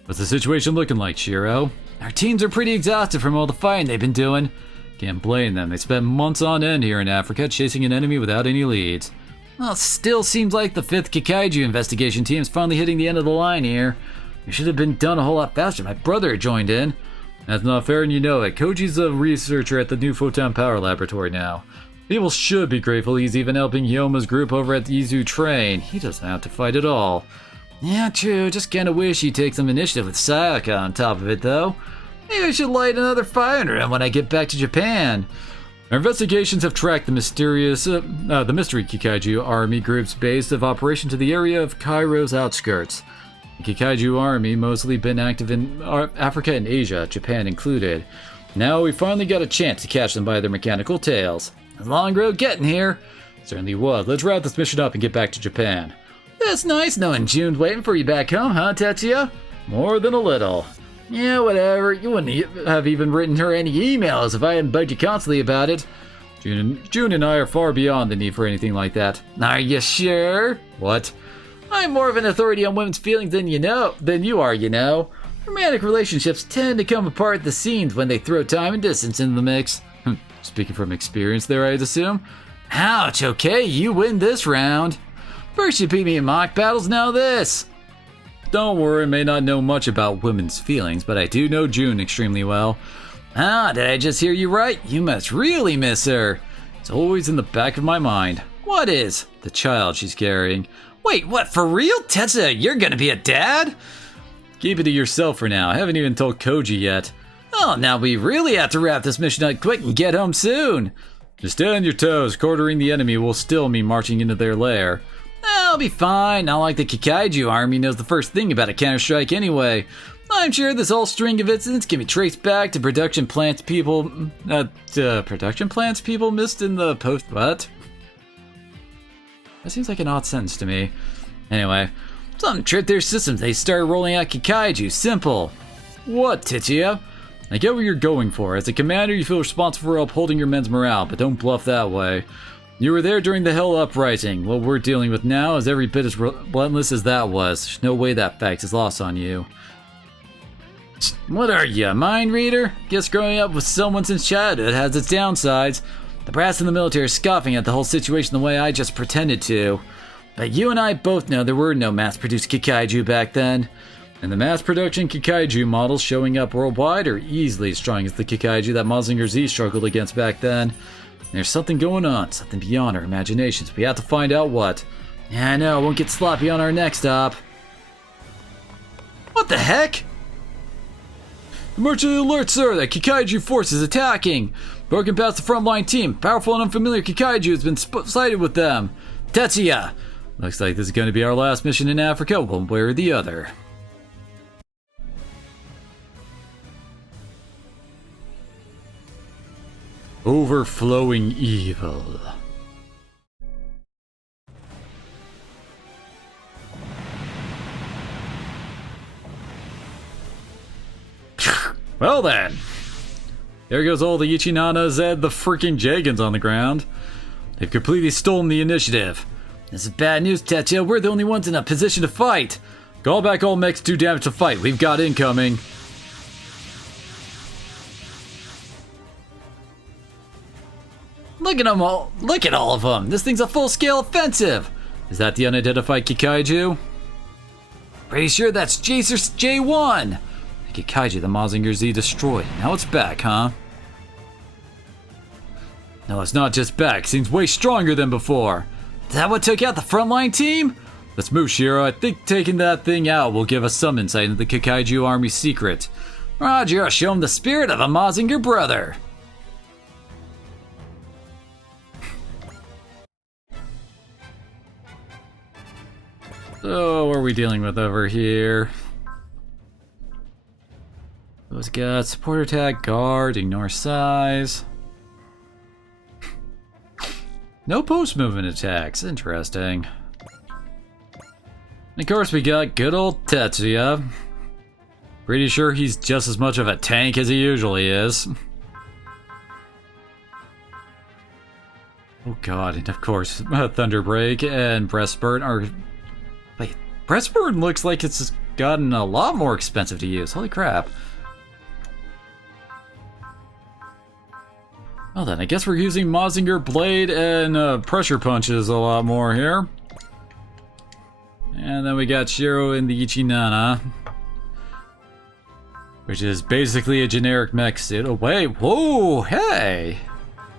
What's the situation looking like, Shiro? Our teams are pretty exhausted from all the fighting they've been doing. Can't blame them. They spent months on end here in Africa chasing an enemy without any leads. Well, it still seems like the 5th Kikaiju investigation team is finally hitting the end of the line here. It should have been done a whole lot faster. My brother joined in. That's not fair and you know it. Koji's a researcher at the new Photon Power Laboratory now. People should be grateful he's even helping Yoma's group over at the Izu Train. He doesn't have to fight at all. Yeah, true. Just kinda wish he'd take some initiative with Sayaka on top of it, though. Maybe I should light another fire under him when I get back to Japan. Our investigations have tracked the mystery Kikaiju Army Group's base of operation to the area of Cairo's outskirts. The Kikaiju Army mostly been active in Africa and Asia, Japan included. Now we finally got a chance to catch them by their mechanical tails. A long road getting here. Certainly was. Let's wrap this mission up and get back to Japan. That's nice knowing June's waiting for you back home, huh, Tetsuya? More than a little. Yeah, whatever. You wouldn't have even written her any emails if I hadn't bugged you constantly about it. June and I are far beyond the need for anything like that. Are you sure? What? I'm more of an authority on women's feelings than you are, you know. Romantic relationships tend to come apart at the seams when they throw time and distance into the mix. Speaking from experience there, I'd assume. Ouch, okay, you win this round. First you beat me in mock battles, now this. Don't worry, I may not know much about women's feelings, but I do know June extremely well. Ah, did I just hear you right? You must really miss her. It's always in the back of my mind. What is? The child she's carrying. Wait, what, for real? Tetsuya, you're gonna be a dad? Keep it to yourself for now. I haven't even told Koji yet. Oh, now we really have to wrap this mission up quick and get home soon. Just stay on your toes. Quartering the enemy will still mean marching into their lair. I'll be fine. Not like the Kikaiju army knows the first thing about a counterstrike anyway. I'm sure this whole string of incidents can be traced back to production plants people missed in the post. What? That seems like an odd sentence to me. Anyway, something tripped their systems. They started rolling out Kikaiju. Simple. What, Tetsuya? I get what you're going for. As a commander, you feel responsible for upholding your men's morale, but don't bluff that way. You were there during the Hell Uprising. What we're dealing with now is every bit as relentless as that was. There's no way that fact is lost on you. What are you, a mind reader? Guess growing up with someone since childhood has its downsides. The brass in the military are scoffing at the whole situation the way I just pretended to. But you and I both know there were no mass-produced Kikaiju back then. And the mass-production Kikaiju models showing up worldwide are easily as strong as the Kikaiju that Mazinger Z struggled against back then. There's something going on, something beyond our imaginations. We have to find out what. Yeah, I know, won't get sloppy on our next stop. What the heck? Emergency alert, sir! The Kikaiju force is attacking! Broken past the frontline team. Powerful and unfamiliar Kikaiju has been sighted with them. Tetsuya! Looks like this is going to be our last mission in Africa, one way or the other. Overflowing evil. Well then. There goes all the Ichinanas and the freaking Jagans on the ground. They've completely stolen the initiative. This is bad news, Tetsuya. We're the only ones in a position to fight. Call back all mechs too damaged to fight. We've got incoming. Look at them all. Look at all of them. This thing's a full-scale offensive. Is that the unidentified Kikaiju? Pretty sure that's Jacer's J1. The Kikaiju the Mazinger Z destroyed. Now it's back, huh? No, it's not just back. It seems way stronger than before. Is that what took out the frontline team? Let's move, Shiro. I think taking that thing out will give us some insight into the Kikaiju army's secret. Roger, I'll show him the spirit of a Mazinger brother. So, what are we dealing with over here? Those got support attack, guard, ignore size. No post movement attacks, interesting. And of course we got good old Tetsuya. Pretty sure he's just as much of a tank as he usually is. Oh god, and of course Thunder Break and Breast Burn are... Wait, Breast Burn looks like it's gotten a lot more expensive to use, holy crap. Well then, I guess we're using Mazinger Blade and Pressure Punches a lot more here. And then we got Shiro in the Ichinana, which is basically a generic mech suit. Oh wait, whoa, hey!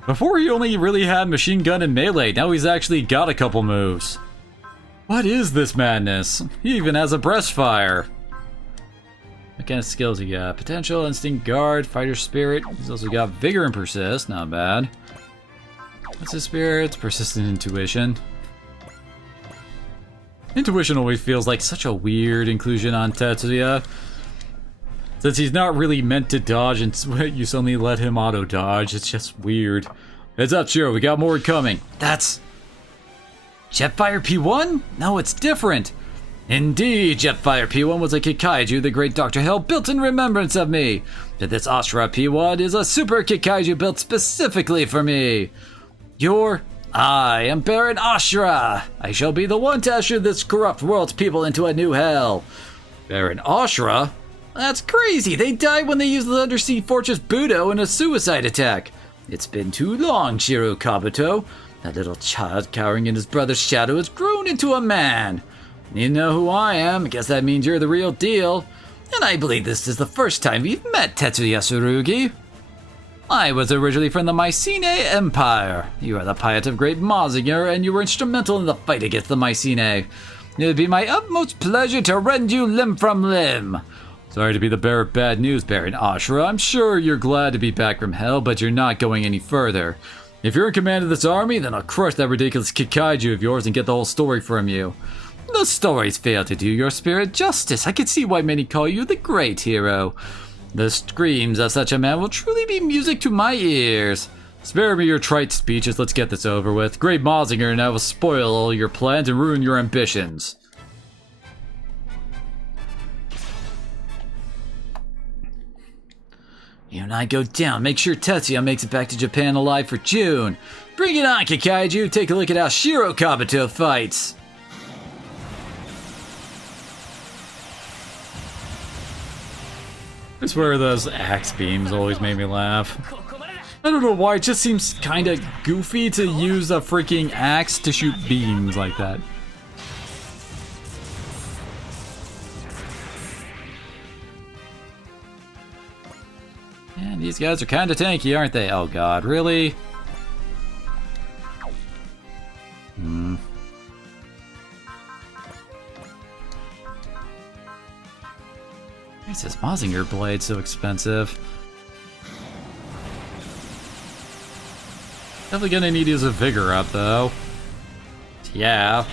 Before he only really had machine gun and melee, now he's actually got a couple moves. What is this madness? He even has a breast fire. What kind of skills he got? Potential, Instinct, Guard, Fighter Spirit. He's also got Vigor and Persist, not bad. What's his spirit? Persistent Intuition. Intuition always feels like such a weird inclusion on Tetsuya. Since he's not really meant to dodge and you suddenly let him auto-dodge, it's just weird. Heads up, Shiro, we got more coming. That's... Jetfire P1? No, it's different. Indeed, Jetfire P1 was a Kikaiju the great Dr. Hell built in remembrance of me. But this Ashura P1 is a super Kikaiju built specifically for me. I am Baron Ashura. I shall be the one to usher this corrupt world's people into a new hell. Baron Ashura? That's crazy. They died when they used the undersea fortress Budo in a suicide attack. It's been too long, Shiro Kabuto. That little child cowering in his brother's shadow has grown into a man. You know who I am. I guess that means you're the real deal. And I believe this is the first time we've met, Tetsuya Tsurugi. I was originally from the Mycenae Empire. You are the pilot of Great Mazinger, and you were instrumental in the fight against the Mycenae. It would be my utmost pleasure to rend you limb from limb. Sorry to be the bearer of bad news, Baron Ashura. I'm sure you're glad to be back from hell, but you're not going any further. If you're in command of this army, then I'll crush that ridiculous Kikaiju of yours and get the whole story from you. The stories fail to do your spirit justice. I can see why many call you the great hero. The screams of such a man will truly be music to my ears. Spare me your trite speeches, let's get this over with. Great Mazinger and I will spoil all your plans and ruin your ambitions. You and I go down. Make sure Tetsuya makes it back to Japan alive for June. Bring it on, Kikaiju. Take a look at how Shiro Kabuto fights. I swear those axe beams always made me laugh. I don't know why, it just seems kinda goofy to use a freaking axe to shoot beams like that. Man, these guys are kinda tanky, aren't they? Oh god, really? Why is this Mazinger blade so expensive? Definitely gonna need to use a vigor up though. Yeah.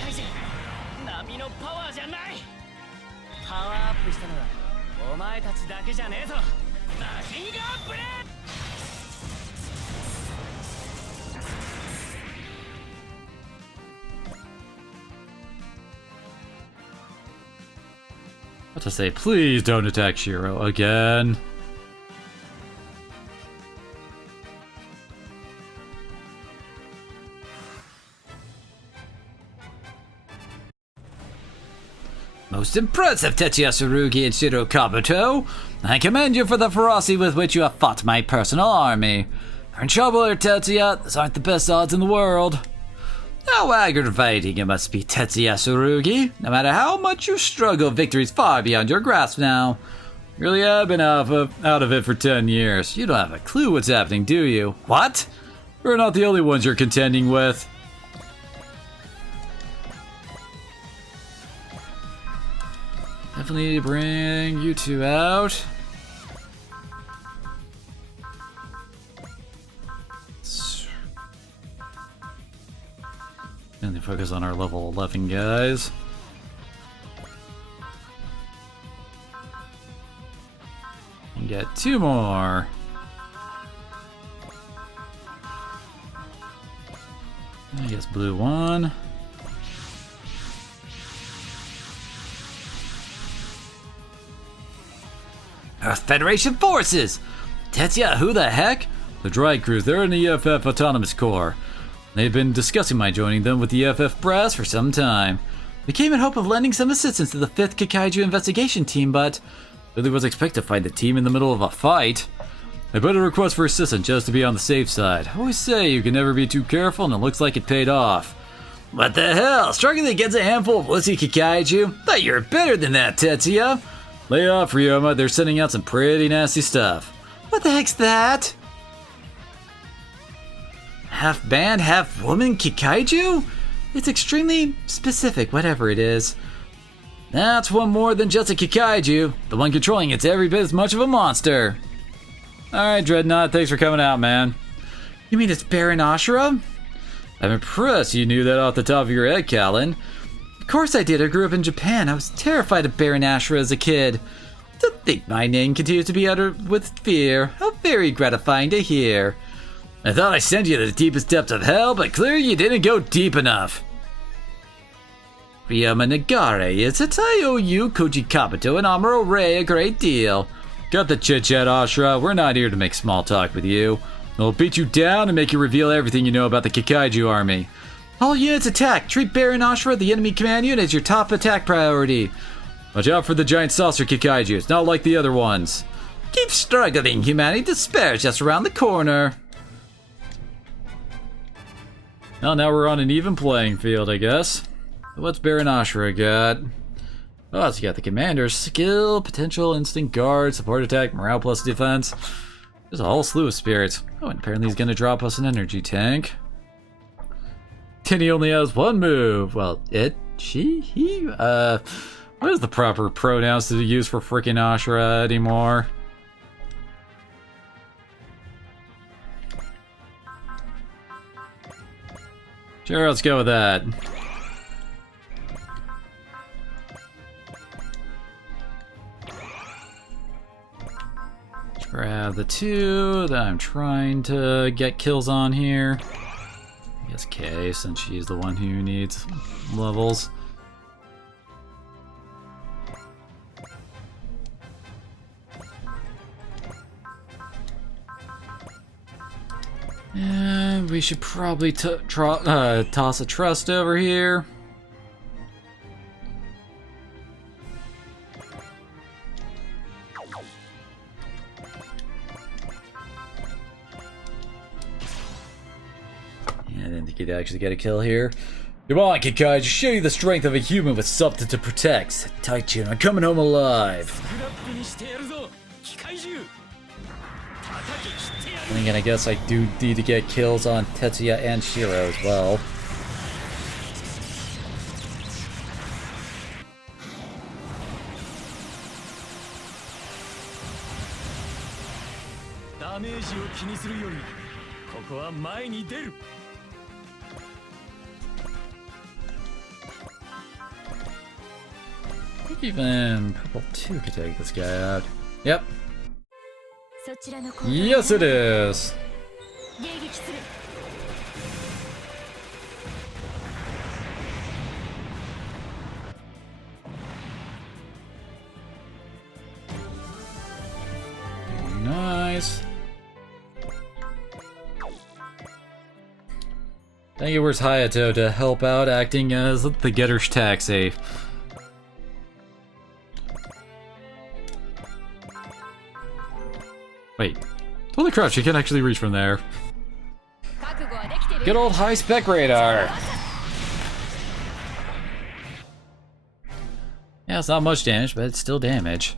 What to say? Please don't attack Shiro again. Most impressive, Tetsuya Tsurugi and Shiro Kabuto. I commend you for the ferocity with which you have fought my personal army. You're in trouble here, Tetsuya. These aren't the best odds in the world. How aggravating it must be, Tetsuya Tsurugi. No matter how much you struggle, victory's far beyond your grasp now. You really have been out of it for 10 years. You don't have a clue what's happening, do you? What? We're not the only ones you're contending with. Definitely need to bring you two out. Mainly focus on our level 11 guys. And get two more. I guess blue one. Earth Federation forces! Tetsuya, who the heck? The Droid crews, they're in the EFF Autonomous Corps. They've been discussing my joining them with the EFF brass for some time. We came in hope of lending some assistance to the 5th Kikaiju investigation team, but really was expected to find the team in the middle of a fight. I put a request for assistance just to be on the safe side. I always say you can never be too careful, and it looks like it paid off. What the hell? Struggling against a handful of wussy Kikaiju? Thought you were better than that, Tetsuya. Lay off, Ryoma. They're sending out some pretty nasty stuff. What the heck's that? Half band, half woman Kikaiju? It's extremely specific, whatever it is. That's one more than just a Kikaiju. The one controlling it's every bit as much of a monster. Alright, Dreadnought, thanks for coming out, man. You mean it's Baron Ashura? I'm impressed you knew that off the top of your head, Callan. Of course I did. I grew up in Japan. I was terrified of Baron Ashura as a kid. To think my name continues to be uttered with fear. How very gratifying to hear. I thought I sent you to the deepest depths of hell, but clearly you didn't go deep enough. Ryoma Nagare, is it? I owe you, Koji Kabuto, and Amuro Ray a great deal. Got the chit-chat, Ashura. We're not here to make small talk with you. We'll beat you down and make you reveal everything you know about the Kikaiju army. All units attack. Treat Baron Ashura, the enemy command unit, as your top attack priority. Watch out for the giant saucer Kikaiju. It's not like the other ones. Keep struggling, humanity. Despair is just around the corner. Well, now we're on an even playing field, I guess. What's Baron Ashura got? Oh, so you got the commander's skill, potential, instinct, guard, support attack, morale plus defense. There's a whole slew of spirits. Oh, and apparently he's gonna drop us an energy tank. And he only has one move. Well, it, she, he, what is the proper pronouns to use for freaking Ashura anymore? Sure, let's go with that. Grab the two that I'm trying to get kills on here. I guess Kay, since she's the one who needs levels. And we should probably toss a trust over here. I didn't think he'd actually get a kill here. Come on, Kikaiju, show you the strength of a human with something to protect. Sit tight, Jin, I'm coming home alive. And again, I guess I do need to get kills on Tetsuya and Shiro as well. I think even Purple 2 could take this guy out. Yep. Yes, it is. Nice. Thank you, where's Hayato to help out, acting as the Getter's taxi. Wait. Holy crap, she can actually reach from there. Good old high-spec radar. Yeah, it's not much damage, but it's still damage.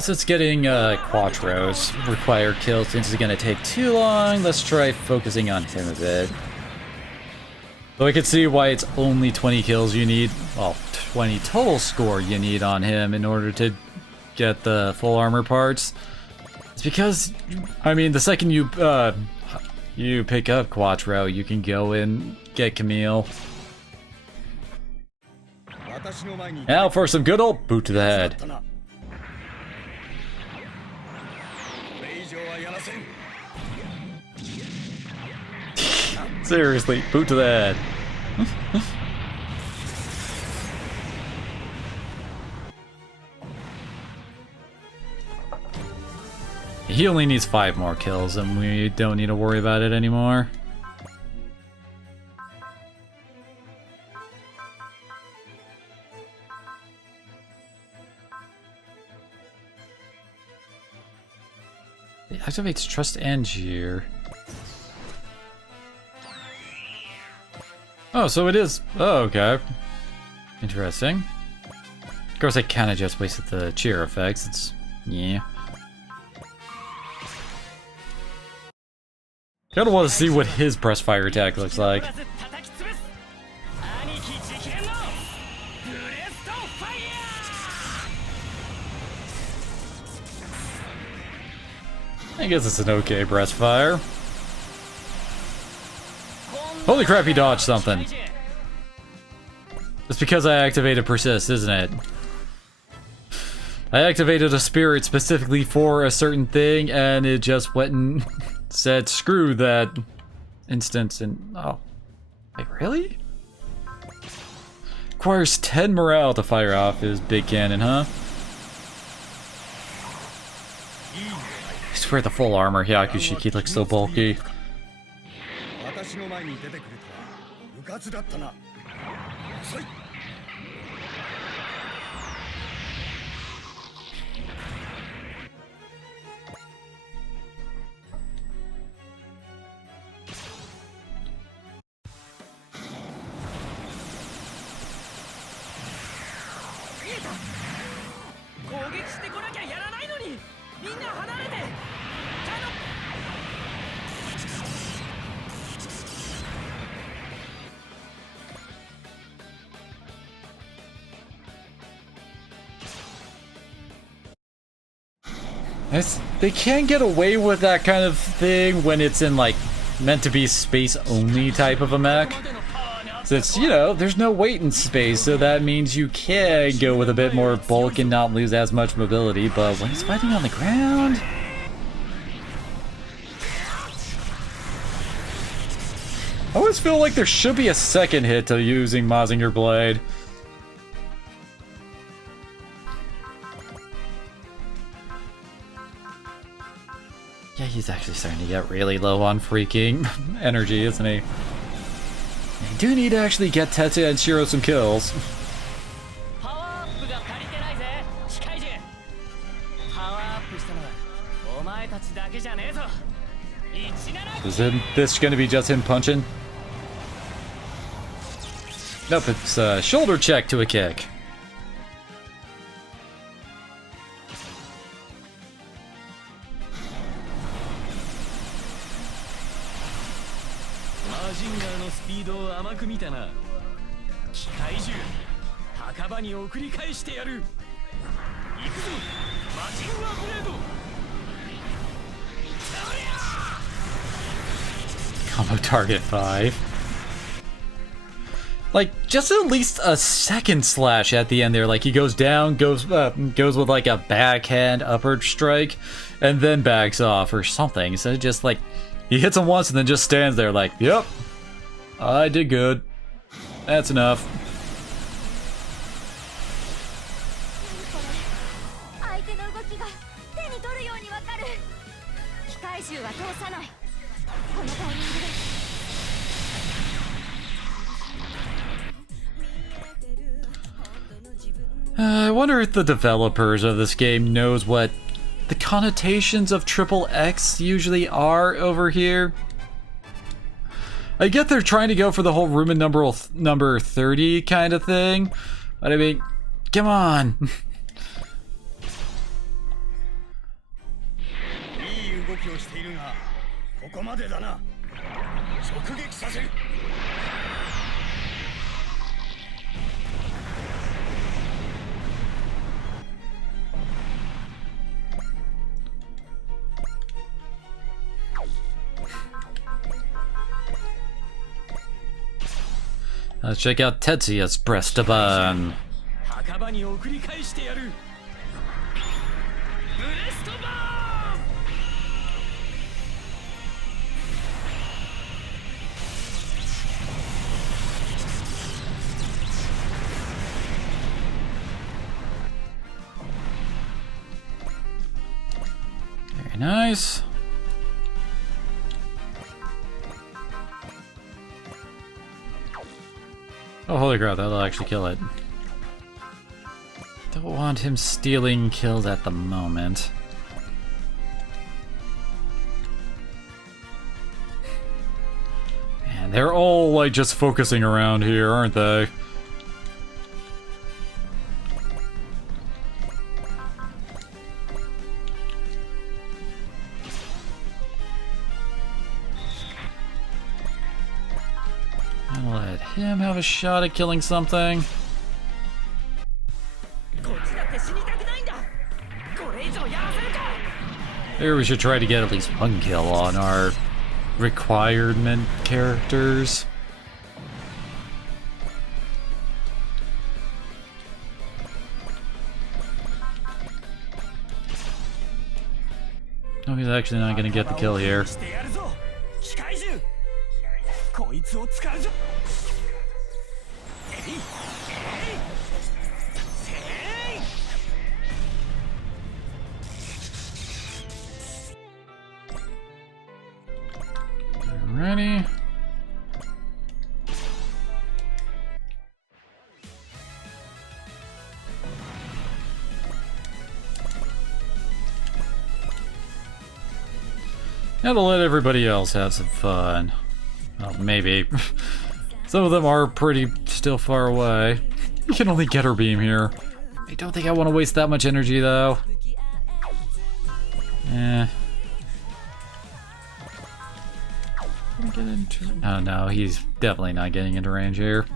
Since getting Quattros required kills since it's gonna take too long, let's try focusing on him a bit. So I can see why it's only 20 kills you need, well, 20 total score you need on him in order to get the full armor parts. It's because, I mean, the second you pick up Quattro, you can go and get Camille. Now for some good old boot to the head. Seriously, boot to the head. He only needs 5 more kills and we don't need to worry about it anymore. It activates Trust and Jeer. Oh, so it is. Oh, okay. Interesting. Of course, I kind of just wasted the cheer effects. It's. Yeah. Kinda want to see what his breast fire attack looks like. I guess it's an okay breast fire. Holy crap, he dodged something. It's because I activated Persist, isn't it? I activated a spirit specifically for a certain thing, and it just went and said, screw that instance, and oh. Wait, really? Requires 10 morale to fire off his big cannon, huh? I swear the full armor Hyakushiki looks so bulky. They can get away with that kind of thing when it's in, like, meant to be space-only type of a mech. Since, you know, there's no weight in space, so that means you can go with a bit more bulk and not lose as much mobility, but when he's fighting on the ground... I always feel like there should be a second hit to using Mazinger Blade. Yeah, he's actually starting to get really low on freaking energy, isn't he? You do need to actually get Tetsuya and Shiro some kills. Is this going to be just him punching? Nope, it's a shoulder check to a kick. Combo target 5. Like, just at least a second slash at the end there. Like, he goes down, goes with like a backhand upward strike, and then backs off or something. Instead of just like, he hits him once and then just stands there like, yep, I did good. That's enough. I wonder if the developers of this game knows what the connotations of triple X usually are over here. I get they're trying to go for the whole room and number 30 kind of thing, but I mean, come on. Let's check out Tetsuya's breast to burn. Very nice. Oh, holy crap, that'll actually kill it. Don't want him stealing kills at the moment. Man, they're all, like, just focusing around here, aren't they? him have a shot at killing something? Maybe we should try to get at least one kill on our requirement characters. No, he's actually not gonna get the kill here. Ready? Now to let everybody else have some fun. Well, maybe. Some of them are pretty still far away. We can only get her beam here. I don't think I want to waste that much energy though. Eh. Get into... Oh no, he's definitely not getting into range here.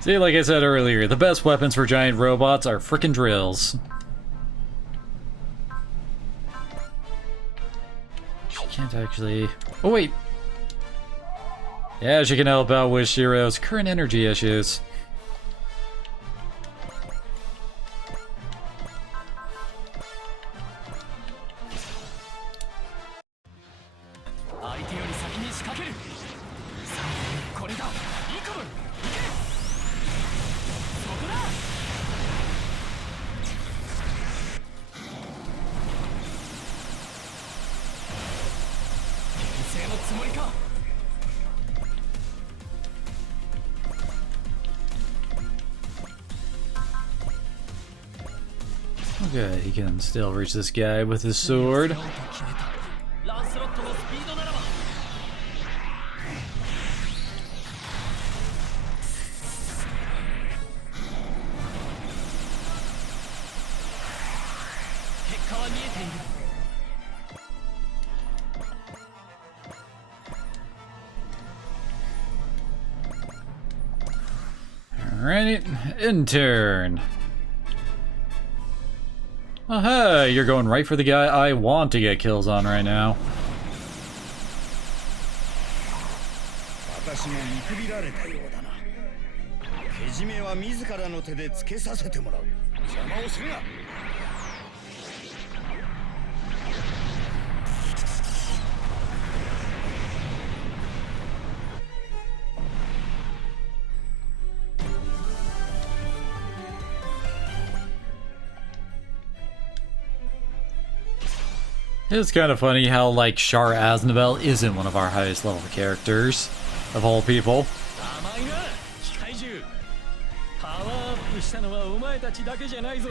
See, like I said earlier, the best weapons for giant robots are frickin' drills. She can't actually... Oh, wait! Yeah, she can help out with Shiro's current energy issues. Okay, he can still reach this guy with his sword. Alright, intern. Oh hey, you're going right for the guy I want to get kills on right now. It's kind of funny how, like, Char Aznable isn't one of our highest level characters, of all people.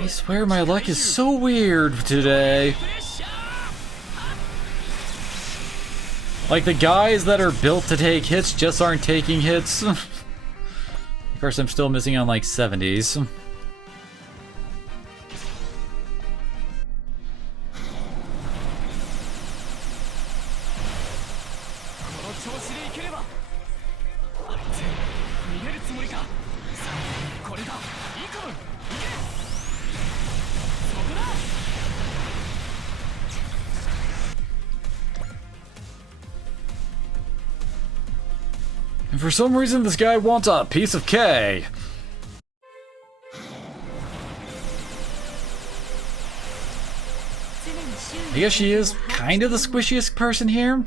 I swear my luck is so weird today. Like, the guys that are built to take hits just aren't taking hits. Of course, I'm still missing on, like, 70s. And for some reason, this guy wants a piece of K. I guess she is kind of the squishiest person here.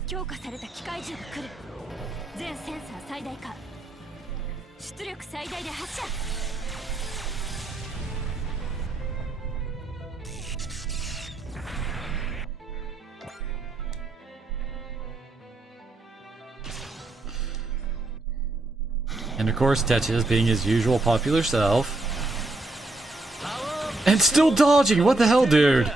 And of course, Tetsuya being his usual popular self. And still dodging! What the hell, dude?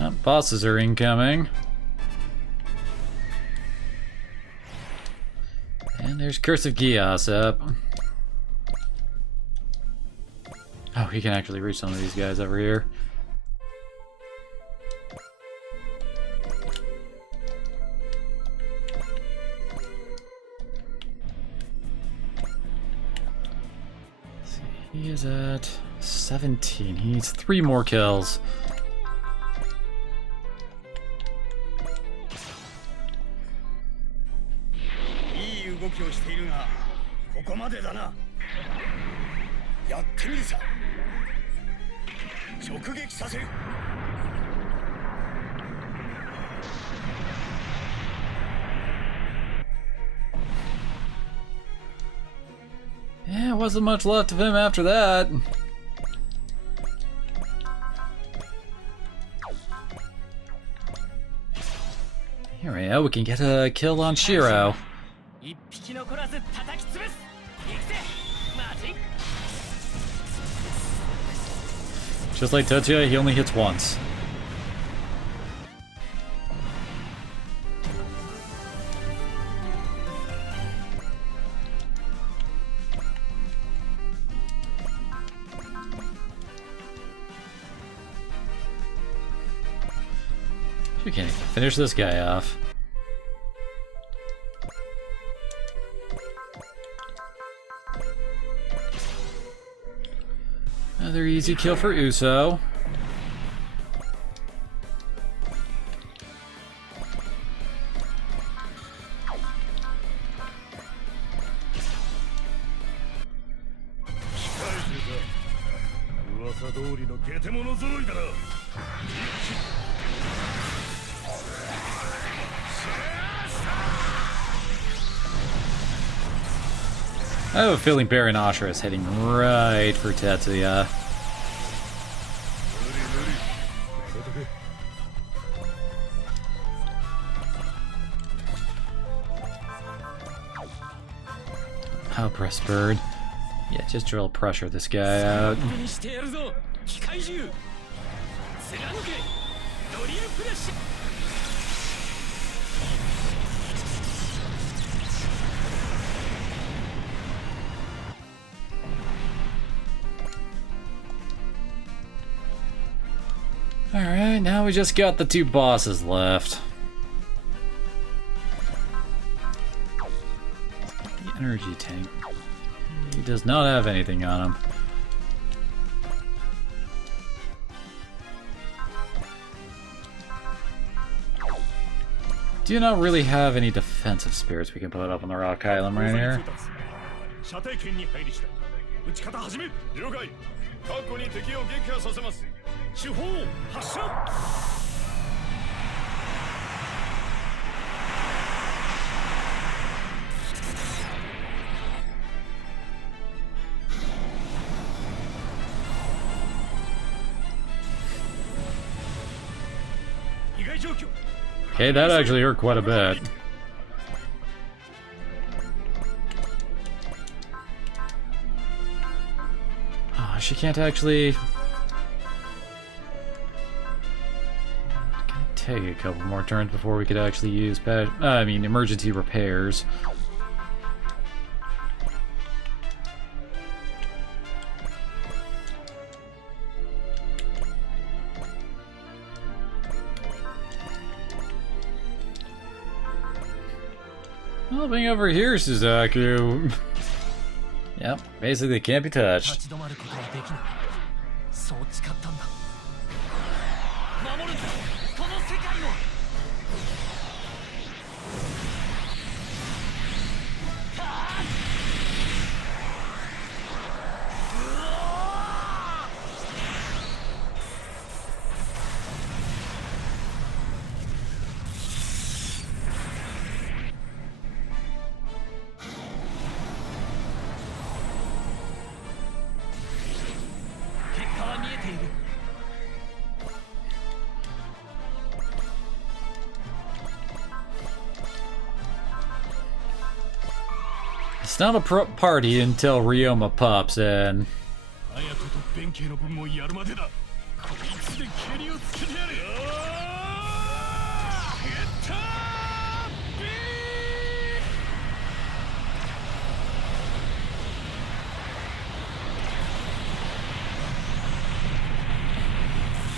Oh, bosses are incoming. And there's Curse of Gios up. Oh, he can actually reach some of these guys over here. Let's see, he is at 17. He needs 3 more kills. Yeah, wasn't much left of him after that. Here we go, we can get a kill on Shiro. Just like Tetsuya, he only hits once. You can't even finish this guy off. Another easy kill for Uso. I have a feeling Baron Ashura is heading right for Tetsuya. Oh, press bird. Yeah, just drill pressure this guy out. Alright, now we just got the 2 bosses left. The energy tank. He does not have anything on him. Do not really have any defensive spirits we can put up on the Rock Island right here. Okay, that actually hurt quite a bit. Oh, she can't actually... Gonna take a couple more turns before we could actually use emergency repairs. Helping over here, Suzaku. Yep, basically can't be touched. It's not a party until Ryoma pops in.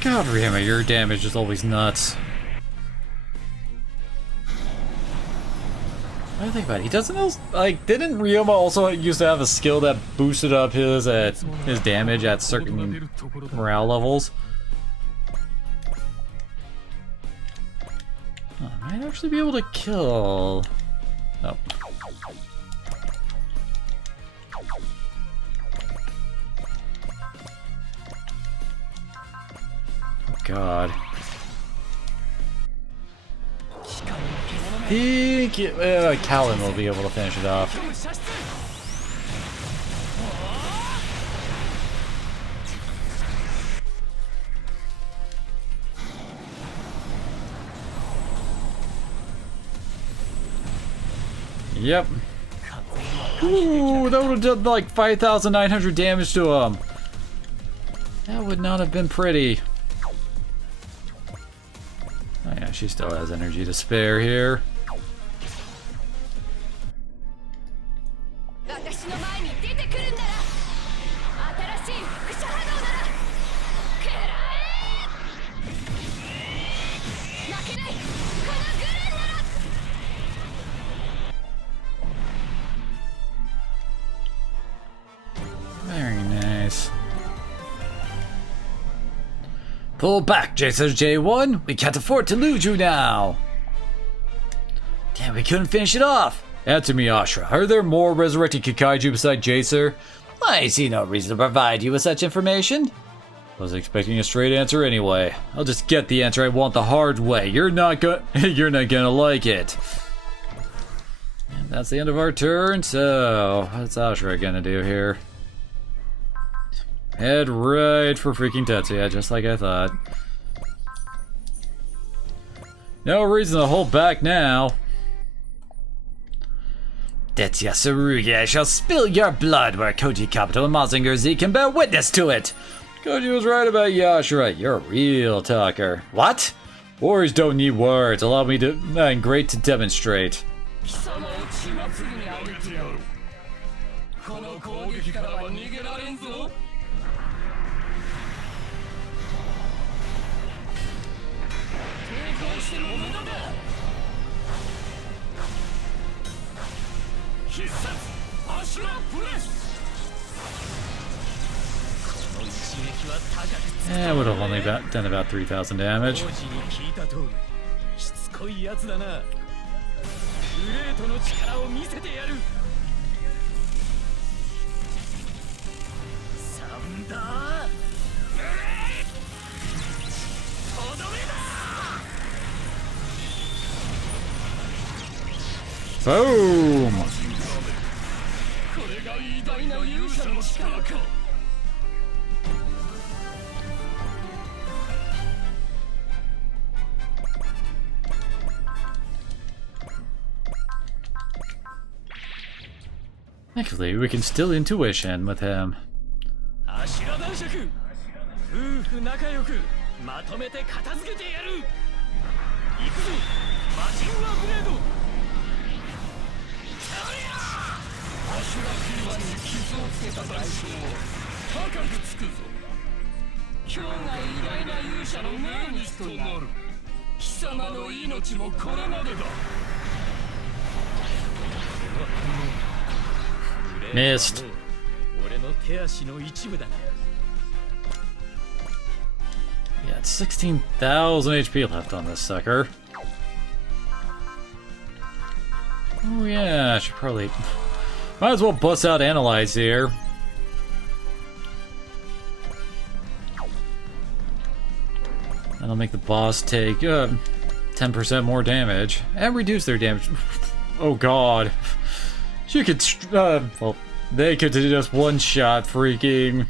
God, Ryoma, your damage is always nuts. What do you think about it? He doesn't know, like, didn't Ryoma also used to have a skill that boosted up his damage at certain morale levels? Oh, I might actually be able to kill. Oh. God. Callan will be able to finish it off. Yep. Ooh, that would have done like 5,900 damage to him. That would not have been pretty. Oh yeah, she still has energy to spare here. Very nice. Pull back, J1. We can't afford to lose you now. Damn, we couldn't finish it off. Answer me, Ashura. Are there more resurrected Kikaiju beside Jacer? I see no reason to provide you with such information. I was expecting a straight answer anyway. I'll just get the answer I want the hard way. You're not gonna like it. And that's the end of our turn, so what's Ashura gonna do here? Head right for freaking Tetsuya, just like I thought. No reason to hold back now. Tetsuya Tsurugi, I shall spill your blood where Koji Kabuto and Mazinger Z can bear witness to it. Koji was right about Yashira. You're a real talker. What? Warriors don't need words. Allow me to... great to demonstrate. Yeah, would have only done about 3,000 damage. Boom! Actually, we can still intuition with him. Missed. Yeah, it's 16,000 HP left on this sucker. Oh yeah, I should probably... Might as well bust out Analyze here. That'll make the boss take 10% more damage and reduce their damage. Oh god. She could, well, they could just one-shot freaking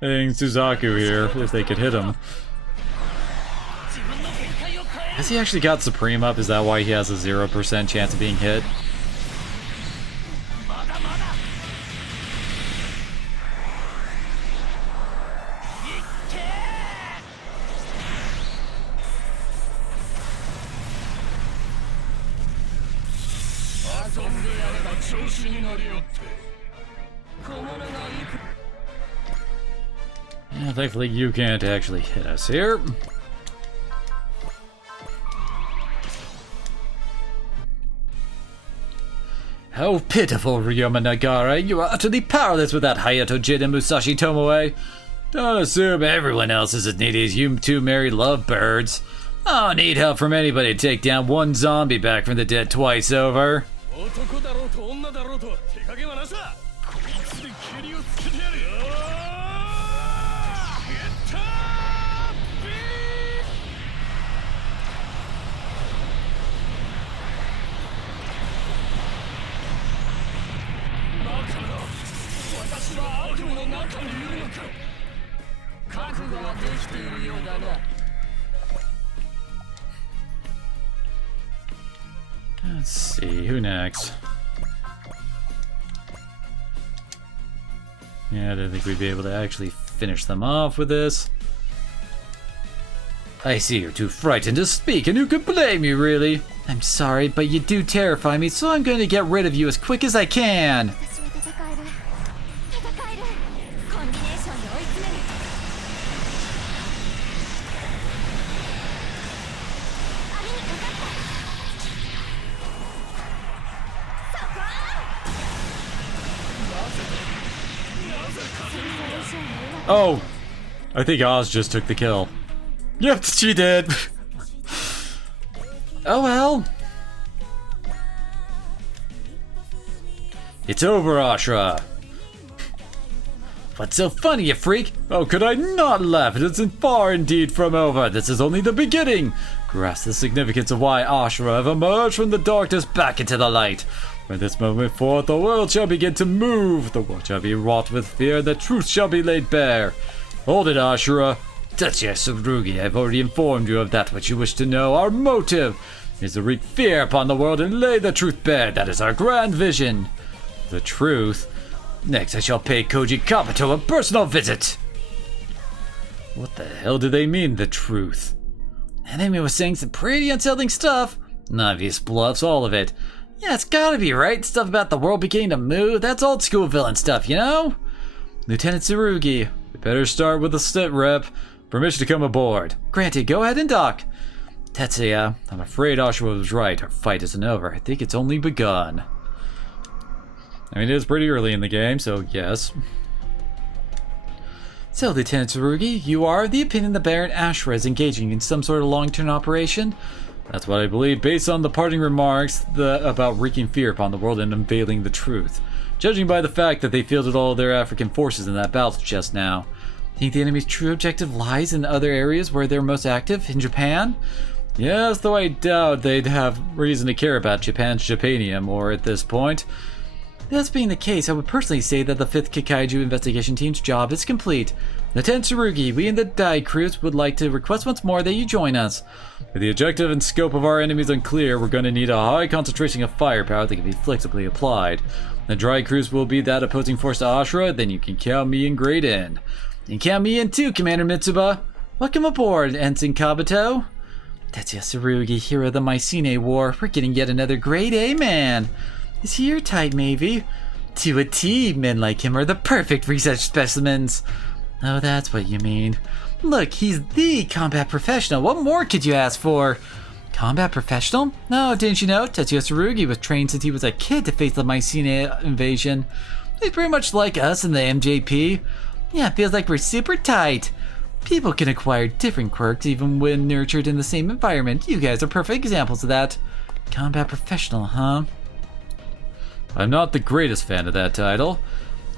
Suzaku here, if they could hit him. Has he actually got Supreme up? Is that why he has a 0% chance of being hit? Yeah, thankfully you can't actually hit us here. How pitiful, Ryoma Nagara. You are utterly powerless with that Hayato Jin and Musashi Tomoe. Don't assume everyone else is as needy as you two married lovebirds. I don't need help from anybody to take down one zombie back from the dead twice over. Let's see, who next? Yeah, I don't think we'd be able to actually finish them off with this. I see you're too frightened to speak, and who could blame you, really? I'm sorry, but you do terrify me, so I'm going to get rid of you as quick as I can. Oh, I think Oz just took the kill. Yep, she did. Oh well. It's over, Ashura. What's so funny, you freak? Oh, could I not laugh? It isn't far indeed from over. This is only the beginning. Grasp the significance of why Ashura have emerged from the darkness back into the light. From this moment forth, the world shall begin to move. The world shall be wrought with fear. The truth shall be laid bare. Hold it, Ashura. Tetsuya Tsurugi, I've already informed you of that which you wish to know. Our motive is to wreak fear upon the world and lay the truth bare. That is our grand vision. The truth? Next, I shall pay Koji Kabuto a personal visit. What the hell do they mean, the truth? Enemy was saying some pretty unsettling stuff. Obvious bluffs, all of it. Yeah, it's gotta be right. Stuff about the world beginning to move. That's old school villain stuff, you know? Lieutenant Tsurugi, we better start with the sit rep. Permission to come aboard. Granted, go ahead and dock. Tetsuya, I'm afraid Ashura was right. Our fight isn't over. I think it's only begun. I mean, it is pretty early in the game, so yes. So, Lieutenant Tsurugi, you are of the opinion that Baron Ashura is engaging in some sort of long-term operation? That's what I believe, based on the parting remarks about wreaking fear upon the world and unveiling the truth. Judging by the fact that they fielded all their African forces in that battle just now. Think the enemy's true objective lies in other areas where they're most active? In Japan? Yes, though I doubt they'd have reason to care about Japan's Japanium more at this point. This being the case, I would personally say that the 5th Kikaiju investigation team's job is complete. Lieutenant Tsurugi, we in the Dai Crews would like to request once more that you join us. With the objective and scope of our enemies unclear, we're going to need a high concentration of firepower that can be flexibly applied. The Dry Crews will be that opposing force to Ashura, then you can count me in great in. And count me in too, Commander Mitsuba. Welcome aboard, Ensign Kabuto. Tetsuya Tsurugi, hero of the Mycenae War. We're getting yet another grade A man. Is he your type, maybe? To a T, men like him are the perfect research specimens. Oh, that's what you mean. Look, he's the combat professional. What more could you ask for? Combat professional? No, didn't you know? Tetsuya Tsurugi was trained since he was a kid to face the Mycenae invasion. He's pretty much like us in the MJP. Yeah, it feels like we're super tight. People can acquire different quirks even when nurtured in the same environment. You guys are perfect examples of that. Combat professional, huh? I'm not the greatest fan of that title.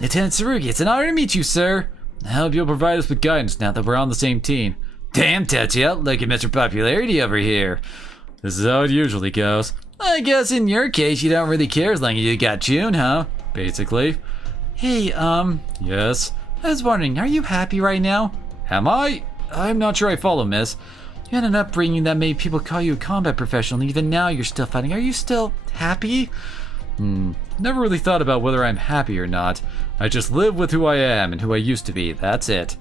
Lieutenant Tsurugi, it's an honor to meet you, sir. I hope you'll provide us with guidance now that we're on the same team. Damn, Tetsuya, look at Mr. Popularity over here. This is how it usually goes. I guess in your case, you don't really care as long as you got June, huh? Basically. Hey, Yes? I was wondering, are you happy right now? Am I? I'm not sure I follow, miss. You had an upbringing that made people call you a combat professional, and even now you're still fighting. Are you still happy? Never really thought about whether I'm happy or not. I just live with who I am and who I used to be. That's it.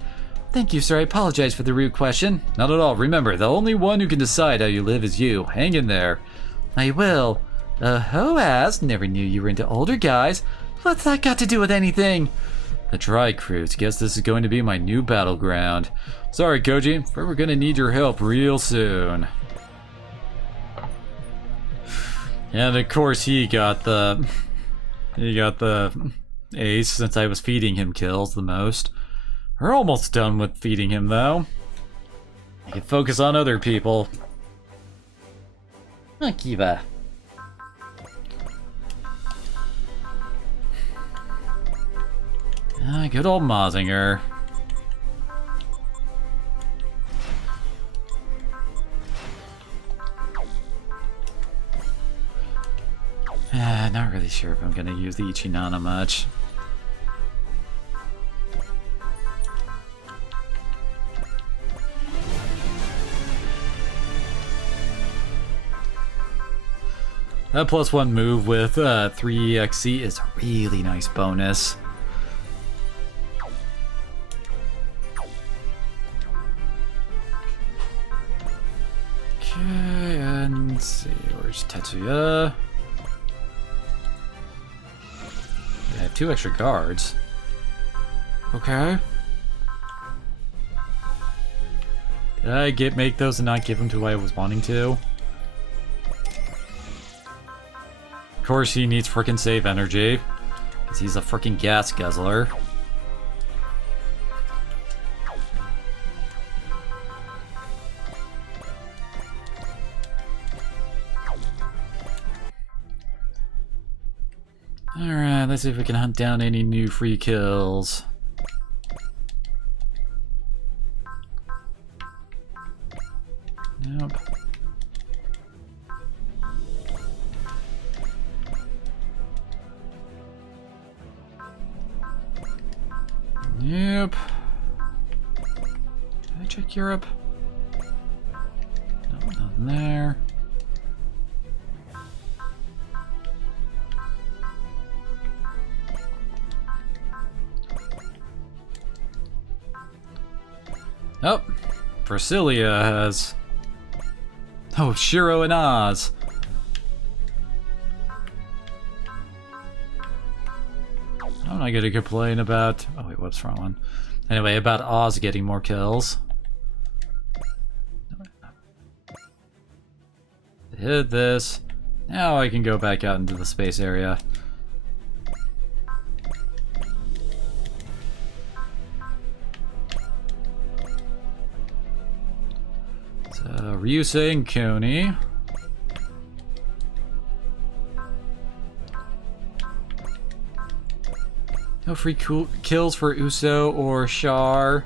Thank you, sir. I apologize for the rude question. Not at all. Remember, the only one who can decide how you live is you. Hang in there. I will. Hoaz, never knew you were into older guys. What's that got to do with anything? The Dry Cruise. Guess this is going to be my new battleground. Sorry, Koji, but we're gonna need your help real soon. And of course he got the ace since I was feeding him kills the most. We're almost done with feeding him though. I can focus on other people. Akiba. Good old Mazinger. Not really sure if I'm gonna use the Ichinana much. That +1 move with 3 EXC is a really nice bonus. Okay, and let's see, where's Tetsuya? I have 2 extra guards. Okay. Did I make those and not give them to who I was wanting to? Of course he needs frickin' save energy. Because he's a frickin' gas guzzler. Alright, let's see if we can hunt down any new free kills. Nope. Nope. Did I check Europe? Nope, nothing there. Oh, Brasilia has... Oh, Shiro and Oz. I'm not gonna complain about... Oh wait, whoops, wrong one. Anyway, about Oz getting more kills. Hit this. Now I can go back out into the space area. Ryusei and Koni. No free kills for Uso or Char.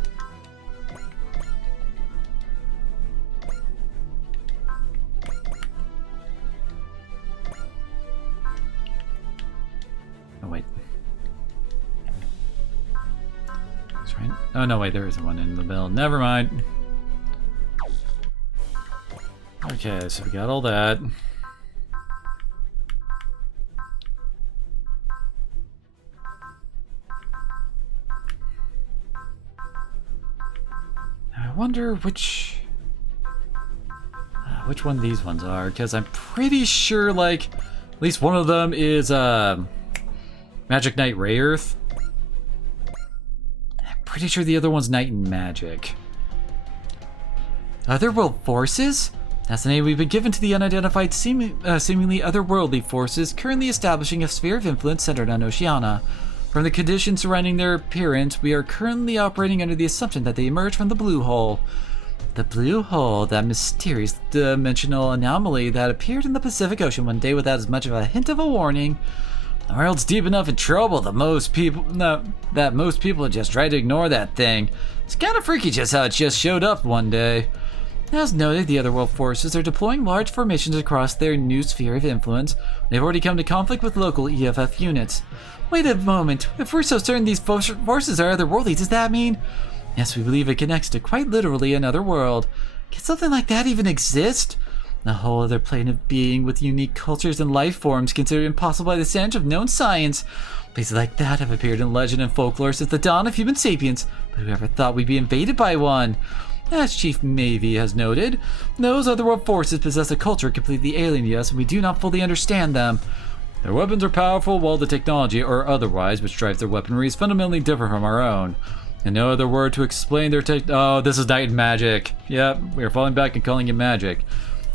Oh wait. That's right. Oh no, wait, there isn't one in the build. Never mind. Okay, so we got all that. I wonder which one these ones are, because I'm pretty sure, like, at least one of them is Magic Knight Ray Earth. I'm pretty sure the other one's Knight and Magic. Otherworld forces? That's the name we've been given to the unidentified, seemingly otherworldly forces currently establishing a sphere of influence centered on Oceania. From the conditions surrounding their appearance, we are currently operating under the assumption that they emerge from the Blue Hole. The Blue Hole, that mysterious dimensional anomaly that appeared in the Pacific Ocean one day without as much of a hint of a warning. The world's deep enough in trouble that most people just try to ignore that thing. It's kind of freaky just how it just showed up one day. As noted, the Otherworld forces are deploying large formations across their new sphere of influence. They've already come to conflict with local EFF units. Wait a moment, if we're so certain these forces are otherworldly, does that mean? Yes, we believe it connects to quite literally another world. Can something like that even exist? A whole other plane of being with unique cultures and life forms considered impossible by the standards of known science. Places like that have appeared in legend and folklore since the dawn of human sapiens, but whoever thought we'd be invaded by one? As Chief Mavie has noted, those otherworld forces possess a culture completely alien to us, and we do not fully understand them. Their weapons are powerful, while the technology, or otherwise, which drives their weaponry is fundamentally different from our own. And no other word to explain their oh, this is night magic. Yep, we are falling back and calling it magic.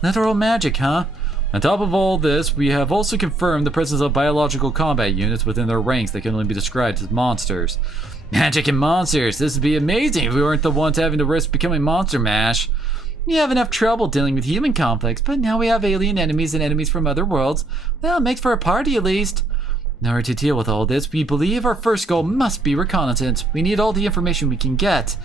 Literal magic, huh? On top of all this, we have also confirmed the presence of biological combat units within their ranks that can only be described as monsters. Magic and monsters! This would be amazing if we weren't the ones having to risk becoming monster mash. We have enough trouble dealing with human conflicts, but now we have alien enemies and enemies from other worlds. Well, it makes for a party at least. In order to deal with all this, we believe our first goal must be reconnaissance. We need all the information we can get.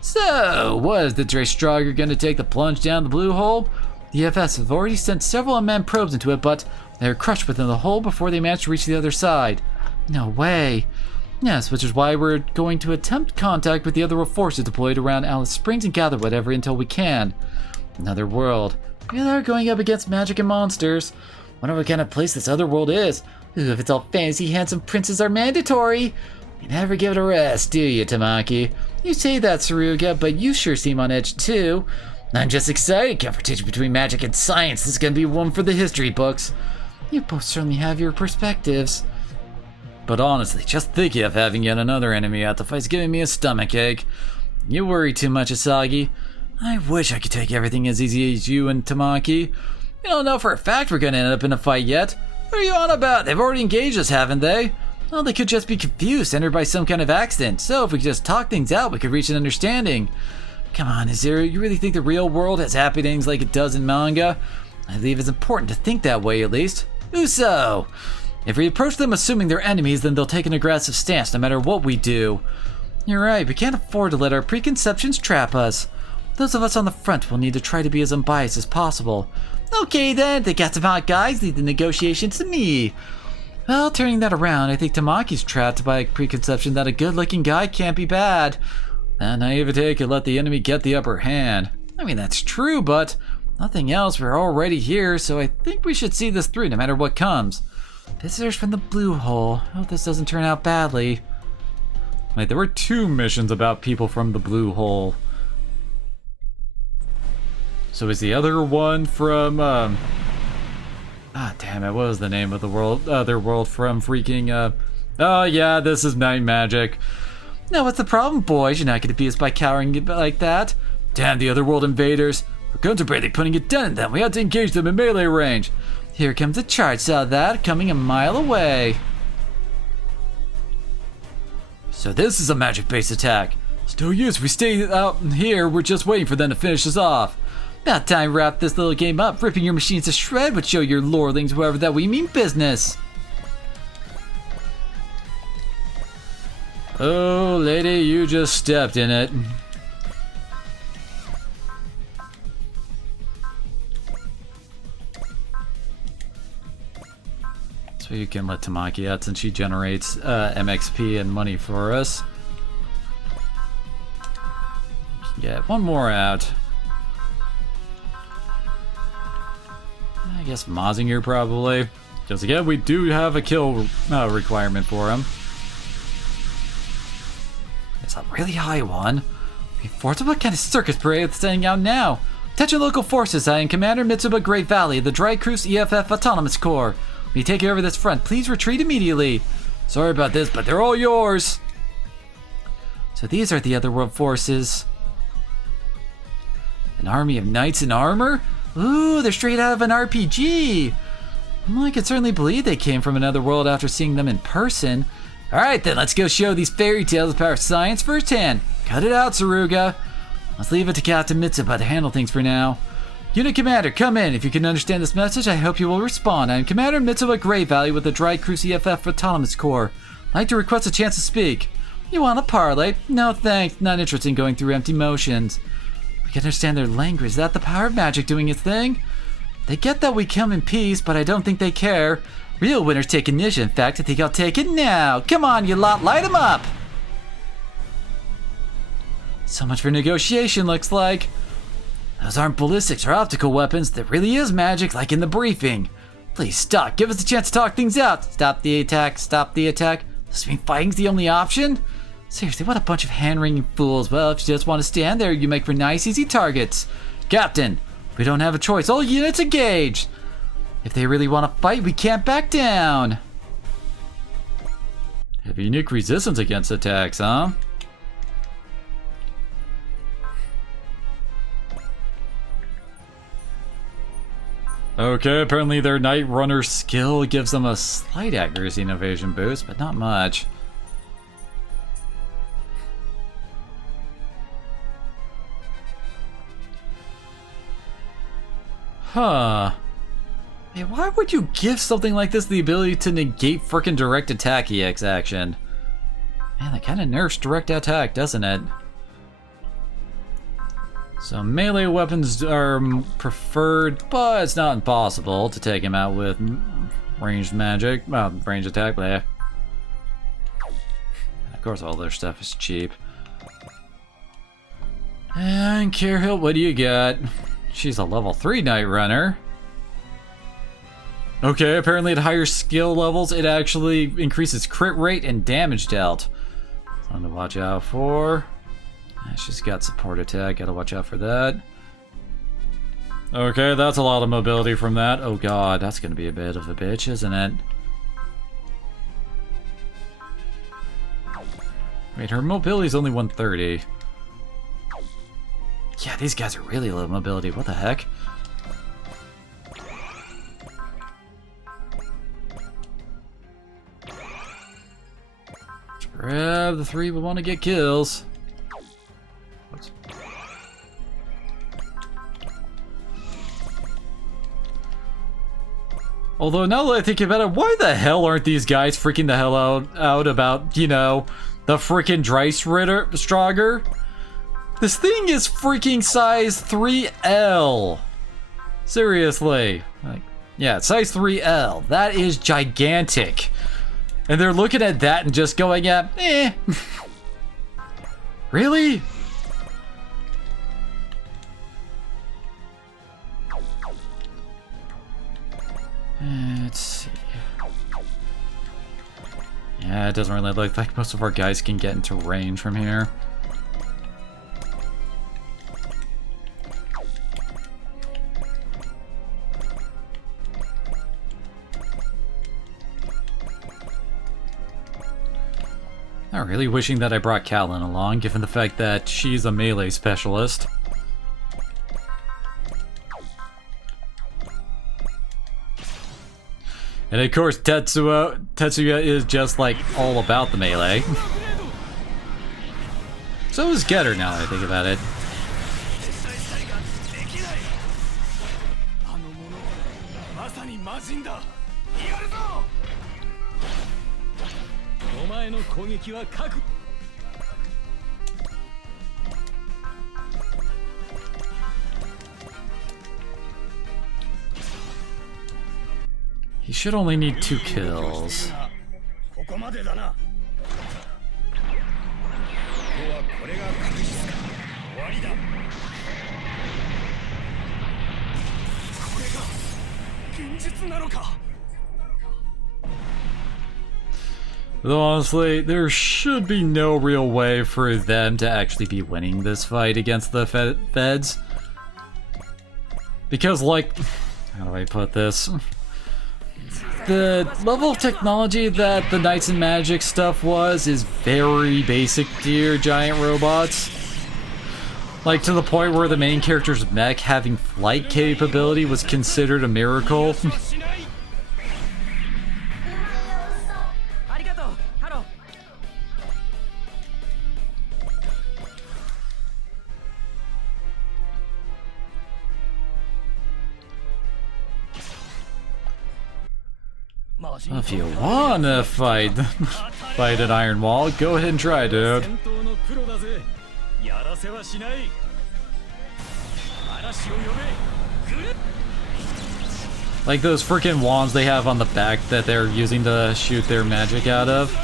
So, was the Dreystrager going to take the plunge down the blue hole? The EFS have already sent several unmanned probes into it, but they are crushed within the hole before they manage to reach the other side. No way. Yes, which is why we're going to attempt contact with the other forces deployed around Alice Springs and gather whatever intel we can. Another world. We are going up against magic and monsters. Wonder what kind of place this other world is. Ooh, if it's all fantasy, handsome princes are mandatory. You never give it a rest, do you, Tamaki? You say that, Saruga, but you sure seem on edge too. I'm just excited. Confrontation between magic and science. This is going to be one for the history books. You both certainly have your perspectives. But honestly, just thinking of having yet another enemy out to fight is giving me a stomachache. You worry too much, Asagi. I wish I could take everything as easy as you and Tamaki. You don't know for a fact we're going to end up in a fight yet. What are you on about? They've already engaged us, haven't they? Well, they could just be confused, entered by some kind of accident. So if we could just talk things out, we could reach an understanding. Come on, Izuru, you really think the real world has happy endings like it does in manga? I believe it's important to think that way, at least. Uso! If we approach them assuming they're enemies, then they'll take an aggressive stance no matter what we do. You're right, we can't afford to let our preconceptions trap us. Those of us on the front will need to try to be as unbiased as possible. Okay then, the Gatsumot guys lead the negotiations to me. Well, turning that around, I think Tamaki's trapped by a preconception that a good-looking guy can't be bad. That naivete could let the enemy get the upper hand. I mean, that's true, but nothing else, we're already here, so I think we should see this through no matter what comes. Visitors from the blue hole. I hope this doesn't turn out badly. Wait, there were 2 missions about people from the blue hole. So is the other one from, damn it, what was the name of the world, other world from freaking, oh yeah, this is night magic. Now what's the problem, boys? You're not going to beat us by cowering like that. Damn the other world invaders. Our guns are barely putting it done in them. We had to engage them in melee range. Here comes a charge, saw that, coming a mile away. So this is a magic-based attack. It's no use, we stay out here, we're just waiting for them to finish us off. About time to wrap this little game up. Ripping your machines to shred would show your lorelings whoever that we mean business. Oh, lady, you just stepped in it. So you can let Tamaki out since she generates MXP and money for us. Get one more out. I guess Mazinger probably. Because again, we do have a kill requirement for him. It's a really high one. What kind of circus parade is standing out now? Attention local forces, I am Commander Mitsuba Great Valley, the Dry Cruise EFF Autonomous Corps. When you take over this front, please retreat immediately. Sorry about this, but they're all yours. So these are the otherworld forces. An army of knights in armor? Ooh, they're straight out of an RPG. Well, I could certainly believe they came from another world after seeing them in person. Alright then, let's go show these fairy tales the power of science firsthand. Cut it out, Saruga. Let's leave it to Captain Mitsuba to handle things for now. Unit Commander, come in. If you can understand this message, I hope you will respond. I am Commander Mitsuba Great Valley with the Dry Cruise EFF Autonomous Corps. I'd like to request a chance to speak. You want to parlay? No thanks, not interested in going through empty motions. We can understand their language. Is that the power of magic doing its thing? They get that we come in peace, but I don't think they care. Real winners take initiative. In fact, I think I'll take it now. Come on, you lot, light 'em up! So much for negotiation, looks like. Those aren't ballistics or optical weapons. There really is magic, like in the briefing. Please stop. Give us a chance to talk things out. Stop the attack. Stop the attack. Does this mean fighting's the only option? Seriously, what a bunch of hand-wringing fools. Well, if you just want to stand there, you make for nice, easy targets. Captain, we don't have a choice. All units engaged. If they really want to fight, we can't back down. Have unique resistance against attacks, huh? Okay, apparently their Night Runner skill gives them a slight accuracy and evasion boost, but not much. Huh. Hey, why would you give something like this the ability to negate frickin' direct attack EX action? Man, that kinda nerfs direct attack, doesn't it? So melee weapons are preferred, but it's not impossible to take him out with ranged magic. Well, ranged attack, but of course all their stuff is cheap. And Carehill, what do you got? She's a level 3 Night Runner. Okay, apparently at higher skill levels, it actually increases crit rate and damage dealt. Something to watch out for. She's got support attack, gotta watch out for that. Okay, that's a lot of mobility from that. Oh god, that's gonna be a bit of a bitch, isn't it? Wait, her mobility's only 130. Yeah, these guys are really low mobility, what the heck? Let's grab the 3 we want to get kills. Although now that I think about it, why the hell aren't these guys freaking the hell out about, you know, the freaking Dreisritter? This thing is freaking size 3L. Seriously. Like, yeah, size 3L. That is gigantic. And they're looking at that and just going, yeah, eh. Really? Let's see. Yeah, it doesn't really look like most of our guys can get into range from here. I'm really wishing that I brought Catelyn along, given the fact that she's a melee specialist. And of course, Tetsuya is just like all about the melee. So is Getter now that I think about it. He should only need 2 kills. Though honestly, there should be no real way for them to actually be winning this fight against the feds. Because, like, how do I put this? The level of technology that the Knights and Magic stuff is very basic to your giant robots. Like, to the point where the main character's mech having flight capability was considered a miracle. If you wanna fight an Iron Wall, go ahead and try, dude. Like those freaking wands they have on the back that they're using to shoot their magic out of.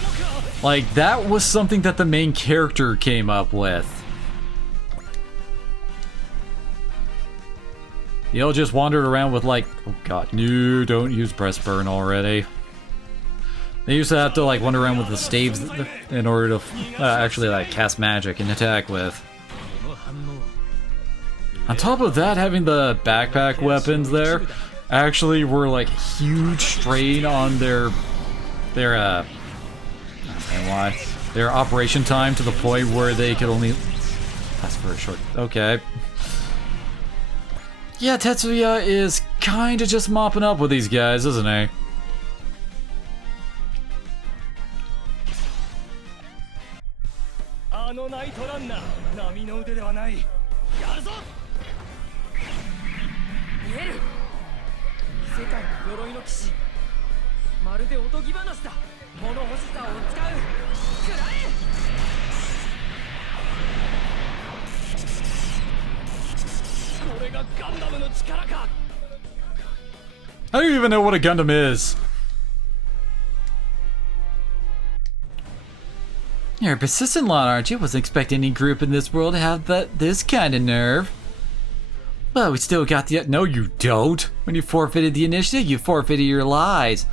Like, that was something that the main character came up with. You'll just wandered around with like, oh god, no, don't use breast burn already. They used to have to like wander around with the staves in order to actually like cast magic and attack with. On top of that, having the backpack weapons there actually were like a huge strain on their operation time, to the point where they could only last for a short. Okay. Yeah, Tetsuya is kind of just mopping up with these guys, isn't he? I don't even know what a Gundam is. You're a persistent lot, aren't you? Wasn't expecting any group in this world to have this kind of nerve. Well, we still got the... No, you don't. When you forfeited the initiative, you forfeited your lives.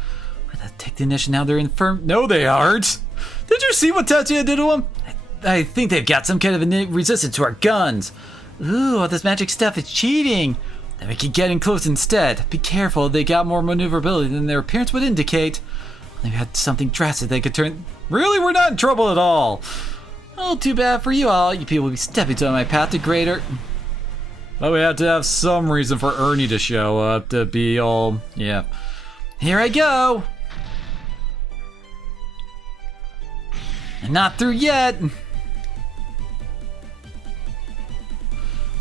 But let's take the initiative now, they're infirm... No, they aren't. Did you see what Tetsuya did to him? I think they've got some kind of innate resistance to our guns. Ooh, all this magic stuff is cheating. Then we can get in close instead. Be careful, they got more maneuverability than their appearance would indicate. They had something drastic they could turn... Really? We're not in trouble at all. Oh, too bad for you all. You people will be stepping on my path to greater... Well, we had to have some reason for Ernie to show up, to be all... Yeah. Here I go! And not through yet!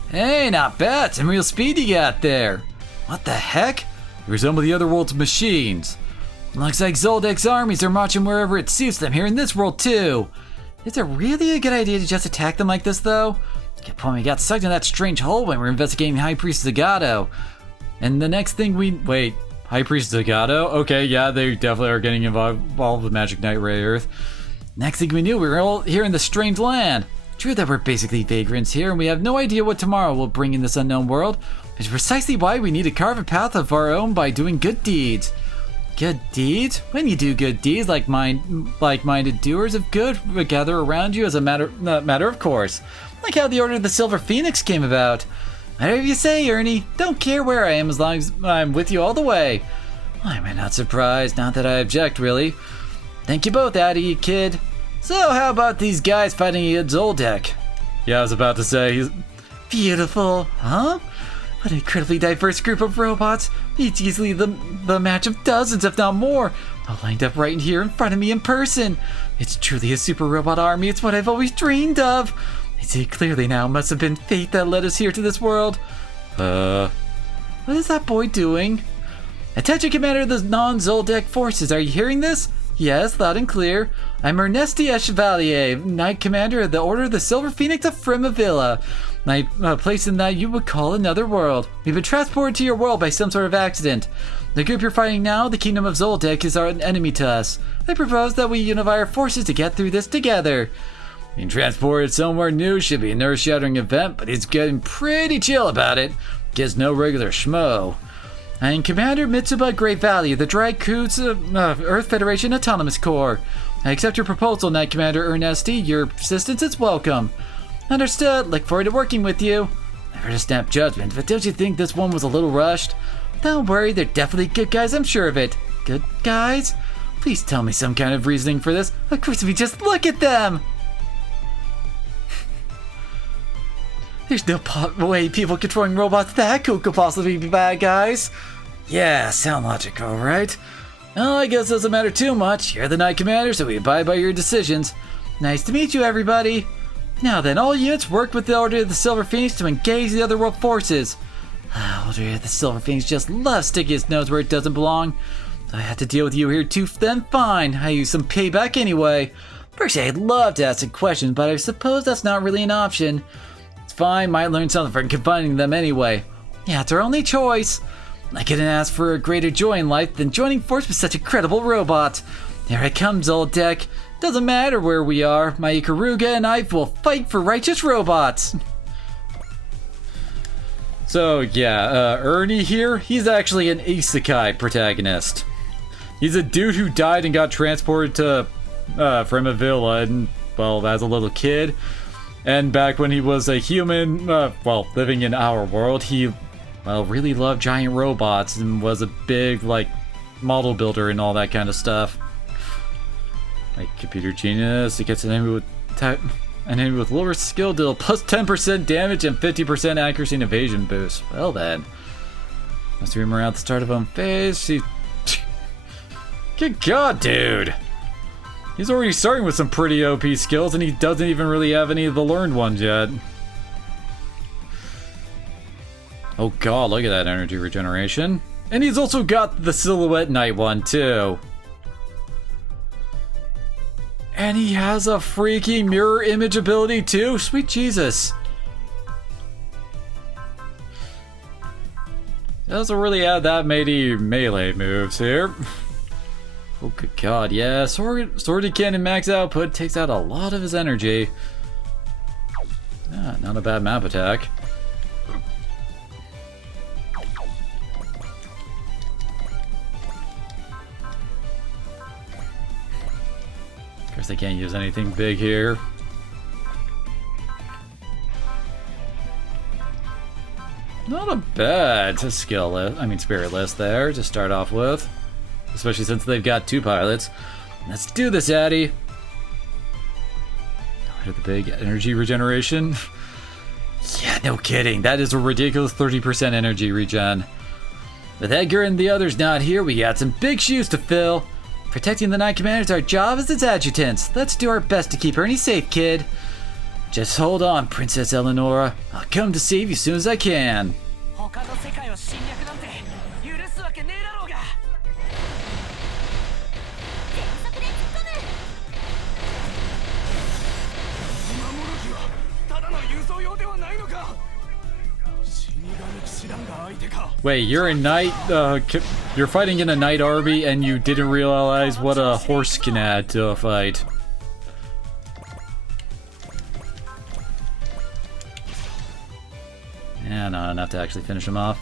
Hey, not bad. Some real speed you got there. What the heck? You resemble the other world's machines. Looks like Zoldek's armies are marching wherever it suits them here in this world too. Is it really a good idea to just attack them like this though? Good point, we got sucked in that strange hole when we were investigating High Priest Zagato. And the next thing we... Wait, High Priest Zagato? Okay, yeah, they definitely are getting involved with Magic Knight Ray Earth. Next thing we knew, we were all here in this strange land. True that we're basically vagrants here, and we have no idea what tomorrow will bring in this unknown world, which is precisely why we need to carve a path of our own by doing good deeds. Good deeds? When you do good deeds, like-minded doers of good will gather around you as a matter of course. Like how the Order of the Silver Phoenix came about. Whatever you say, Ernie. Don't care where I am as long as I'm with you all the way. Why am I not surprised? Not that I object, really. Thank you both, Addy, kid. So how about these guys fighting at Zoldek? Yeah, I was about to say, he's... Beautiful, huh? What an incredibly diverse group of robots. It's easily the match of dozens, if not more, all lined up right here in front of me in person. It's truly a super robot army. It's what I've always dreamed of. I see it clearly now. It must have been fate that led us here to this world. What is that boy doing? Attention, Commander of the non-Zoldek forces. Are you hearing this? Yes, loud and clear. I'm Ernesti Echevalier, Knight Commander of the Order of the Silver Phoenix of Primavilla. A place in that you would call another world. We've been transported to your world by some sort of accident. The group you're fighting now, the Kingdom of Zoldek, is an enemy to us. I propose that we unify our forces to get through this together. Being transported somewhere new should be an earth-shattering event, but he's getting pretty chill about it. Gets no regular schmo. I am Commander Mitsuba Great Valley of the Draiku's Earth Federation Autonomous Corps. I accept your proposal, Knight Commander Ernesti. Your assistance is welcome. Understood. Look forward to working with you. Never to snap judgment, but don't you think this one was a little rushed? Don't worry, they're definitely good guys, I'm sure of it. Good guys? Please tell me some kind of reasoning for this. Of course, if you just look at them! There's no way people controlling robots that cool could possibly be bad guys. Yeah, sound logical, right? Well, I guess it doesn't matter too much. You're the Knight Commander, so we abide by your decisions. Nice to meet you, everybody. Now then, all units work with the Order of the Silver Phoenix to engage the otherworld forces. Order of the Silver Phoenix just loves sticking its nose where it doesn't belong. I had to deal with you here too, then fine. I use some payback anyway. Personally, I'd love to ask some questions, but I suppose that's not really an option. It's fine. Might learn something from combining them anyway. Yeah, it's our only choice. I couldn't ask for a greater joy in life than joining force with such incredible robots. Here it comes, old deck. Doesn't matter where we are. My Ikaruga and I will fight for righteous robots. So yeah, Ernie here, he's actually an isekai protagonist. He's a dude who died and got transported to from a villa, and well, as a little kid. And back when he was a human, well, living in our world, he, well, really loved giant robots and was a big, like, model builder and all that kind of stuff. Like computer genius, he gets an enemy with lower skill deal plus 10% damage and 50% accuracy and evasion boost. Well then, must be him around the start of home phase. Good God, dude! He's already starting with some pretty OP skills, and he doesn't even really have any of the learned ones yet. Oh God, look at that energy regeneration. And he's also got the Silhouette Knight one too. And he has a freaking mirror image ability too? Sweet Jesus. Doesn't really have that many melee moves here. Oh good God, yeah, Sword Cannon max output takes out a lot of his energy. Not a bad map attack. Of course they can't use anything big here. Not a bad skill list, I mean spirit list there to start off with. Especially since they've got 2 pilots. Let's do this, Addy. Look at the big energy regeneration. Yeah, no kidding. That is a ridiculous 30% energy regen. With Edgar and the others not here, we got some big shoes to fill. Protecting the Knight Commander is our job as its adjutants. Let's do our best to keep Ernie safe, kid. Just hold on, Princess Eleonora. I'll come to save you as soon as I can. Wait, you're a knight, you're fighting in a knight army and you didn't realize what a horse can add to a fight. Yeah, not enough to actually finish him off.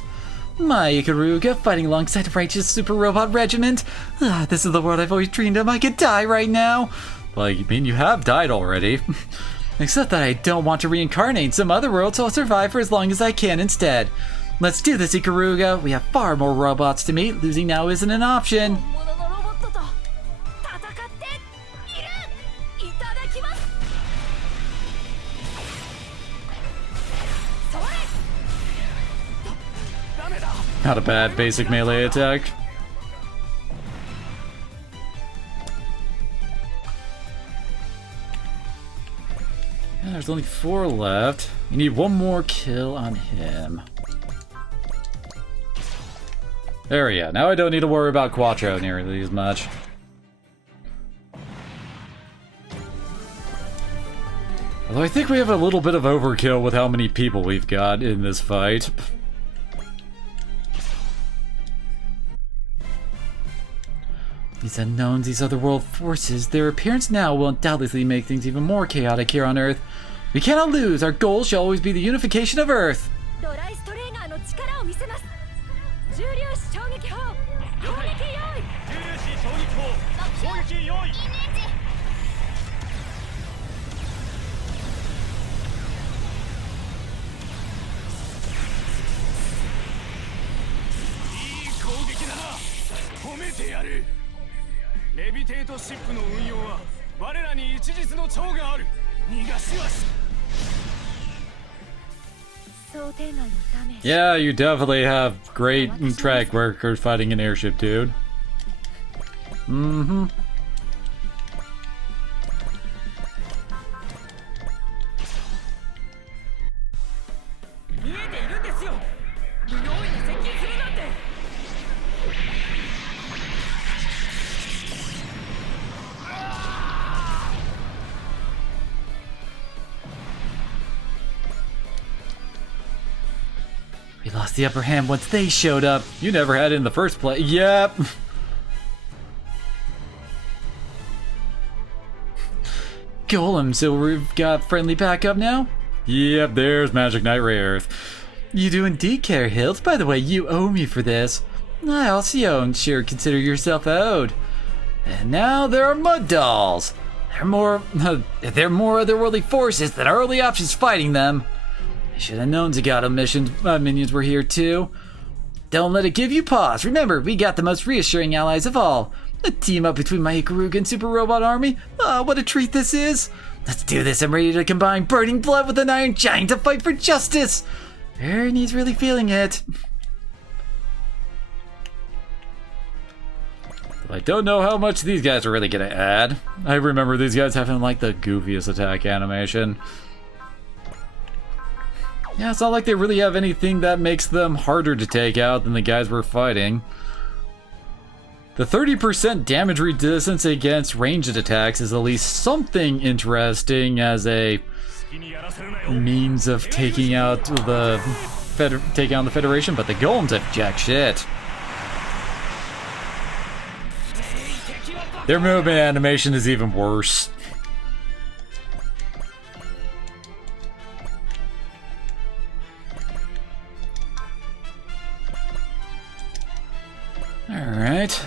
My Ikaruga, fighting alongside a righteous super robot regiment. This is the world I've always dreamed of. I could die right now. Well, you mean you have died already. Except that I don't want to reincarnate in some other world, so I'll survive for as long as I can instead. Let's do this, Ikaruga. We have far more robots to meet. Losing now isn't an option. Not a bad basic melee attack. Yeah, there's only 4 left. You need 1 more kill on him. There we go. Now I don't need to worry about Quattro nearly as much. Although I think we have a little bit of overkill with how many people we've got in this fight. These unknowns, these otherworld forces, their appearance now will undoubtedly make things even more chaotic here on Earth. We cannot lose. Our goal shall always be the unification of Earth. Yeah, you definitely have great track record fighting an airship, dude. Mm-hmm. We lost the upper hand once they showed up. You never had it in the first place. Yep. Golem, so we've got friendly backup now? Yep, there's Magic Knight Rayearth. You do indeed care, Hills. By the way, you owe me for this. I also sure consider yourself owed. And now there are Mud Dolls. They're more otherworldly forces than our early options fighting them. I should have known Zagato minions were here too. Don't let it give you pause. Remember, we got the most reassuring allies of all. A team up between my Ikaruga and Super Robot Army. Oh, what a treat this is. Let's do this. I'm ready to combine burning blood with an iron giant to fight for justice. Ernie's really feeling it. I don't know how much these guys are really gonna add. I remember these guys having like the goofiest attack animation. Yeah, it's not like they really have anything that makes them harder to take out than the guys we're fighting. The 30% damage resistance against ranged attacks is at least something interesting as a means of taking out the Federation, but the golems have jack shit. Their movement animation is even worse. Alright.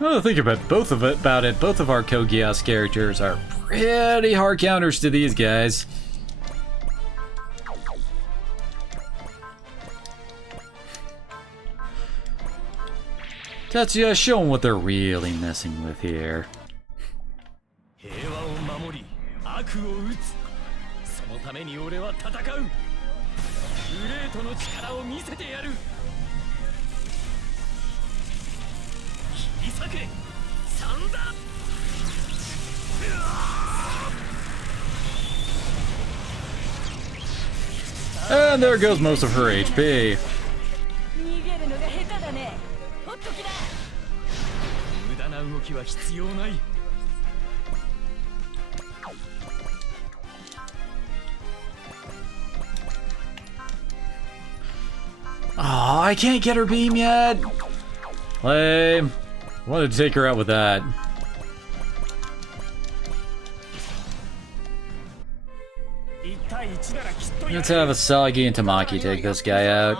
Well, to think about both of our Kogias characters are pretty hard counters to these guys. Tetsuya showing what they're really messing with here. And there goes most of her HP. Oh, I can't get her beam yet. Lame. Wanted to take her out with that. Let's have Asagi and Tamaki take this guy out.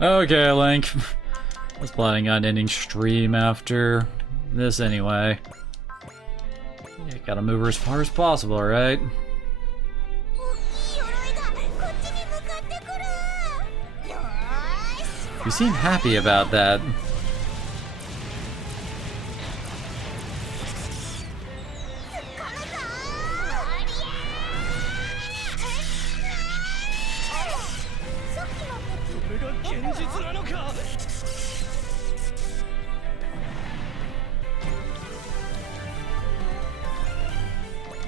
Okay, Link. I was planning on ending stream after this anyway. Yeah, gotta move her as far as possible, right? You seem happy about that.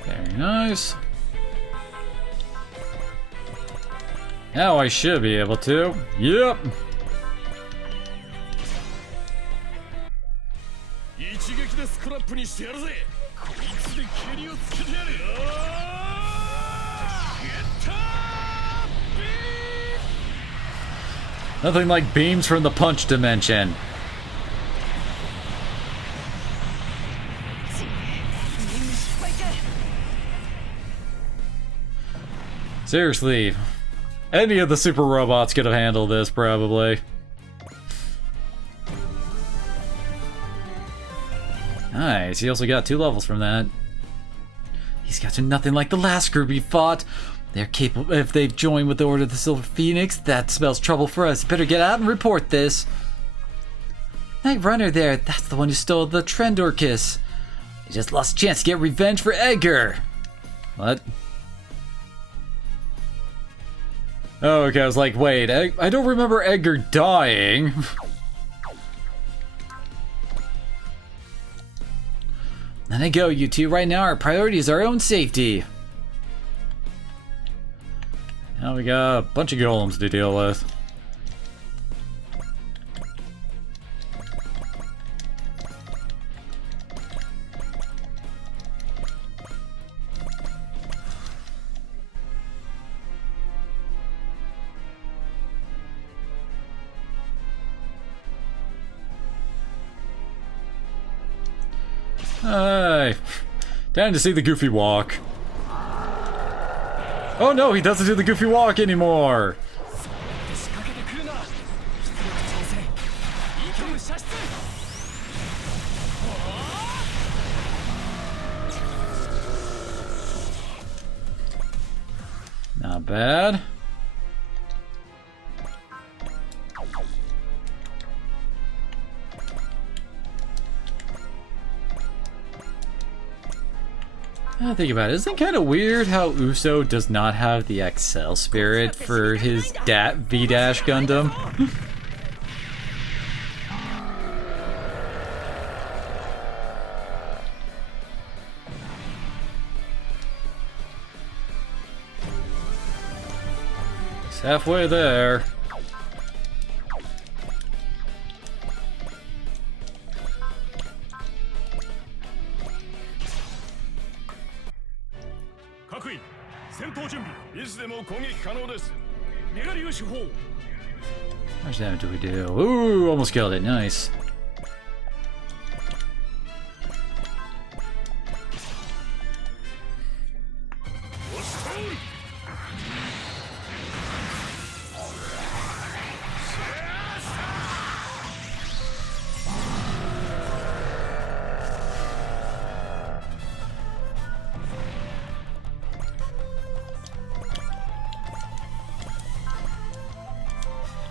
Very nice. Now I should be able to. Yep. Nothing like beams from the punch dimension. Seriously, any of the super robots could have handled this, probably. Nice, he also got 2 levels from that. These guys are nothing like the last group he fought. They're capable. If they've joined with the Order of the Silver Phoenix, that spells trouble for us. Better get out and report this. Night Runner there, that's the one who stole the Trendor kiss. He just lost a chance to get revenge for Edgar. What? Oh, okay, I was like, wait, I don't remember Edgar dying. Let it go, you two. Right now, our priority is our own safety. Now we got a bunch of golems to deal with. Hey, time to see the goofy walk. Oh no, he doesn't do the goofy walk anymore. Not bad. Think about it. Isn't it kind of weird how Uso does not have the Excel spirit for his V-Dash Gundam? He's halfway there. How much damage do we do? Ooh, almost killed it. Nice.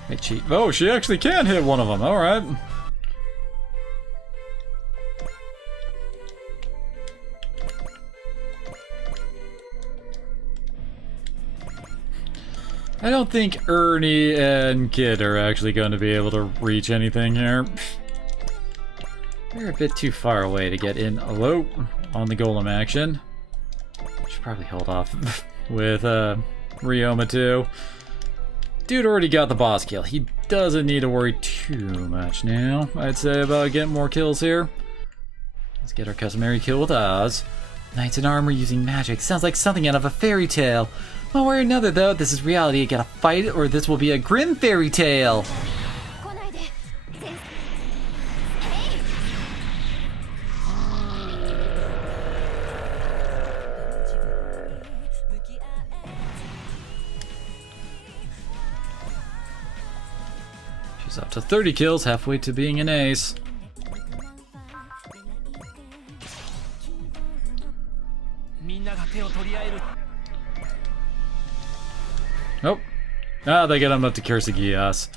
Hey, cheat. Oh, she actually can hit one of them. All right. I don't think Ernie and Kid are actually going to be able to reach anything here. They're a bit too far away to get in alone on the golem action. Should probably hold off with Ryoma too. Dude already got the boss kill. He doesn't need to worry too much now, I'd say, about getting more kills here. Let's get our customary kill with Oz. Knights in armor using magic. Sounds like something out of a fairy tale. One way or another, though, this is reality. You gotta fight it, or this will be a grim fairy tale. She's up to 30 kills, halfway to being an ace. Nope. Ah, they get him up to Kursagias.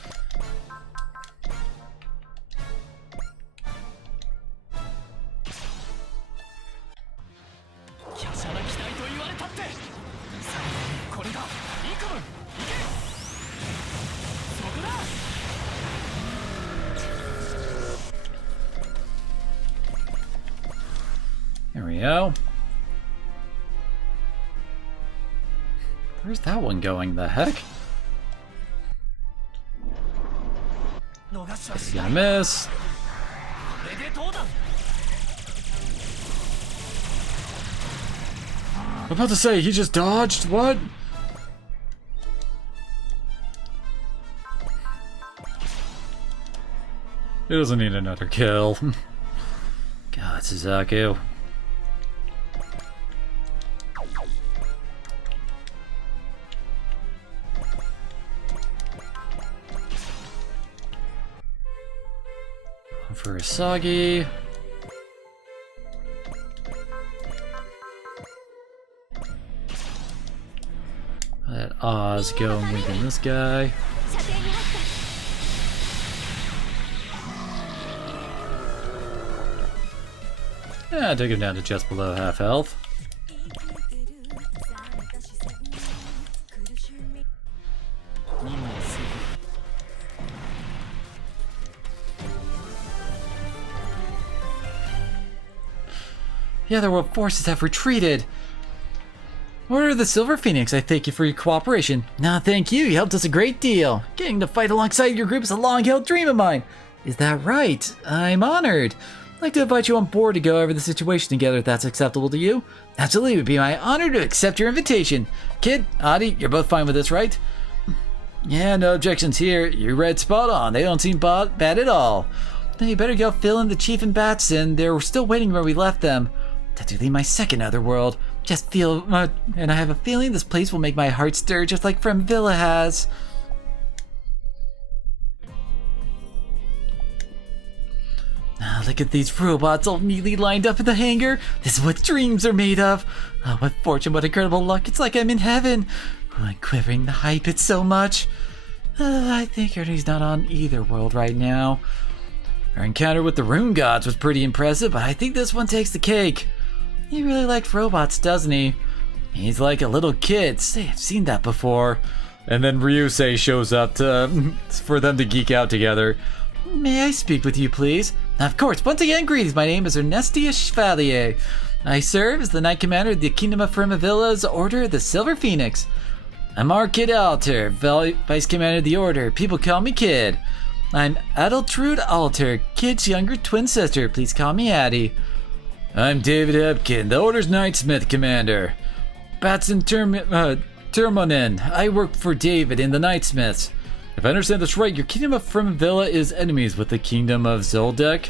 There we go. Where's that one going? The heck? He's gonna miss. I'm about to say, he just dodged? What? He doesn't need another kill. God, Suzaku. For Asagi. Let Oz go and weaken this guy. Take him down to just below half health. The otherworld forces have retreated. Order of the Silver Phoenix, I thank you for your cooperation. No, thank you. You helped us a great deal. Getting to fight alongside your group is a long-held dream of mine. Is that right? I'm honored. I'd like to invite you on board to go over the situation together if that's acceptable to you. Absolutely, it would be my honor to accept your invitation. Kid, Adi, you're both fine with this, right? Yeah, no objections here. You read spot on. They don't seem bad at all. Then you better go fill in the Chief and Batson. They're still waiting where we left them. That's really my second otherworld. Just feel, and I have a feeling this place will make my heart stir just like Fremvilla has. Ah, look at these robots all neatly lined up in the hangar. This is what dreams are made of. Oh, what fortune, what incredible luck. It's like I'm in heaven. Oh, I'm quivering. The hype, it's so much. I think Ernie's not on either world right now. Our encounter with the Rune Gods was pretty impressive, but I think this one takes the cake. He really liked robots, doesn't he? He's like a little kid. Say, I've seen that before. And then Ryusei shows up for them to geek out together. May I speak with you, please? Of course. Once again, greetings. My name is Ernestia Chevalier. I serve as the Knight Commander of the Kingdom of Fremivilla's Order of the Silver Phoenix. I'm our Kid Alter, Vice Commander of the Order. People call me Kid. I'm Adeltrude Alter, Kid's younger twin sister. Please call me Addie. I'm David Hepkin, the Order's Knightsmith Commander. Batson Termonen. I work for David in the Knightsmiths. If I understand this right, your Kingdom of Fremvilla is enemies with the Kingdom of Zoldek?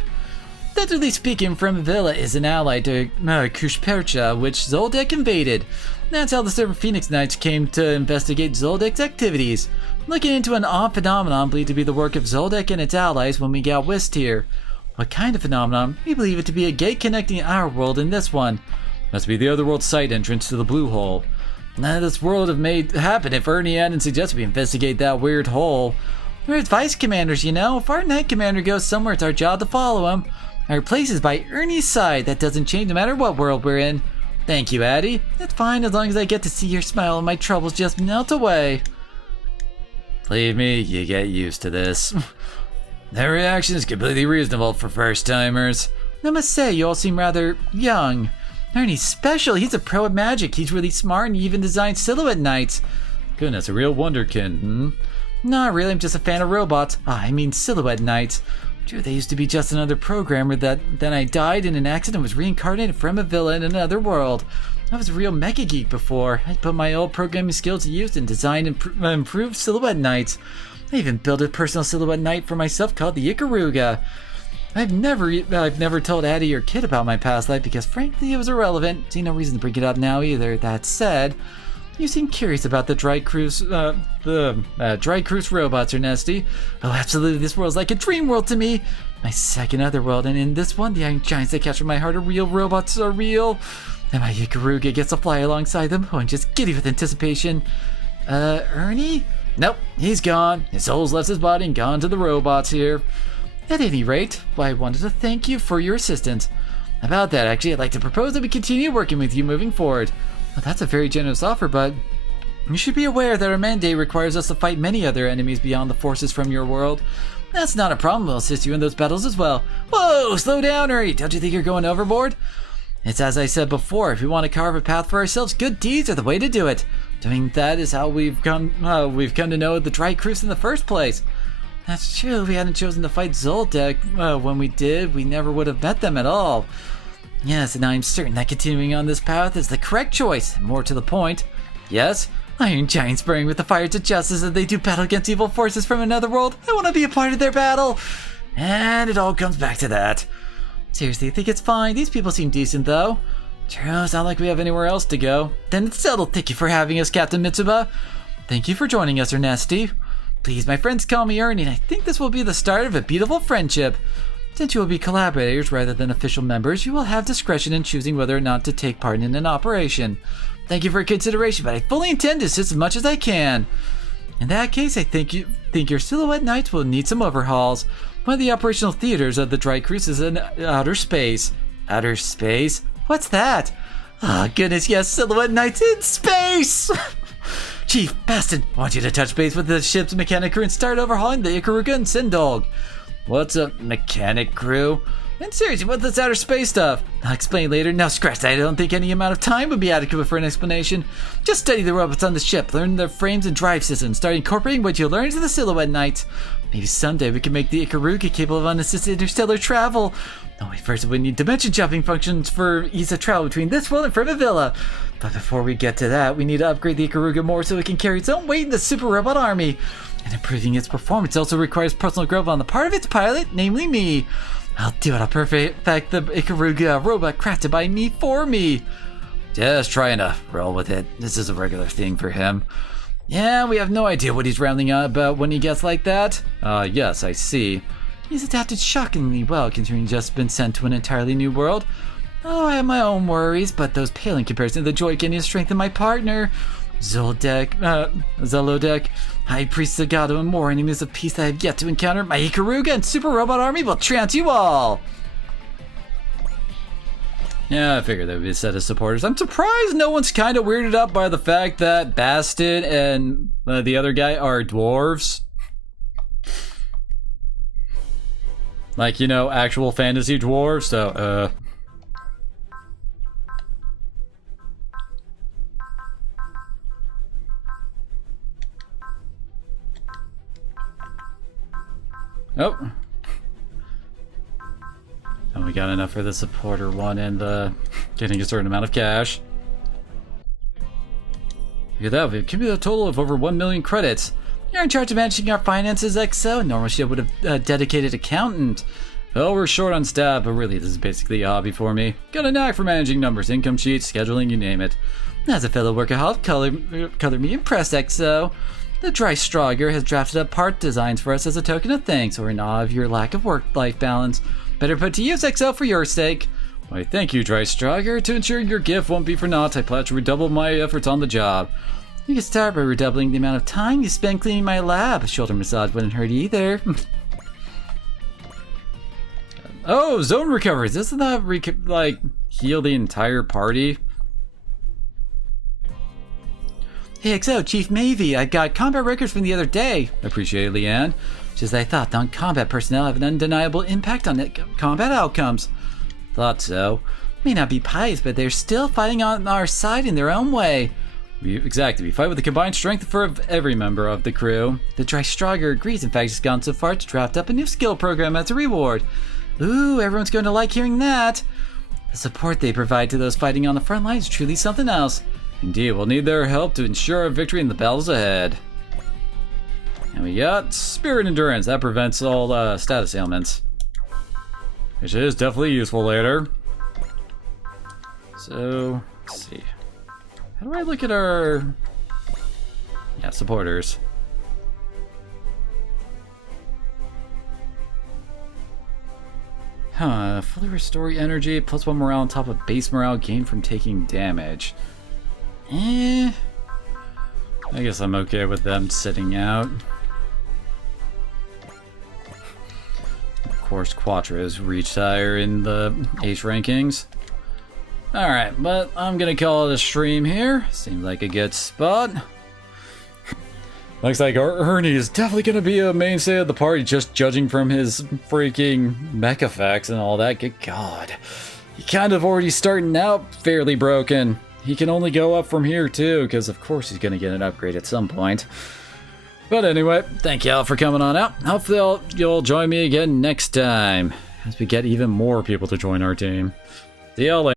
Technically speaking, Fremvilla is an ally to Kushpercha, which Zoldek invaded. That's how the Silver Phoenix Knights came to investigate Zoldek's activities, looking into an odd phenomenon believed to be the work of Zoldek and its allies when we got whisked here. What kind of phenomenon? We believe it to be a gate connecting our world and this one. Must be the otherworld side entrance to the blue hole. None of this world have made happen if Ernie hadn't suggested we investigate that weird hole. We're vice commanders, you know. If our Knight Commander goes somewhere, it's our job to follow him. Our place is by Ernie's side. That doesn't change no matter what world we're in. Thank you, Addie. That's fine as long as I get to see your smile and my troubles just melt away. Believe me, you get used to this. That reaction is completely reasonable for first-timers. I must say, you all seem rather young. Ernie's special. He's a pro at magic. He's really smart and he even designed Silhouette Knights. Goodness, a real wonderkin, hmm? Not really, I'm just a fan of robots. I mean Silhouette Knights. Sure, they used to be just another programmer that then I died in an accident and was reincarnated from a villa in another world. I was a real mecha geek before. I put my old programming skills to use and designed improved Silhouette Knights. I even built a personal Silhouette Knight for myself called the Ikaruga. I've never told Addie or Kid about my past life because frankly it was irrelevant. See no reason to bring it up now either. That said, you seem curious about the Dry Cruise robots, Ernesti. Oh, absolutely, this world's like a dream world to me. My second otherworld, and in this one, the iron giants that capture my heart are real. Robots are real. And my Ikaruga gets to fly alongside them. Oh, I'm just giddy with anticipation. Ernie? Nope, he's gone. His soul's left his body and gone to the robots here. At any rate, I wanted to thank you for your assistance. About that, actually, I'd like to propose that we continue working with you moving forward. Well, that's a very generous offer, but you should be aware that our mandate requires us to fight many other enemies beyond the forces from your world. That's not a problem. We'll assist you in those battles as well. Whoa, slow down, Ernie. Don't you think you're going overboard? It's as I said before, if we want to carve a path for ourselves, good deeds are the way to do it. Doing that is how we've come to know the Dry Cruise in the first place. That's true, if we hadn't chosen to fight Zoldek when we did, we never would have met them at all. Yes, and I'm certain that continuing on this path is the correct choice. More to the point, yes, iron giants burning with the fires of justice as they do battle against evil forces from another world. I want to be a part of their battle. And it all comes back to that. Seriously, I think it's fine. These people seem decent, though. Sure, it's not like we have anywhere else to go. Then it's settled. Thank you for having us, Captain Mitsuba. Thank you for joining us, Ernesti. Please, my friends call me Ernie, and I think this will be the start of a beautiful friendship. Since you will be collaborators rather than official members, you will have discretion in choosing whether or not to take part in an operation. Thank you for your consideration, but I fully intend to assist as much as I can. In that case, I think your Silhouette Knights will need some overhauls. One of the operational theaters of the Dry Cruise is in outer space. Outer space? What's that? Ah, goodness, yes, Silhouette Knights in space! Chief, Baston, I want you to touch base with the ship's mechanic crew and start overhauling the Ikaruga and Sindog. What's a mechanic crew? And seriously, what's this outer space stuff? I'll explain later. Now scratch that. I don't think any amount of time would be adequate for an explanation. Just study the robots on the ship, learn their frames and drive systems, start incorporating what you learn into the Silhouette Knights. Maybe someday we can make the Ikaruga capable of unassisted interstellar travel. Oh, wait, first we need dimension jumping functions for ease of travel between this world and Firmavilla. But before we get to that, we need to upgrade the Ikaruga more so it can carry its own weight in the super robot army. And improving its performance also requires personal growth on the part of its pilot, namely me. I'll do it. I'll perfect the Ikaruga robot crafted by me for me. Just trying to roll with it. This is a regular thing for him. Yeah, we have no idea what he's rambling on about when he gets like that. Yes, I see. He's adapted shockingly well considering he's just been sent to an entirely new world. Oh, I have my own worries, but those pale in comparison to the joy getting strength of my partner. Zolodek, High Priest Zagato, and more enemies of peace that I have yet to encounter. My Ikaruga and Super Robot Army will trounce you all! Yeah, I figured there would be a set of supporters. I'm surprised no one's kind of weirded out by the fact that Baston and the other guy are dwarves. Like, you know, actual fantasy dwarves, so, Oh. And we got enough for the supporter one and the getting a certain amount of cash. Look at that, we've accumulated a total of over 1 million credits. You're in charge of managing our finances, XO. Normal ship would have a dedicated accountant. Well, we're short on staff, but really this is basically a hobby for me. Got a knack for managing numbers, income sheets, scheduling, you name it. As a fellow workaholic, color me impressed, XO. The Dry Strauger has drafted up part designs for us as a token of thanks. We're in awe of your lack of work-life balance. Better put to use, XO, for your sake. Why, thank you, Dry Strauger. To ensure your gift won't be for naught, I pledge to redouble my efforts on the job. You can start by redoubling the amount of time you spend cleaning my lab. A shoulder massage wouldn't hurt either. Oh, zone recoveries. Doesn't that, heal the entire party? Hey, XO, Chief Mavie, I got combat records from the other day. Appreciate it, Leanne. Just as I thought, non-combat personnel have an undeniable impact on combat outcomes. Thought so. May not be pies, but they're still fighting on our side in their own way. Exactly, we fight with the combined strength of every member of the crew. The Dry Strauger agrees, in fact, has gone so far to draft up a new skill program as a reward. Ooh, everyone's going to like hearing that. The support they provide to those fighting on the front lines is truly something else. Indeed, we'll need their help to ensure our victory in the battles ahead. And we got Spirit Endurance. That prevents all status ailments. Which is definitely useful later. So, let's see. How do I look at our... Yeah, supporters. Fully restore energy, +1 morale on top of base morale gained from taking damage. I guess I'm okay with them sitting out. Of course, Quattro's reached higher in the Ace rankings. Alright, but I'm gonna call it a stream here. Seems like a good spot. Looks like our Ernie is definitely gonna be a mainstay of the party, just judging from his freaking mech effects and all that. Good God. He kind of already starting out fairly broken. He can only go up from here too, because of course he's gonna get an upgrade at some point. But anyway, thank y'all for coming on out. Hopefully you'll join me again next time, as we get even more people to join our team. See y'all later.